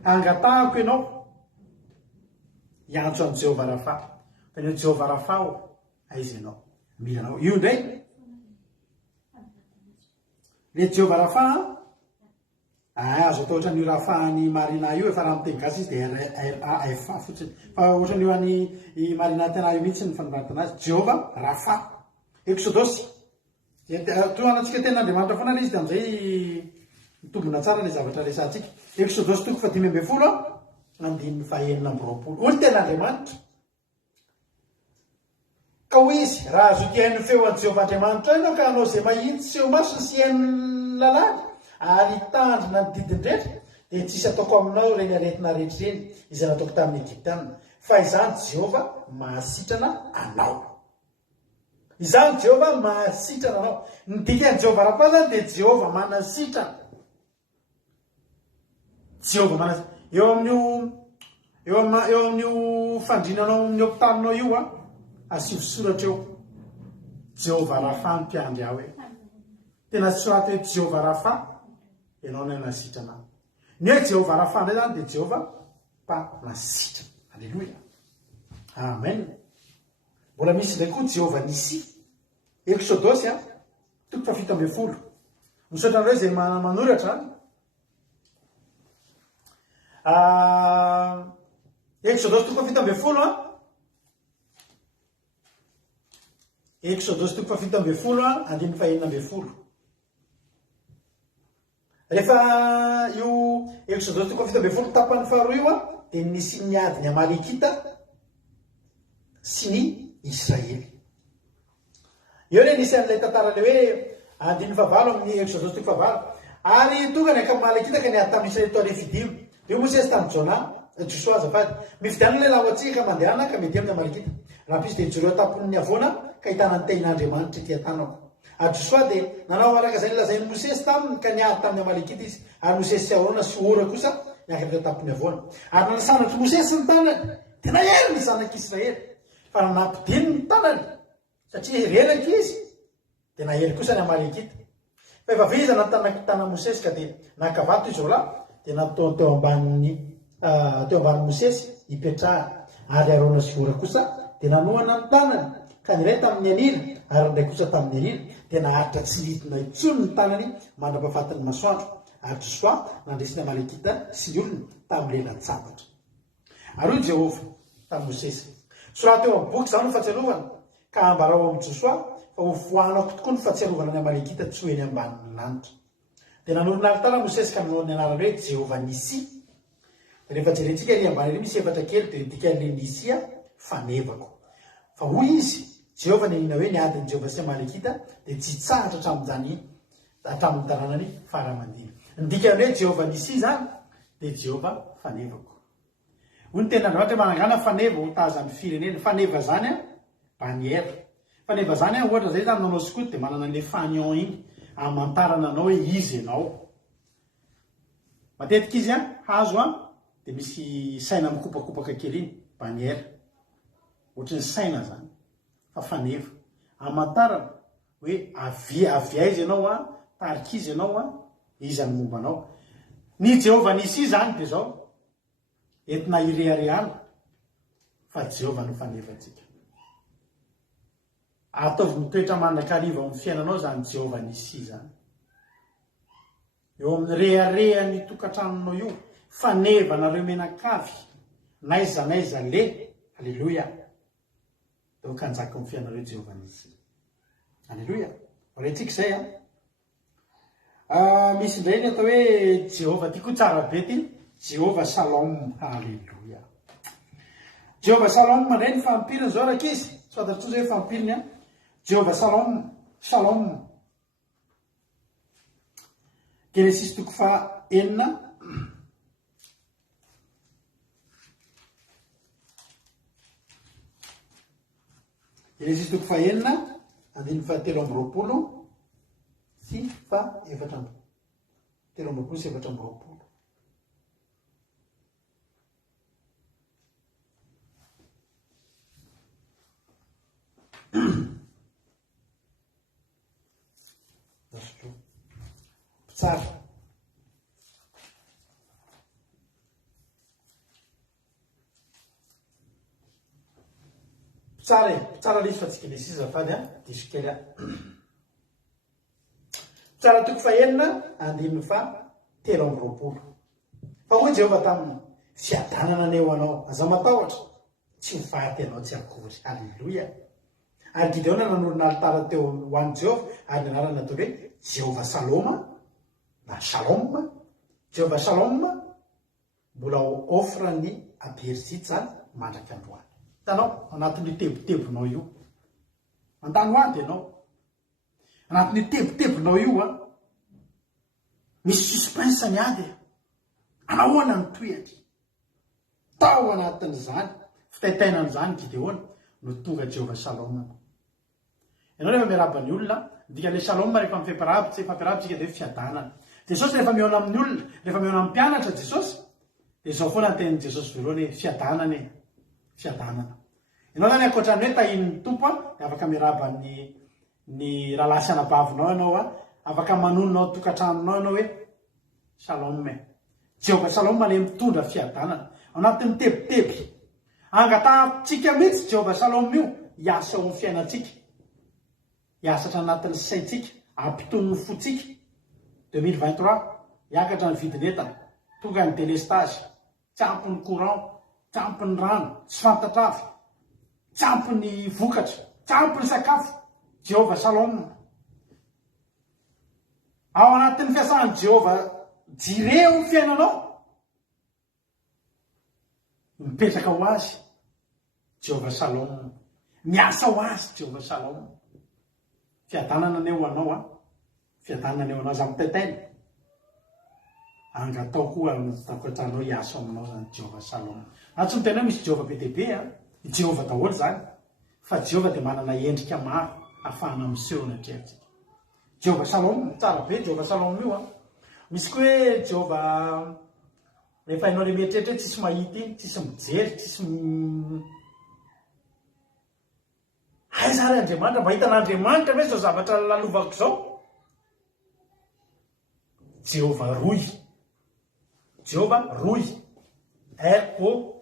Angatahako ianao hiantso amin'ny Jehovah Rafa. Fa ny Jehovah Rafa aiza ianao? Milanao. Io ndray le Jehovah Rafa azo atao ohatran'io Rafa-ny Marina io efa raha miteny gasy izy dia RAFA fotsiny. Fa ohatran'io any Marina tena io mihitsy ny fanoratana azy. Jehovah Rafa. Exodosy. Toanantsika ten'Andriamanitra foana izy dia amin'izay mitombona tsara le zavatra resantsika. Exodosy 5:20 andininy 9:20. Olo ten'Andriamanitra. Ka hoy izy, raha azo tihain'ny feo an'i Jehovah Andriamanitra ianao ka anao izay mahitsy seho masony sy hain'ny lalàny ary tandrina ny didin-drehetra dia tsisy ataoko aminao reny aretina rehetra reny izay nataoko tamin'ny Egyptianina. Fa izany Jehovah mahasitrana anao. Izany Jehovah mahasitrana anao. Ny dikan'i Jehovah Rafa zany dia Jehovah manasitrana. Jehovah manasitrana. Eo amin'io fandrinanao amin'ny hopitalinao io asivo soratra eo Jehovah Rafa ny mpiandry aho hoe. Tena soratra hoe Jehovah Rafa ianao ny anasitrana. Ny hoe Jehovah Rafa ndray zany dia Jehovah mpanasitra. Halleloia. Amen. Mbola misy ndray koa Jehovah Nissi. Exodosy 7:20. Misaotra an'ireo izay manoratra. Exodosy 7:20 Exodosy 7:20 andininy 9:20. Rehefa io Exodosy 7:20 tapany faharoa io dia nisy niady ny Amalekita sy ny Israely. Eo le nisy an'ilay tantara le hoe andininy 9 amin'ny Exodosy 9. Ary tonga ny Amalekita ka niady tamin'ny Israely tao Refidim. Io Mosesy tamin'ny Joshua azafady. Mividiana ilay laoantsika ka mandehana ka mety amin'ny Amalekita. Raha pisy dia joreo tapon'ny avona ka hitanany tehin'Andriamanitra ity an-tanao. Joshua dia nanao araka izay lazain'ny Mosesy taminy ka niady tamin'ny Amalekita izy. Ary Mosesy sy Arona sy Ora kosa niakatra tapon'ny avona. Ary nanasanatry Mosesy ny tanany dia nahery ny zanak'Israely. Fa nanapidiny ny tanany satria reraka izy dia nahery kosa ny Amalekita. Fa efa vizana ny tanan'i Mosesy ka dia nakavato izy roalahy dia natao teo ambany Mosesy hipetrahana. Ary Arona sy Ora kosa dia nanohana ny tanany ka ny iray tamin'ny anila ary ndray kosa tamin'ny arina dia naharitra tsy litina intsony ny tanany mandrapahafatin'ny masoandro. Ary Joshua nandresiny Amalekita sy ny olona tamin'ny lelan-tsabatra. Ary io Jehovah tamin'ny Mosesy. Sorata eo amin'ny boky izany no fahatsiarovana ka ambarao amin'ny Joshua fa ho voanako tokoa ny fahatsiarovana ny Amalekita tsy hoe ny ambanin'ny lanitra. Dia nanorina aritana Mosesy ka nanao ny anarany hoe Jehovah Nissi. Rehefa jerentsika ry ambany ry misy efatra kely dia dikany Nissi fanevako. Fa hoy izy Jehovah nina hoe niadiny Jehovah sy Amalekita dia tsy tsahatra hatramin'ny taranany faramandiny. Ny dikany hoe Jehovah Nissi zany dia Jehovah fanevako. Hoy ny ten'Andriamanitra manangana faneva ho tazan'ny firenena. Faneva zany baniera. Faneva zany ohatra zay zany nanao skoty dia manana an'ilay fanion iny amantarana anao hoe izy ianao. Matetika izy hazo dia misy saina mikopakopaka kely iny baniera. Ohatran'ny saina zany. Fa faneva amantarana hoe avia izy ianao tarika izy ianao izy ny momba anao. Ny Jehovah Nissi zany dia zao entina ireharehana fa Jehovah no fanevantsika. ataovy mitoetra mandrakariva amin'ny fiainanao zany Jehova nisy zany. Eo amin'ny rehareha ny tokantranonao io, fanevana menakavy, naiza le, alleluia. Deo kanjaka amin'ny fiainareo Jehova nisy. Alleluia. Rehtsika izay misy indray ny atao hoe Jehova ty koa tsara be ty, Jehova Shalom. Alleluia. Jehova Shalom mandray ny fampirina zao rakizy. Soatatro zay fampirina. Jehova Shalom, Shalom. Genesis toko fa enina. Genesis toko fa enina, andiny fa 3 sy fa 4. 3 sy 4. Tsara. Tsara lisy fa tsy Genesis zafady diso kely tsara toko fa enina andiny fa 3. Fa hoy Jehova taminy, tsy adanana aneo anao, aza matahotra, tsy mifaty anao tsy akory. Alleluia. Ary Gideona nanorina alitara teo ho an'i Jehova, ary nanarana atao hoe Jehova Saloma na Shalom. Jehova Shalom mbola offre ny aberzity zany mandraka androany. Hitanao anatin'ny tebotebonao io, mandano ady ianao, anatin'ny tebotebonao io misy suspense ny ady. Anahoana ny toetry tao anatin'izany fitaitainan'izany Gideona no tonga Jehova Shalom. Ianao rehefa miaraba ny olona, dika le Shalom rehefa mifampiarabitsy tsika dia fiadanana. Jesosy rehefa mihaona amin'ny olona, rehefa mihaona amin'ny mpianatra Jesosy, dia zao foana tenin Jesosy voalohany hoe fiadanana. Fiadanana. Ianao zany ankoatrany hoe tahin'ny tompo afaka miaraba ny rahalasy anabavinao ianao afaka manononao tokantranonao ianao hoe Shalom. Jehova Shalom le mitondra fiadanana anatin'ny teboteby. Angatantsika mihitsy Jehova Shalom io hiasa ao amin'ny fiainantsika, hiasatra anatin'ny saintsika, ampitony ny fotsika. 2023 hiakatra ny vidin'entana, tonga ny délestage, tsy ampy ny courant, tsy ampy ny rano, tsy fantatrafy, tsy ampy ny vokatra, tsy ampy ny sakafo. Jehova Shalom. Ao anatin'ny fiasan'ny Jehova jireo ny fiainanao, mipetraka ho azy Jehova Shalom, miasa ho azy Jehova Shalom. Fiadanana aneo anao fiadanana aneo anao aza mitaitaina. Angatao koa takotranao hiasa aminao zany Jehova Shalom. Tsy mitena misy Jehova be deaibe Jehova daholo zany, fa Jehova dia manana endrika maro ahafahana miseho anatrehantsika. Jehova Shalom, tsara be Jehova Shalom io misy koa hoe Jehova rehefa hainao le mieritreritra hoe tsisy mahita iny, tsisy mijery, tsisy haizary Andriamanitra, mba hitan'Andriamanitra hoe zao zavatra lalovako zao. Jehova roy. Jehova roy. ROHY.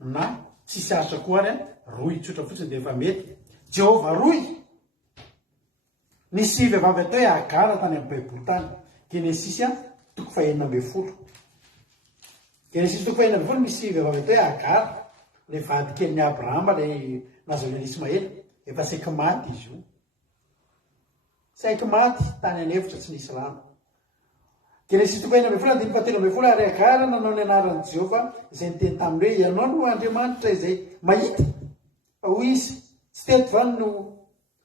Na tsisy asa koa ary roy tsotra fotsiny dia efa mety. Jehova roy. Nisy vehivavy atao hoe Agara tany amin'ny baiboly tany. Genesis toko fa 9. Genesis toko fa 9 misy vehivavy atao hoe Agara. Le vady kelin'ny Abrahama le nazon'ny Ismaely. Efa saiky maty izy io. Saiky maty tany anefitra tsy nisy rano. Genesis toko 9 andiny fa 13 ary Agara nanao ny anaran'i Jehova izay niteny taminy hoe ianao no Andriamanitra izay mahita. Hoy izy tsy teto vany no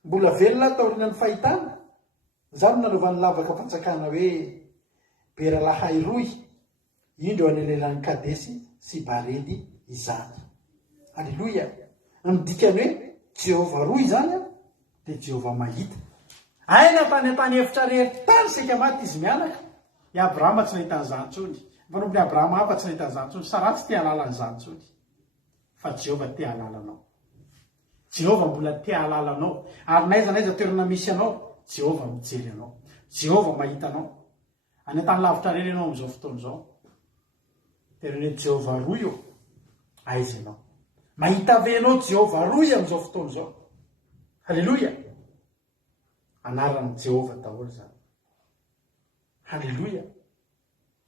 mbola velona taoriana ny fahitana. Zany nanaovan'ny lavaka fanjakana hoe Beralahay roy, indro anelelan'ny Kadesy sy Baredy izany. Alleluia. Midikany hoe Jehova roy zany dia Jehova mahita. Aina tany efitra rehetra tany sika maty izy mianaka. I Abrahama tsy nahita an'izany intsony. Manompy Abrahama hafa tsy nahita an'izany intsony. Sara tsy tia halala an'izany intsony. Fa Jehova tia halalanao. Jehova mbola tia halalanao. Ary naiza toerana misy anao, Jehova mijery anao. Jehova mahita anao. Any an-tany lavitra reny ianao amin'izao fotoana izao. Tena hoe Jehova roy io, aiza ianao. mahita venao Jehova roy am'izao fotoana zao. Halleloia. Anaran'i Jehova daholo zany. Halleloia.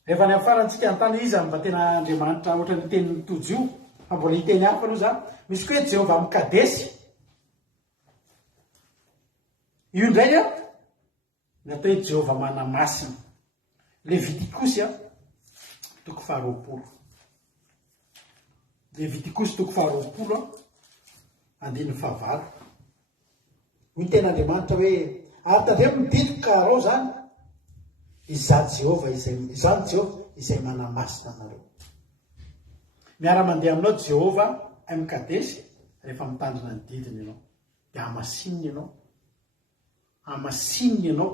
Rehefa ny afarantsika antany izy mba tena Andriamanitra ohatra ny teny tojo io, fa mbola hiteny hafa aloha za. Misy koa hoe Jehova amin'ny Kadesy. Io indray a natao hoe Jehova manamasina. Levitikosy a toko 20. Levitikosy toko 20 9. Ny tena Andriamanitra hoe ary tandremo miditoka karao zany, izany Jehova izay manamasina anareo. Miara-mandeha aminao Jehova amin'ny Kadesy rehefa mitandrina ny didiny ianao, dia amasinina ianao. Amasinina ianao.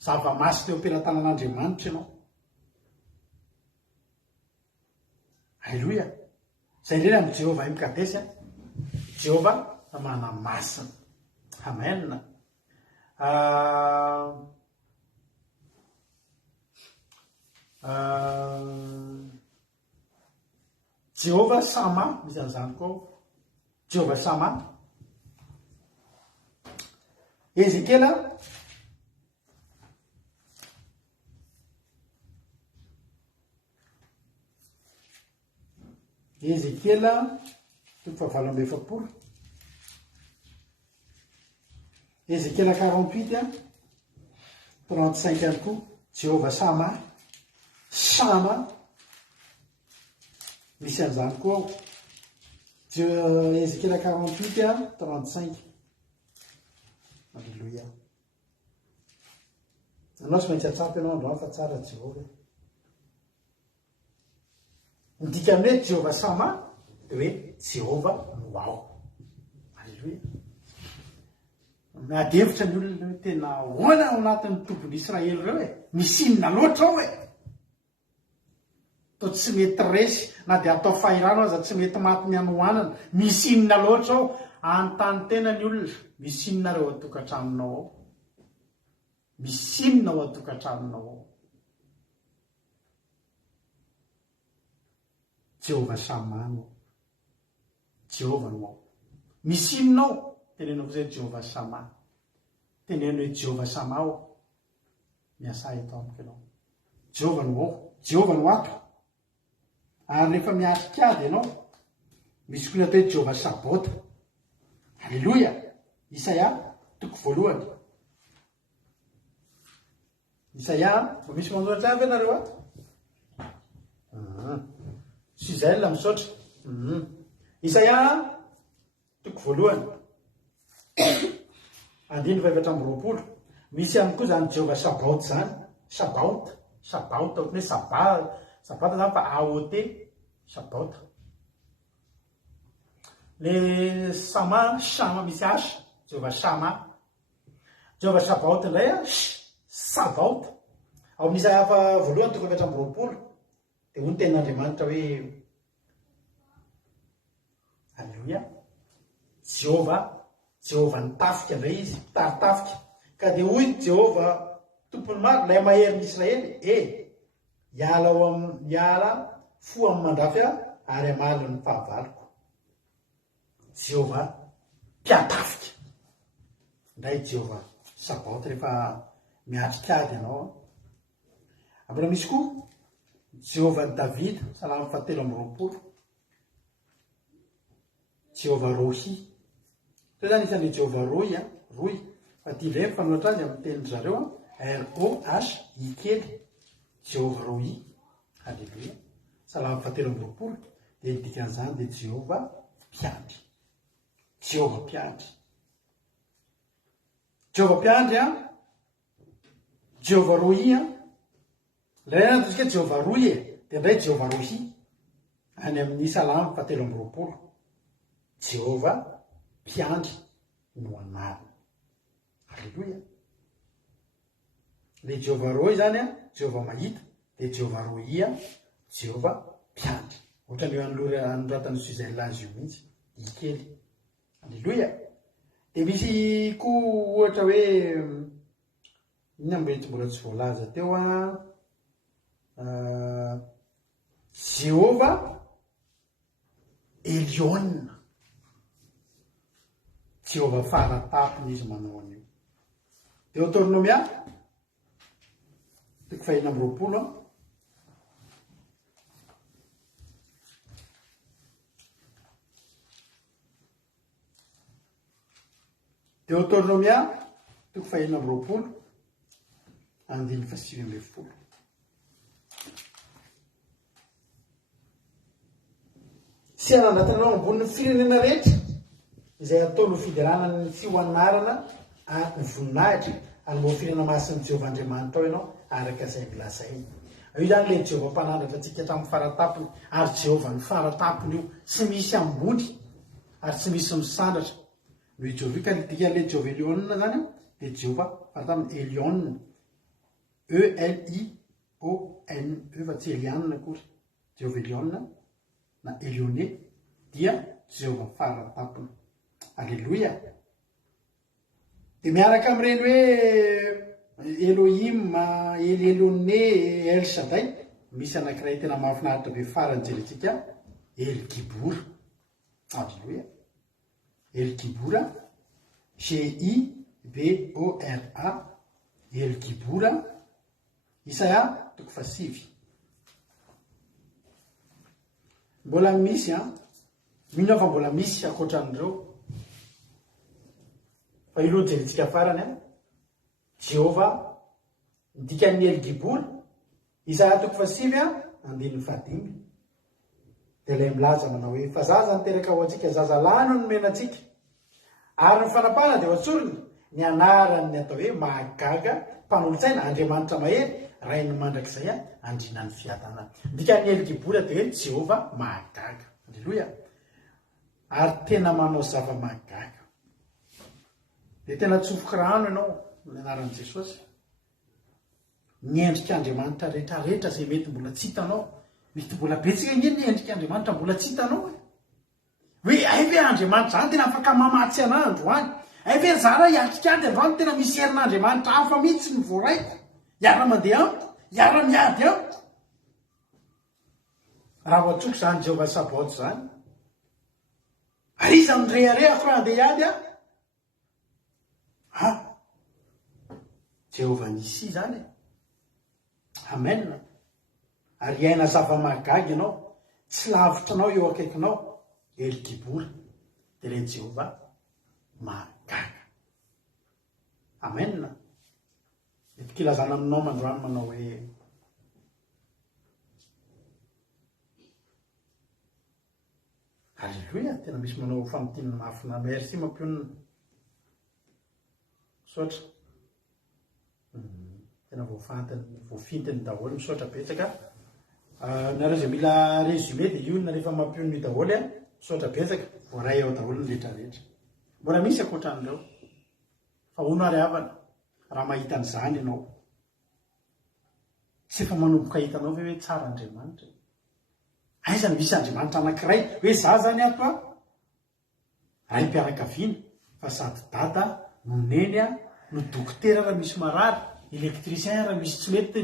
Zava-masina eo am-pelatanan'Andriamanitra ianao. Halleloia. Zay indreny amin'ny Jehova amin'ny Kadesy, Jehova manamasina. Amen. Jehova Sama, misy an'izany koa. Jehova Sama. Ezekela toko 7. Ezekela 48 35 ihany koa. Jehova Sama. Sama. Misy an'izany koa. Ezekela 48 35. Alléluia. Anao sy maintsy atsampy ianao androany fa tsara Jehova. Midika amin'ny hoe Jehova Sama dia hoe Jehova no ao. Alléluia. Nadevitra ny olona hoe tena hoana ao anatin'ny tompony Israely ireo e. Misinina loatra ao e. Tao tsy mety resy na dia atao fahirano aza tsy mety maty ny anohanana. Misinina loatra ao. Anontany tena ny olona. Misinina reo atokantraminao ao. Misinina ao atokantraminao ao. Jehova Samano. Jehova no ao. Misininao. Tenenao zay Jehova Sama. Tenenao hoe Jehova Sama ao. Miasa eto amiko ianao. Jehova no ao. Jehova no ato. Ary rehefa miatrika ady ianao, misy koa natao hoe Jehova Sabota. Halleluia. Isaia toko 1. Isaia, misy manoratra avy ianareo ato? Suzel misaotra. Isaia toko 1. 9:20. Misy ihany koa zany Jehova Sabaoth zany. Sabaoth. Sabaoth ohatry hoe sabata. Sabata zany fa AOT. Sabaoth. Le Sama, Shama misy asy. Jehova Sama. Jehova Sabaoth indray a. Sabaoth. Ao amin'isa hafa 1:20. Dia hoy ny tenin'Andriamanitra hoe Halleluia. Jehova nitafika indray izy, taritafika. Ka dia hoy Jehova tompony maro, ilay mahery ny Israely, hiala fo amin'ny mandrafy ary amalo ny fahavaloko. Jehova mpiatafika. Indray Jehova Sabaoth rehefa miatrika ady ianao. Mbola misy koa Jehova Davida, Salamo 7:20. Jehova Rohi. Toy zany isan'ilay Jehova Roy, Roy. Fa ty very fanoratra azy amin'ny tenin zareo, ROHI kely. Jehova Roy. Halleluia. Salamo 7:20. Dia dikan'izany dia Jehova mpiandry. Jehova mpiandry. Jehova mpiandry Jehova Roy Ilay natosika Jehova Roy dia indray Jehova Rohi. Any amin'ny Salamo 7:20. Jehova mpiandry no anarany. Halleluia. Le Jehova Roy zany Jehova mahita, dia Jehova Roy Jehova mpiandry. Ohatra ny anoratany Suzel azy io mihitsy, ikely. Halleluia. Dia misy koa ohatra hoe iny amrety mbola tsy voalaza teo Jehova Eliona. Jehova faratapony izy manao an'io. Deutéronomia 4:20. Deutéronomia 4:20, 7:20. Sy anandratanao ambonin'ny firenena rehetra izay ataon'ny fideranany tsy ho anarana ny voninahitra ary mbo firenena masin'ny Jehova Andriamanitra ao ianao araka izay milazainy. Io zany le Jehova mpanandratra antsika hatramin'ny faratapony, ary Jehova ny faratapony io tsy misy ambony ary tsy misy misandratra. Noho Jehova io ka dika le Jehova Eliona zany de Jehova faratapony Eliona, ELIONE fa tsy Eliana akory. Jehova Eliona na Elione dia Jehova faratapony. Alleluia. De miaraka amin'ireny hoe Elohim, Elione, El Shaddai, misy anankiray tena mahafinaritra be farany jerentsika, El Gibora. Alleluia. El Gibora, GIBORA, El Gibora, Isaia 7. Mbola misy mino fa mbola misy akoatran'ireo. Fa ilo jerentsika farany Jehova dikan'ny El Gibora, Isaia 7, 5. De ilay milaza manao hoe fa zaza niteraka ho antsika, zaza lano no menantsika, ary ny fanapahana dia hoatsorina ny anarany atao hoe mahagaga, mpanolotsaina, Andriamanitra mahery, rainy mandrakizay andrina ny fiadanana. Dikan'ny El Gibora dia hoe Jehova mahagaga. Alleluia. Ary tena manao zava-mahagaga. Dia tena tsofoka rano ianao ny anaran'i Jesosy. Niendrika Andriamanitra rehetrarehetra izay mety mbola tsy hitanao. Mety mbola betsika ingeny niendrika Andriamanitra mbola tsy hitanao. Hoe ay ve Andriamanitra zany tena afaka mamatsy anah androany. Ay ve zara hiatrikady androany tena misy herin'Andriamanitra hafa mihitsy ny voaraiko. Hiara-mandeha amiko, hiara-miady amiko. Raha hoatroko zany Jehova Sabaoty zany. Ariza mirehareha fa andeha hiady Jehova nisy zany. Amen. Ary aina zava-mahagaga ianao, tsy lavitra anao eo akaikinao, El Gibora, dia ilay Jehova mahagaga. Amen. Etikilazana aminao mandroany manao hoe Alleluia. Tena misy manao famotinana mafina. Merci mampionina. Misaotra. Tena voafintany daholo, misaotra betsaka. Nareo izay mila résumé dia io na rehefa mampionina io daholo misaotra betsaka, voaray ao daholo ny rehetrarehetra. Mbola misy akoatran'ireo. Fa hono ary havana raha mahita an'izany ianao. Tsy efa manomboka hitanao ve hoe tsara Andriamanitra. Aiza ny misy Andriamanitra anankiray hoe za zany ato raim-pianakaviana, fa sady dada no neny no dokotera raha misy marary, électricien raha misy tsy mety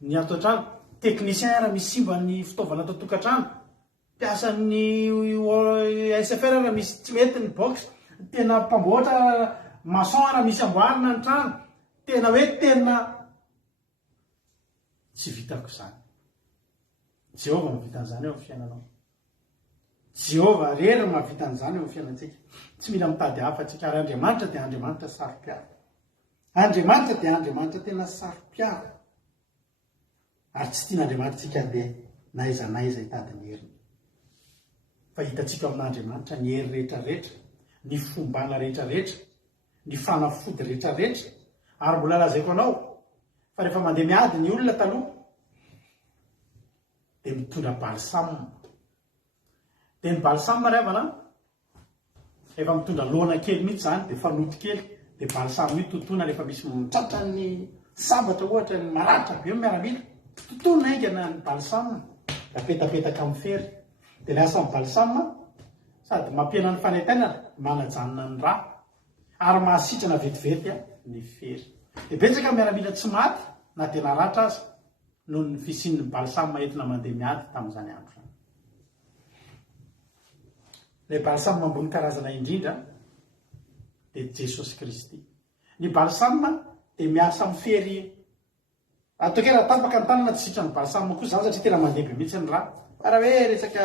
ny ato an-trano, technicien raha misy simba ny fitaovana ato an-tokantrano, mpiasan'ny SFR raha misy tsy mety ny box, tena mpamboatra maçon raha misy amboarina ny trano, tena hoe tena tsy vitako izany. Jehova mavita an'izany eo amin'ny fiainanao. Jehova rery mavita an'izany eo amin'ny fiainantsika. Tsy mila mitady hafa atsika, ary Andriamanitra dia Andriamanitra sarom-piaro. Andriamanitra dia Andriamanitra tena sarom-piaro. Ary tsy tian'Andriamanitra tsika dia naiza hitady ny heriny. Fa hitantsika amin'Andriamanitra ny hery rehetrarehetra, ny fombana rehetrarehetra, ny fanafody rehetrarehetra. Ary mbola lazaiko anao fa rehefa mandeha miady ny olona taloha dia mitondra balsame. Dia ny balsame ry havana, efa mitondra lona kely mihitsy zany, dia fanoto kely, dia balsame io totoina rehefa misy mitratra ny sabatra ohatra ny maratra be miaramila, totoina aingana ny balsame, da petapetaka amin'ny fery. Dia ilay asan'ny balsame sady mampiena ny fanantenana, manajanona ny rà, ary mahasitrana vetivety ny fery. Dia betsaka miaramila tsy maty na dia naratra azy noho ny fisian'ny balsame entina mandeha miady tamin'izany andro. lay balsama ambony karazana indrindra dia Jesosy Kristy. Ny balsama dia miasa amin'ny fery atao keraha tapaka ny tanana tsy sitrany balsama koa zany satria tena mandebe mihitsy ny raha raha hoe resaka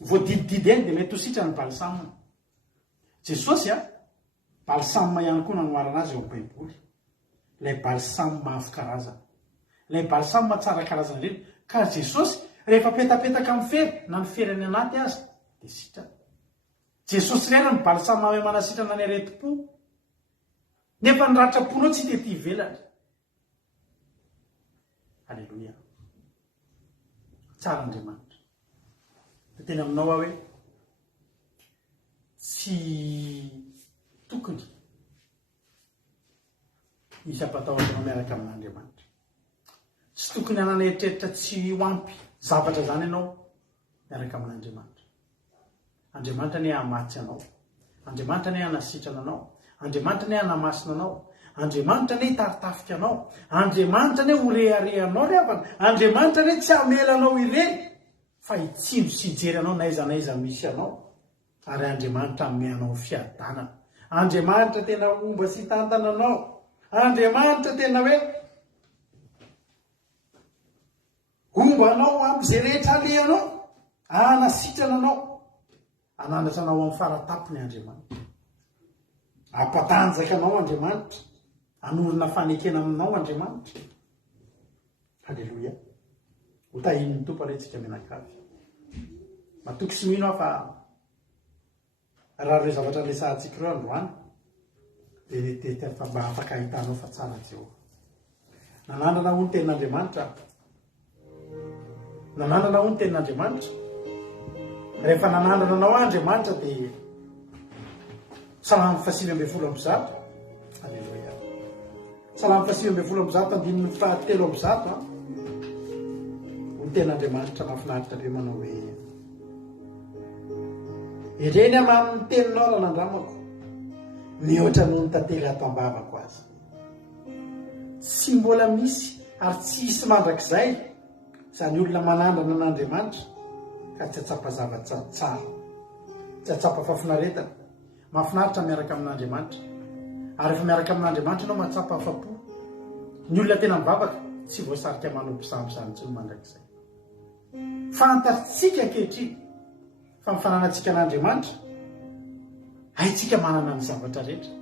voadidididy eny dia mety ho sitrany balsama. Jesosy balsama ihany koa nanoarana azy eo amin'ny baiboly, lay balsama mafy karazana, lay balsama tsara karazana indrindra. Ka Jesosy rehefa petapetaka amin'ny fery na ny fery any anaty azy dia sitrana. Jesosy rena ny balsama hoe manasitrana ny areti-po, nefa ny ratra-ponao tsy tety ivelany. Alleluia. Tsara Andriamanitra. Dia tena aminao hoe tsy tokony misy ampatahotra miaraka amin'Andriamanitra. Tsy tokony hanana eritreritra tsy hoampy zavatra zany ianao miaraka amin'Andriamanitra. Andriamanitra ny hahamatsy anao, Andriamanitra ny hanasitrana anao, Andriamanitra ny hanamasina anao, Andriamanitra ny taritafika anao, Andriamanitra ny horeharehanao rehavana, Andriamanitra ny tsy hamelanao ireny fa hitsindro sy hijery anao naiza misy anao. Ary Andriamanitra ameanao fiadanana, Andriamanitra tena omba sy tantana anao, Andriamanitra tena hoe omba anao amin'izay rehetra alehanao, anasitrana anao, anandratra anao amin'ny faratapony Andriamanitra, ampatanjaka anao Andriamanitra, anorina fanekena aminao Andriamanitra. Halleluia. Ho tahin'ny Tompo alentsika menakavy. Matoky sy mino fa raha ireo zavatra lesantsika ireo androany dia netety fa mba afaka hitanao fa tsara Jehovah. Nanandrana ho ny tenin'Andriamanitra, nanandrana ho ny tenin'Andriamanitra. Rehefa nanandrana anao Andriamanitra dia salamy 520 Alleluia. Salamy 520 andininy fahatelo amby zato ho ny tenin'Andriamanitra mahafinaritra be manao hoe ireny amin'ny teninao raha nandramako mihoatra noho ny tantely ato ambavako azy. Tsy mbola misy ary tsy hisy mandrakizay izany olona manandrana an'Andriamanitra ka tsy atsapa zavatra tsara, tsy atsapa fahafinaretana. Mahafinaritra miaraka amin'Andriamanitra, ary rehefa miaraka amin'Andriamanitra ianao mahatsapa afa-po. Ny olona tena mivavaka tsy voasarika manao mpisambo izany tsy no mandrakizay. Fantatsika ankehitriny fa mifananantsika an'Andriamanitra haitsika manana ny zavatra rehetra.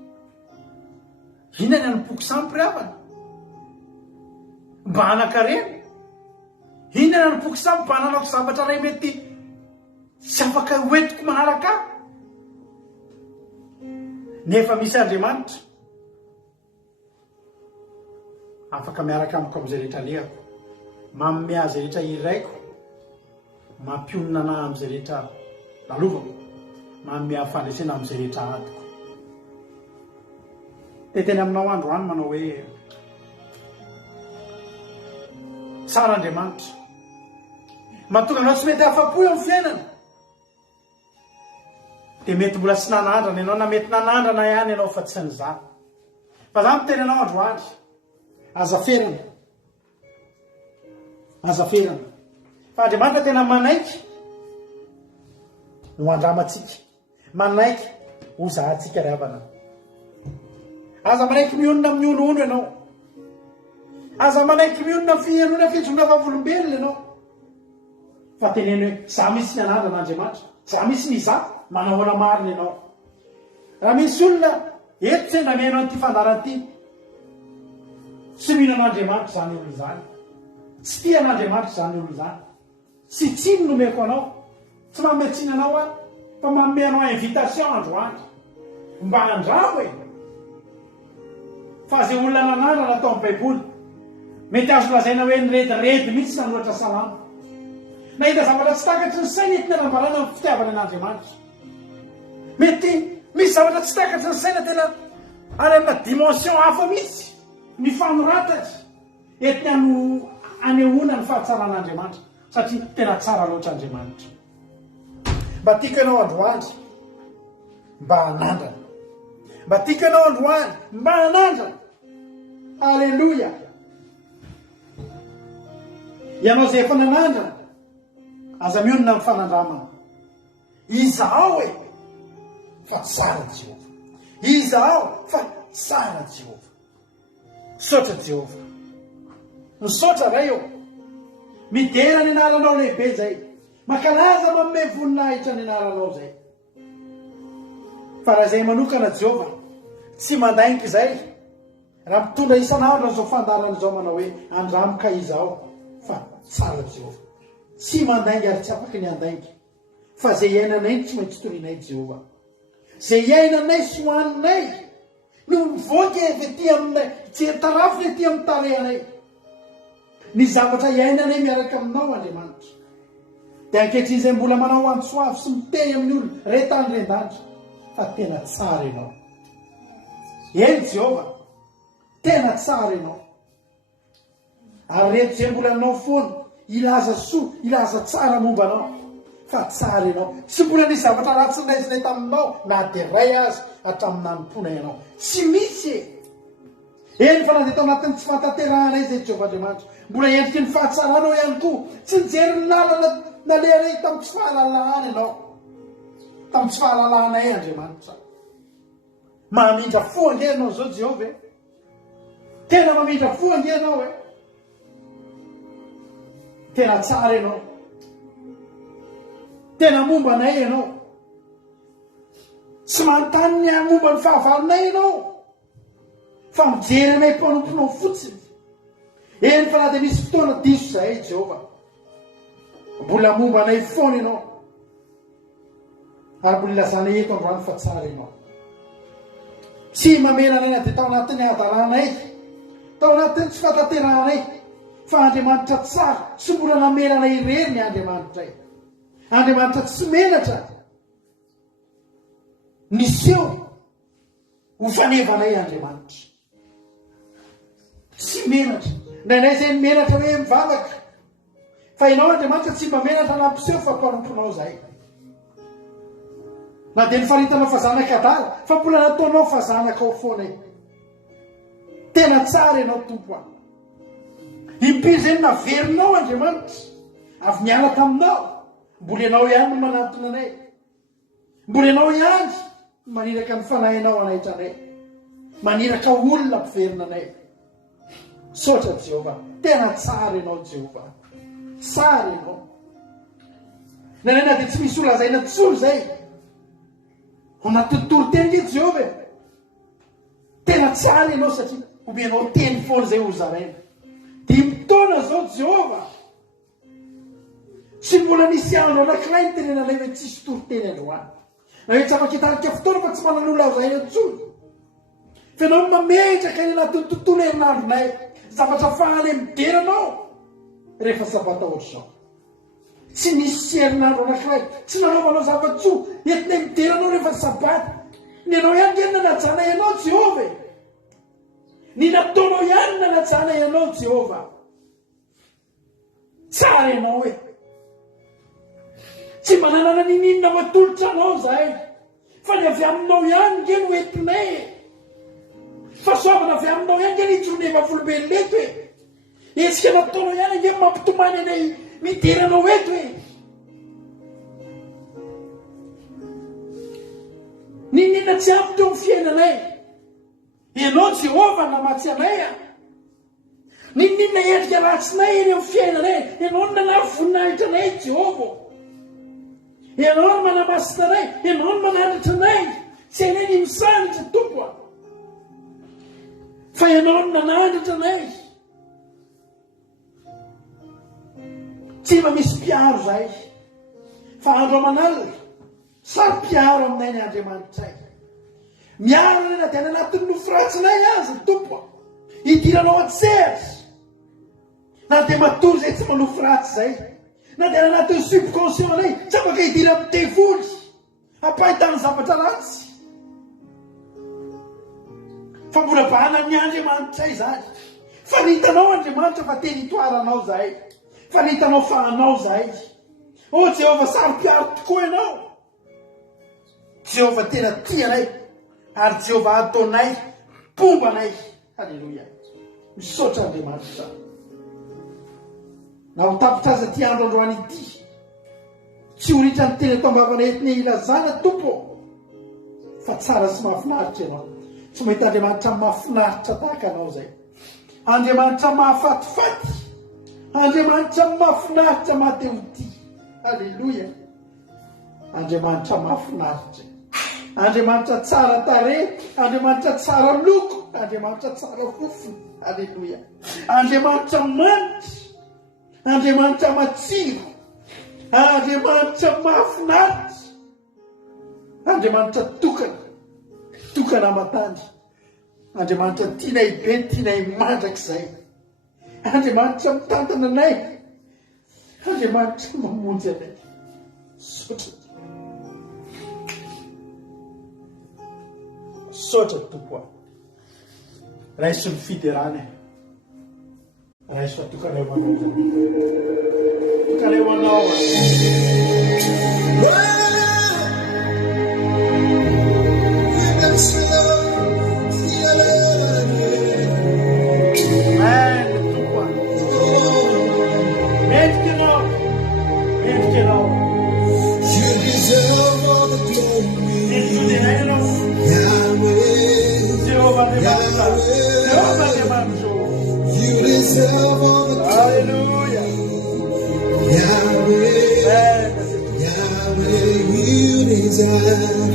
Inona ny poky sampy havana mba hanan-karena, inona ny poky sampy mba hananako zavatra ray mety tsy afaka hoentiko manaraka ahy. Nefa misy Andriamanitra afaka miaraka amiko amin'izay rehetra alehako, manome azy rehetra iraiko, mampionona anahy amin'izay rehetra lalovako, manome fandresena amin'izay rehetra adiko. Dia tena aminao androany manao hoe tsara Andriamanitra, mahatonga anao tsy mety afa-po eo amin'ny fiainana, dia mety mbola tsy nanandrana ianao, na mety nanandrana ihany ianao fa tsy nizany. Fa zany tena anao androany, azaferana, azaferana. Fa Andriamanitra tena manaiky ho andramatsika, manaiky ho zahantsika ry havana. Aza manaiky mionona amin'ny ono ianao, aza manaiky mionona amin'ny fianona fitsonga vavolombelona ianao, fa teneny hoe za misy ny anandrana za misy ny za manahoana marina ianao. Raha misy olona eto sendra miaino an'ity fandaran'ity tsy mino an'Andriamanitra zany olo izany, tsy tia an'Andriamanitra zany olo izany, tsy tsiny nomeko anao, tsy mametsiana anao aho, fa manome anao invitation androany mba handramo e. Fa zay olona nanandrana atao amin'ny baiboly mety azo lazaina hoe nirediredy mihitsy nanoatra salama, nahita zavatra tsy takatry ny saina entina nambarana ny fitiavana an'Andriamanitra. Mety misy zavatra tsy takatry ny saina tena ary amina dimension hafa mihitsy mifanoratatra entina anehoana ny fahatsara'Andriamanitra, satria tena tsara loatra Andriamanitra. Mba tiako ianao androany mba hanandrana, mba tiako ianao androany mba hanandrana. Alleluia. Ianao zay efa nanandrana, aza mionona amin'ny fanandramana. izaho e fa tsara Jehova, izaho fa tsara Jehova. Misaotra Jehova, misaotra ray eo, midera ny anaranao lehibe zay, mankalaza manome voninahitra ny anaranao zay. Fa raha zay manokana Jehova tsy mandaiky zay, raha mitondra isan'andro zao fandarana zao manao hoe andramika izaho fa tsara Jehova, tsy mandaingy ary tsy afaky ny andaingy, fa zay iainanay tsy maintsy torinay Jehova, zay iainanay sy hoaninay no mivoaka ety aminay, jery-tarafiny ety amin'ny tarehanay, ny zavatra iainanay miaraka aminao Andriamanitra. Dia ankehitriny izay mbola manao antsoavy sy miteny amin'ny olo retany rendanitra, fa tena tsara ianao. Eny Jehova, tena tsara ianao. Ary reto izay mbola nanao foana ilaza soa, ilaza tsara momba anao, fa tsara ianao. Tsy mbola ny zavatra ratsy naisinay taminao na dia ray azy hatramin'ny nanompoana ianao. Tsy misy e. Eny fa na dia tao anatin'ny tsy fahatanteranay izay Jehova Andriamanitra, mbola endriky ny fahatsaranao ihany koa. Tsy nijery ny lalana nalehanay tamin'ny tsy fahalalahana ianao, tamin'ny tsy fahalalanay Andriamanitra. Mamindra fo ange ianao zao Jehova e. Tena mamindra fo ange ianao e. Tena tsara ianao, tena momba anay ianao, tsy manontany ny momba ny fahavalonay ianao, fa mijery anay mpanomponao fotsiny. Eny fa na dia misy fotoana diso zahay Jehova, mbola momba anay foana ianao, ary mbola ilazanay eto androany fa tsara ianao. Tsy mamena anay na dia tao anatin'ny adaranay, tao anatin'ny tsy fahatanteranay, fa Andriamanitra tsara, tsy mbola namena anay irery ny Andriamanitra e. Andriamanitra tsy menatra, niseho ho fanevanay Andriamanitra, tsy menatra. Nainay izay menatra hoe mivavaka, fa ianao Andriamanitra tsy mba menatra nampiseho fa mpanomponao zay. Na dia ny faritanao fa zanaka adala, fa mbola nataonao fa zanaka ao foana e. Tena tsara ianao Tompo a. Impiry izay naverinao Andriamanitra, avy niala taminao, mbola ianao ihany no manantona anay, mbola ianao ihany maniraka ny fanahinao anahitra anay, maniraka olona mpiverina anay. Misaotra Jehova, tena tsara ianao Jehova, tsara ianao. Nanena dia tsy misy olazaina tsoro zay ho natotoro teny ny Jehova e. Tena tsara ianao satria omenao teny foana zay ho zaraina. 10 taona zao Jehova, tsy mbola nisy andro anankiray ny tenenanay hoe tsisy toro-teny androany. Na hoe tsy afaka hitarika fotoana fa tsy manana olazaina intsony, fa ianao mametraka ny anatin'ny tontolo herinandronay, zavatra fahany mideranao rehefa sabata ohatr'izao. Tsy nisy herinandro anankiray, tsy nanaovanao zava-tsoa entinay mideranao rehefa sabata. Ny ianao ihany ny nanajana ianao Jehova e. Ny nataonao ihany nanajana ianao Jehova. Tsara ianao e. Tsy mananana ninina matolotra anao zahay, fa ny avy aminao ihany nge no entinay e. Fa soavana avy aminao ihany nge ny itson'ny vavolombelona eto e. Etsika nataonao ihany nge mampitomany anay mideranao eto e. Ninina tsy ampy teo amin'ny fiainanay, ianao Jehova namatsy anay a. Ninina endrika ratsinay eny amin'ny fiainanay, ianao no nanavy voninahitra anay Jehova. Ianao no manamasina anay, ianao no manandratra anay, tsy anay ny misanitra Tompo a, fa ianao no nanandratra anay. Tsy mba misy mpiaro zay, fa andro aman'alina sary mpiaro aminay ny Andriamanitray. Miaro anay na dia any anatin'ny noforatsinay azy Tompo a, hidiranao an-tsehatra, na dia matory zay tsy manofo ratsy zay, na dia anatin'ny subconscient anay tsy afaka hidira amin'ny devoly, hampahitany zavatra ratsy. Fa mbola bahana ny Andriamanitray zany. Fa nitanao Andriamanitra fa teny hitoaranao zahay, fa nitanao fa anao zahay. O Jehova, sary mpiaro tokoa ianao. Jehova tena tianay, ary Jehova ataonay pombanay. Halleluia. Misaotra Andriamanitra. Na ho tapitra azy ty andro androany ity, tsy horitra ny teny tambavana etiny ilazana tompo fa tsara sy mahafinaritra ianao tsy mahita Andriamanitra mahafinaritra tahaka anao zay Andriamanitra mahafatifaty Andriamanitra mahafinaritra mahateo-ty alleloia Andriamanitra mahafinaritra Andriamanitra tsara tarehy Andriamanitra tsara loko Andriamanitra tsara fofona alleloia Andriamanitra manitra Andriamanitra matsiro Andriamanitra mahafinaritra Andriamanitra tokana matandry Andriamanitra tianay be tianay mandrak'izay Andriamanitra mitantana anay Andriamanitra mamonjy anay sotra tompo raiso ny fiderany raiso atokanay manao tokanay manao Hallelujah. Yahweh, you deserve.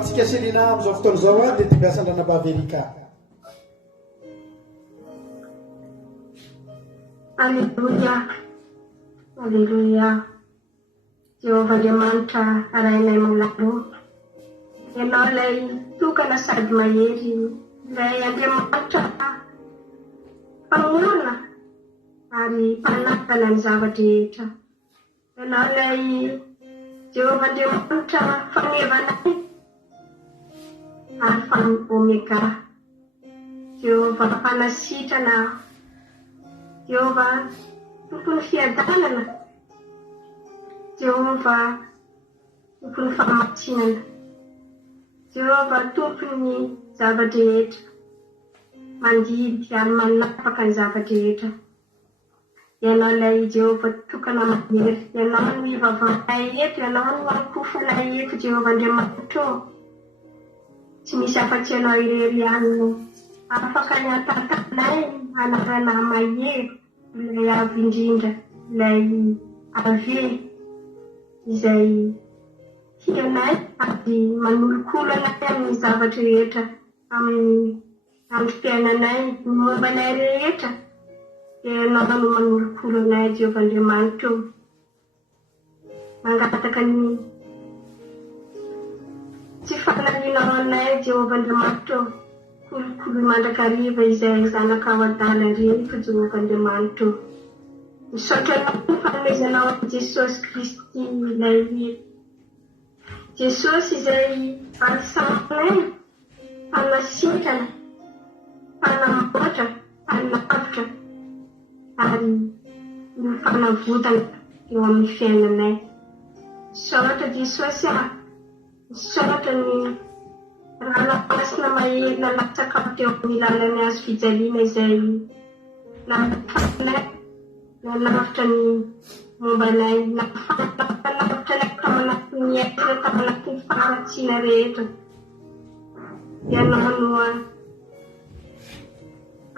Tsika selina amizao fotoana zao a dia tibiasa andranabavy Alleluia, alleluia. Jehovah Andriamanitra arainay malalo. Ianao ilay tokana sady mahery, ilay Andriamanitra mpamorona ary mpanakana ny zavatra rehetra. Ianao ilay Jehovah Andriamanitra fanevanay Alpha Omega. Jehovah mpanasitrana, Jehovah tompony fiadanana, Jehovah tompony fahamatsinana, Jehovah tompony zavatra rehetra, mandidy ary manapaka ny zavatra rehetra. Ianao ilay Jehovah tokana mahery, ianao ny vavanay eto, ianao ny ankofonay eto, Jehovah Andriamanitra. Tsy misy afa-tsy ianao irery ihany, afaka ny atatanay anarana mahery, ilay avy indrindra, ilay ave izay tianay ary manolokolo anay amin'ny zavatra rehetra, amin'ny fiainanay, ny mombanay rehetra. Dia ianao no manolokolo anay, Jehovah Andriamanitra. Mangataka ny tsy fanahinao anay, Jehovah Andriamanitra, kolokolo mandrakariva izay zanaka ao adala rehetra, Jehovah Andriamanitra. Misaotra anao ny fanomezanao Jesosy Kristy ilay Jesosy izay alisanay, mpanasitrana, mpanamboatra, mpanavitra ary ny fanavotana eo amin'ny fiainanay. Misaotra Jesosy misaotra ny ranomasina mahery nalatsaka teo amin'ny lalany azo fijaliana izay nafafanay, nalavitra ny mombanay, nafalavitra ny tamanaky ny aina, tamanaky ny faharatsiana rehetra. Ianao no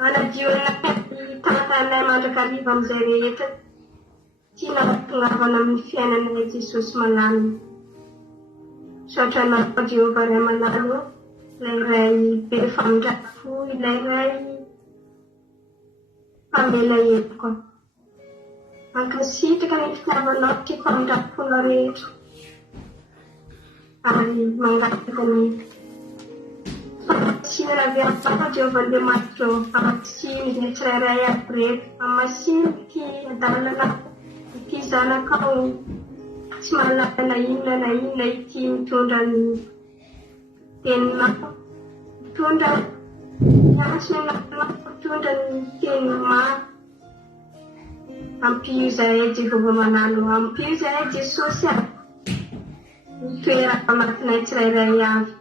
anadio anay tantanay mandrakariva amin'izay rehetra, tiana mampingavana amin'ny fiainanay Jesosy malamina. Misaotra anao Jehovah Ray malalo, ilay ray be famindrafo, ilay ray mpamela heviko. Mankasitraka ny fitiavanao ty famindrafonao rehetra ary mangataka ny famasina avy amin'ny Jehovah Andriamanitra, amasiny izay tsirairay aby rehetra, amasiny ty adalana ity zanakao tsy manana na inona ity mitondra ny teninao, mitondra nyasina, mitondra ny teny maro. Ampio izahay Jehovah manalo, ampio izahay Jesosy mitoera ato anatinay tsirairay avy,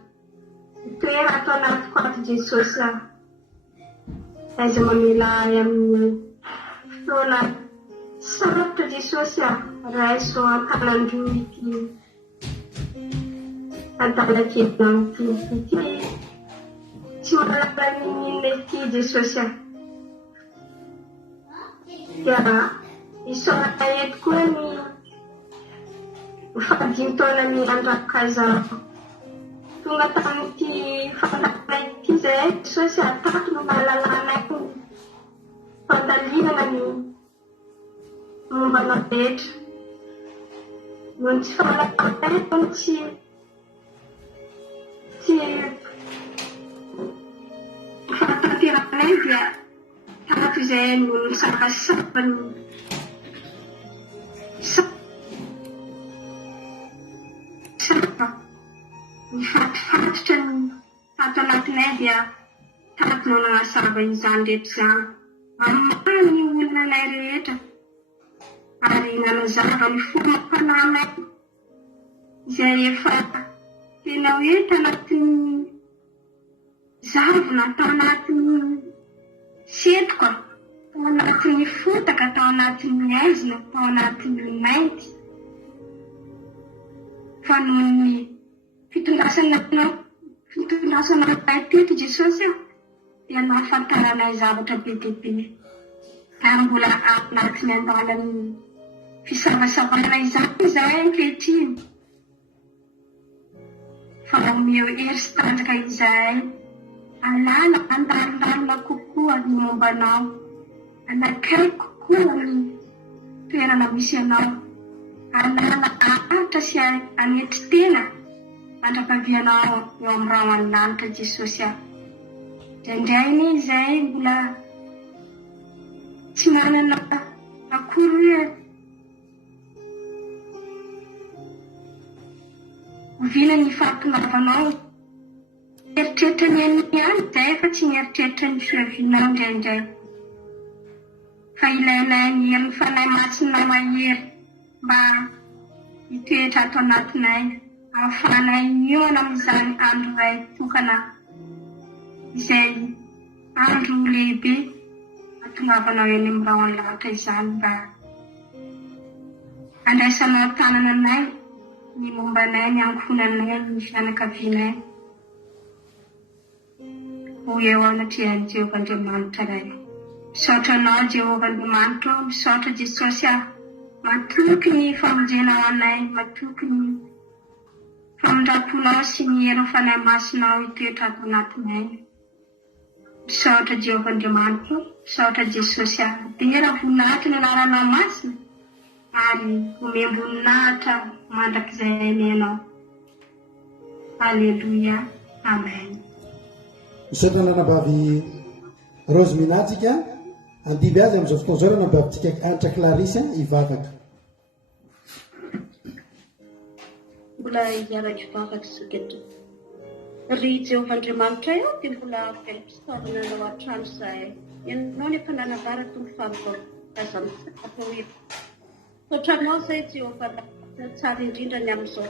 mitoera ato anatiko ato Jesosy aiza mamela ay amin'ny fotoana sarotra Jesosy raiso an-talandro ity adala kelinao ity tsy malala ninina ity Jesosy dia isaona eto koa ny fahadimy taona ny andrakaiza tonga tamin'ity fandalana ity izay Jesosy atato no mahalalànay fandalinana ny mombanao rehetra. noho tsy fahalapaetony tsy fahatateranay dia tato izay no nisavasavany ny fatifatotra ny tato anatinay dia tato no nanasava izany rehetra izany amana ny olonanay rehetra ary nanazava ny fomba fananay izay efa tena hoe tanatin'ny zavona tao anatin'ny setroka tao anatin'ny fotaka tao anatin'ny aizina tao anatin'ny mainty fa noho ny fitondrasana teto Jesosy dia nahafantaranay zavatra be dia be ary mbola anatin'ny andalan'ny fisavasavana izany izahay ankehitriny fa omeo hery sy tanjaka izahay alala andalandalina kokoa ny mombanao anakay kokoa ny toerana misy ianao alala ahatra sy anety tena andrakavianao eo amin'ny raha amin'ny lanitra Jesosy aho indraindray izahay mbola tsy manana akory hoe ovina ny fahatongavanao eritreritra ny any izay fa tsy mieritreritra ny filavinao indraindray fa ilainay ny hery ny fanahy masina mahery mba hitoetra ato anatinay ahafahanay miona amin'izany andro iray tokana izay andro lehibe atongavanao eny amin'ny raha ny lanitra izany mba andraisanao tanana anay ny mombanay ny ankohonanay ny fianakavianay ho eo anatrehany Jehovah-Andriamanitra iray misaotra anao Jehovah-Andriamanitra misaotra Jesosy aho matoky ny famonjenao anay matoky ny famondraponao sy ny hery fanahy masinao hitoetra ato anatinay misaotra Jehovah-Andriamanitra misaotra Jesosy aho tena voninahitra ny anaranao masina ary omem-boninahitra mandrakizay nenao Alleluia Amen. Misaotra nanambavy Rose Minatsika andivy azy amin'izao fotoana izao nanambavitsika Anitra Clarisse hivavaka. Mbola hiaraka hivavaka soketo ry Jehovah-Andriamanitra eo dia mbola velom-pisaorana anao an-trano izahay ianao nefa nanavara tombo fahavao aza misapa hoe sotranao izay Jehovah tsara indrindra ny amin'izao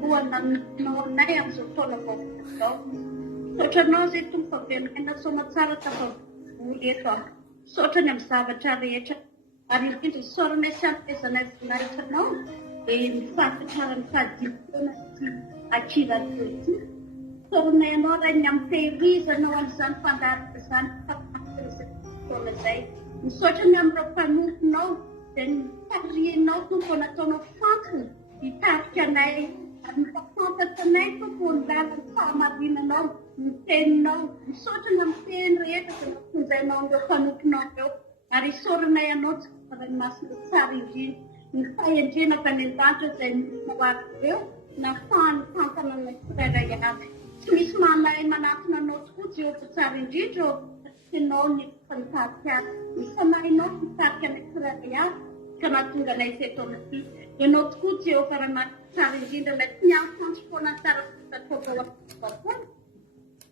koa nanao anay amin'izao taona vaovao sotranao izay tombo favelonay nasaona tsara tafavoly eto aho sotrany amin'ny zavatra rehetra ary indrindra soranay sy ampiezanay voninahitranao dia mifampitsara ny fahadimpoana sy akirako ity soranay ianao ray ny amin'ny tehirizanao amin'izany fandarika izany fotoana izay misaotrany amin'ny rao mpanomponao dia ny farianao tompo nataonao fantony hitarika anay ary mifafantatra anay tompo ny lalany fahamarinanao ny teninao misaotrany amin'ny teny rehetra dia mafonjainao ireo mpanomponao eo ary isoranay ianao tsy ray masina tsara indrindra ny fahendrenaka ny an-danitra izay misy ireo na fahany tantana ny tsirairay avy tsy misy manay manatona anao tokoa Jehovah tsara indrindra ianao ny fantarika azy misanahinao fitarika ny tsirairay avy ka nahatonga anay izay taona ity ianao tokoa Jehovah raha tsara indrindra ilay tsy miantantso foana tsara tatao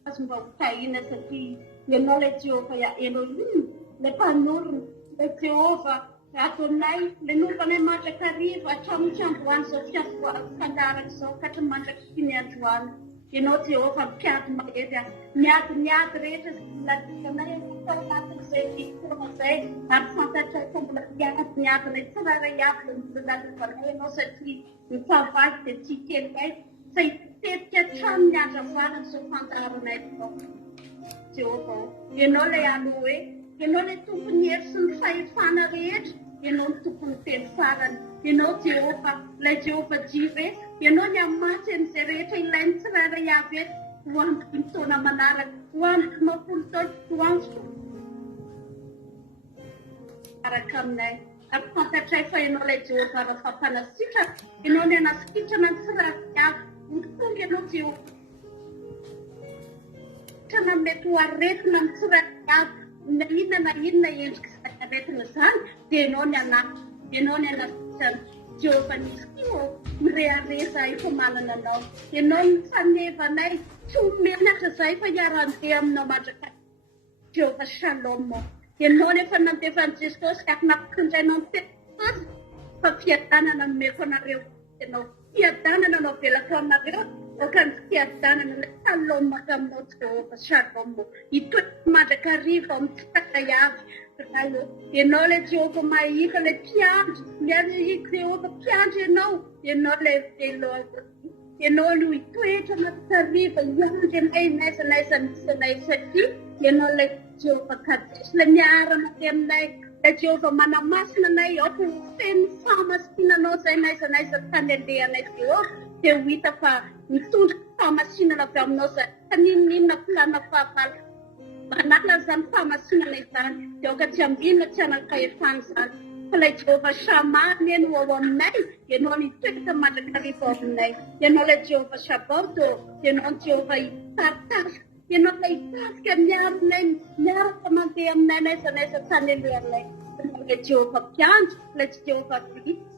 azy mba hotahina satria ianao ilay Jehovah Elohim ilay mpanorona ilay Jehovah atonay ilay nombanay mandrakariva hatramin'ny tsy androany izao fifandaraka izao ka hatrany mandraksy ny androany ianao Jehovah mpiady mahery miady rehetra ladikanay tao anatin'izay fotoana izay ary fantatray fa mbola miady ilay tsirairay avy mbola ladikanay ianao satria ny fahavaky dia tsy kelynay say tetika hatrany ny andravana izao fandaronay izao Jehovah ianao ilay aloe ianao ilay tompony hery sy ny fahefana rehetra ianao ny tompony teny farany ianao Jehovah ilay Jehovah Jireh ianao ny amatsy an'izay rehetra ilainy tsirairay avy eto ho amin'ny 5 taona manaraka ho amin'ny 90 taona ho amin'ny araka aminay fantatray fa ianao ilay Jehovah raha fanasitrana ianao ny anasitrana ny tsirafiavy mitonga ianao Jehovah trana mety ho aretina ny tsirafiavy na inona endrika izay aretina izany dia ianao ny anaty ianao ny anasitrana Jehovah nisy kio mirehireza efa manana anao ianao ny fanevanay tsy homenatra izay fa hiara-andeha aminao mandrakariva Jehovah Shalom ianao nefa nandefan'i Jesosy ka nampitondranao ny Jesosy fa fiadanana nomeko anareo ianao fiadanana anao velako aminareo ohatrany fiadanana ilay Shalom aminao Jehovah Shalom hitoetra mandrakariva mitsaka avy ianao ilay Jehovah mahita ilay mpiandry Jehovah mpiandry ianao ilay velo ianao no hitoetra mandrakariva iandry anay naiza misanay satria ianao ilay Jehovah Kadesh ilay miarana aminay ilay Jehovah manamasina anay ao ho feno famasinanao izay naiza tany andehanay Jehovah dia ho hita fa mitondra famasinana avy aminao izay fa ninona pilana fahavala manala izany famasinana izany dia oka tsy ambinina tsy anakahefana izany fa ilay Jehovah Shamany eny ho ao aminay ianao nitoetra mandrakariva ao aminay ianao ilay Jehovah Shabbat ianao ny Jehovah hitartarika ianao ilay hitarika miaraka mandeha aminay naiza tany alehanay ilay Jehovah mpiandry ilay Jehovah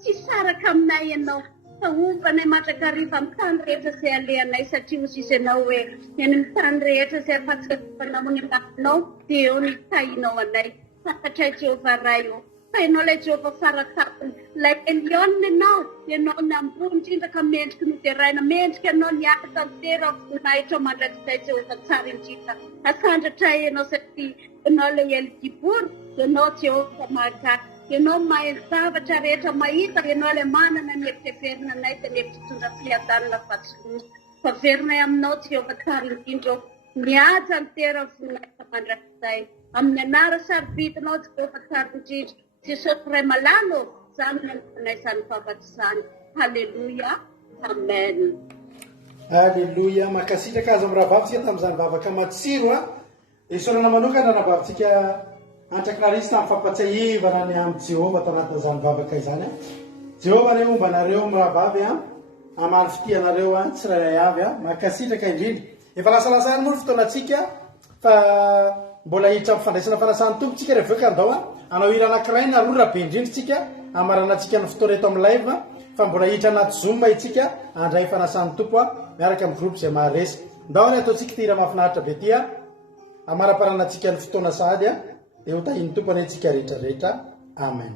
tsy saraka aminay ianao fa ombranay mandrakariva amin'ny tany rehetra izay alehanay satria hozy izy ianao hoe eny amin'ny tany rehetra izay afatsikanao ny anatinao dia eo ny tahinao anay fantatray Jehovah ray io fa ianao ilay Jehovah faratapony ilay Elion ianao ny ambony indrindra ka mendrika no dia raina mendrika ianao ny akata mitera voninahitra mandrakizay Jehovah tsara indrindra asandratra ianao satria ianao ilay Elgibor ianao Jehovah mahagaga ianao mahay zavatra rehetra mahita ianao ilay manana ny hevitra anay dia ny hevitra tondra fiadanana fatsoloana fa verinay aminao Jehovah tsara indrindra mihaja mitera voninahitra mandrakizay amin'ny anara sarobitinao Jehovah tsara indrindra Jesosy ray malalo izany nanay izany fahafatizany halleluia amen Alleluia makasitraka azy amin'ny rahavavitsika tamin'izany vavaka matsiro isorana manokana rahavavitsika Antraklarisy tamin'ny fampatsiahivana ny amin'ny Jehovah tanatin'izany vavaka izany Jehovah ny momba anareo miravavy amaly fitianareo tsirairay avy makasitraka indrindra efa lasalasany moa ny fotoanantsika fa mbola hiditra amin'ny fandraisana fanasany tompontsika rehefa eo ka andao anao hira anankiray na roa rabe indrindratsika amaranantsika ny fotoana eto amin'ny live fa mbola hiditra anaty Zoom itsika andray fanasany tompo miaraka amin'ny groupe izay maharesy ndao ny ataontsika ty hira mahafinaritra be ty amaraparanantsika ny fotoana sady dia ho tahiny tompo antsika rehetrarehetra amen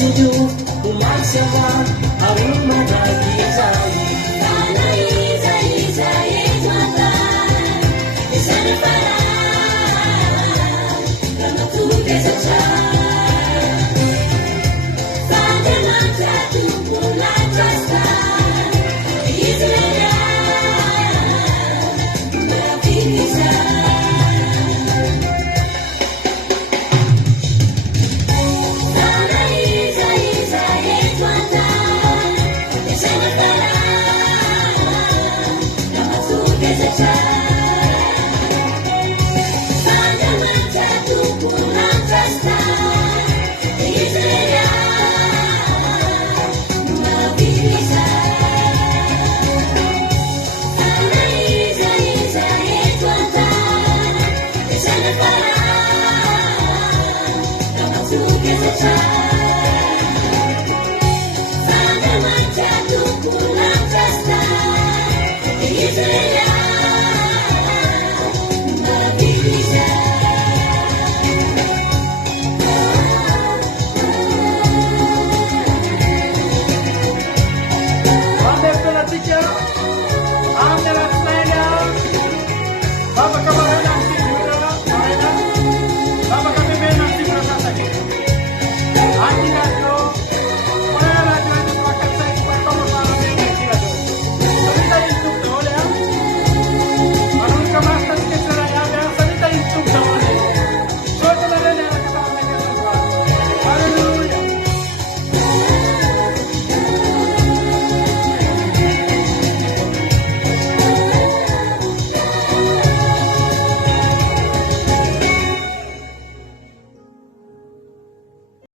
setuju umaksama aruma bagi saya Sana iza iza yetwata Isani para Kama tugeza cha Sana mata tukula trasta Izlera Merapikiza Sana iza iza yetwata Isani para Kama tugeza cha Sana mata tukula trasta Izlera Merapikiza Sana iza iza yetwata Isani para Kama tugeza cha Sana mata tukula trasta Izlera Merapikiza Ande pelatika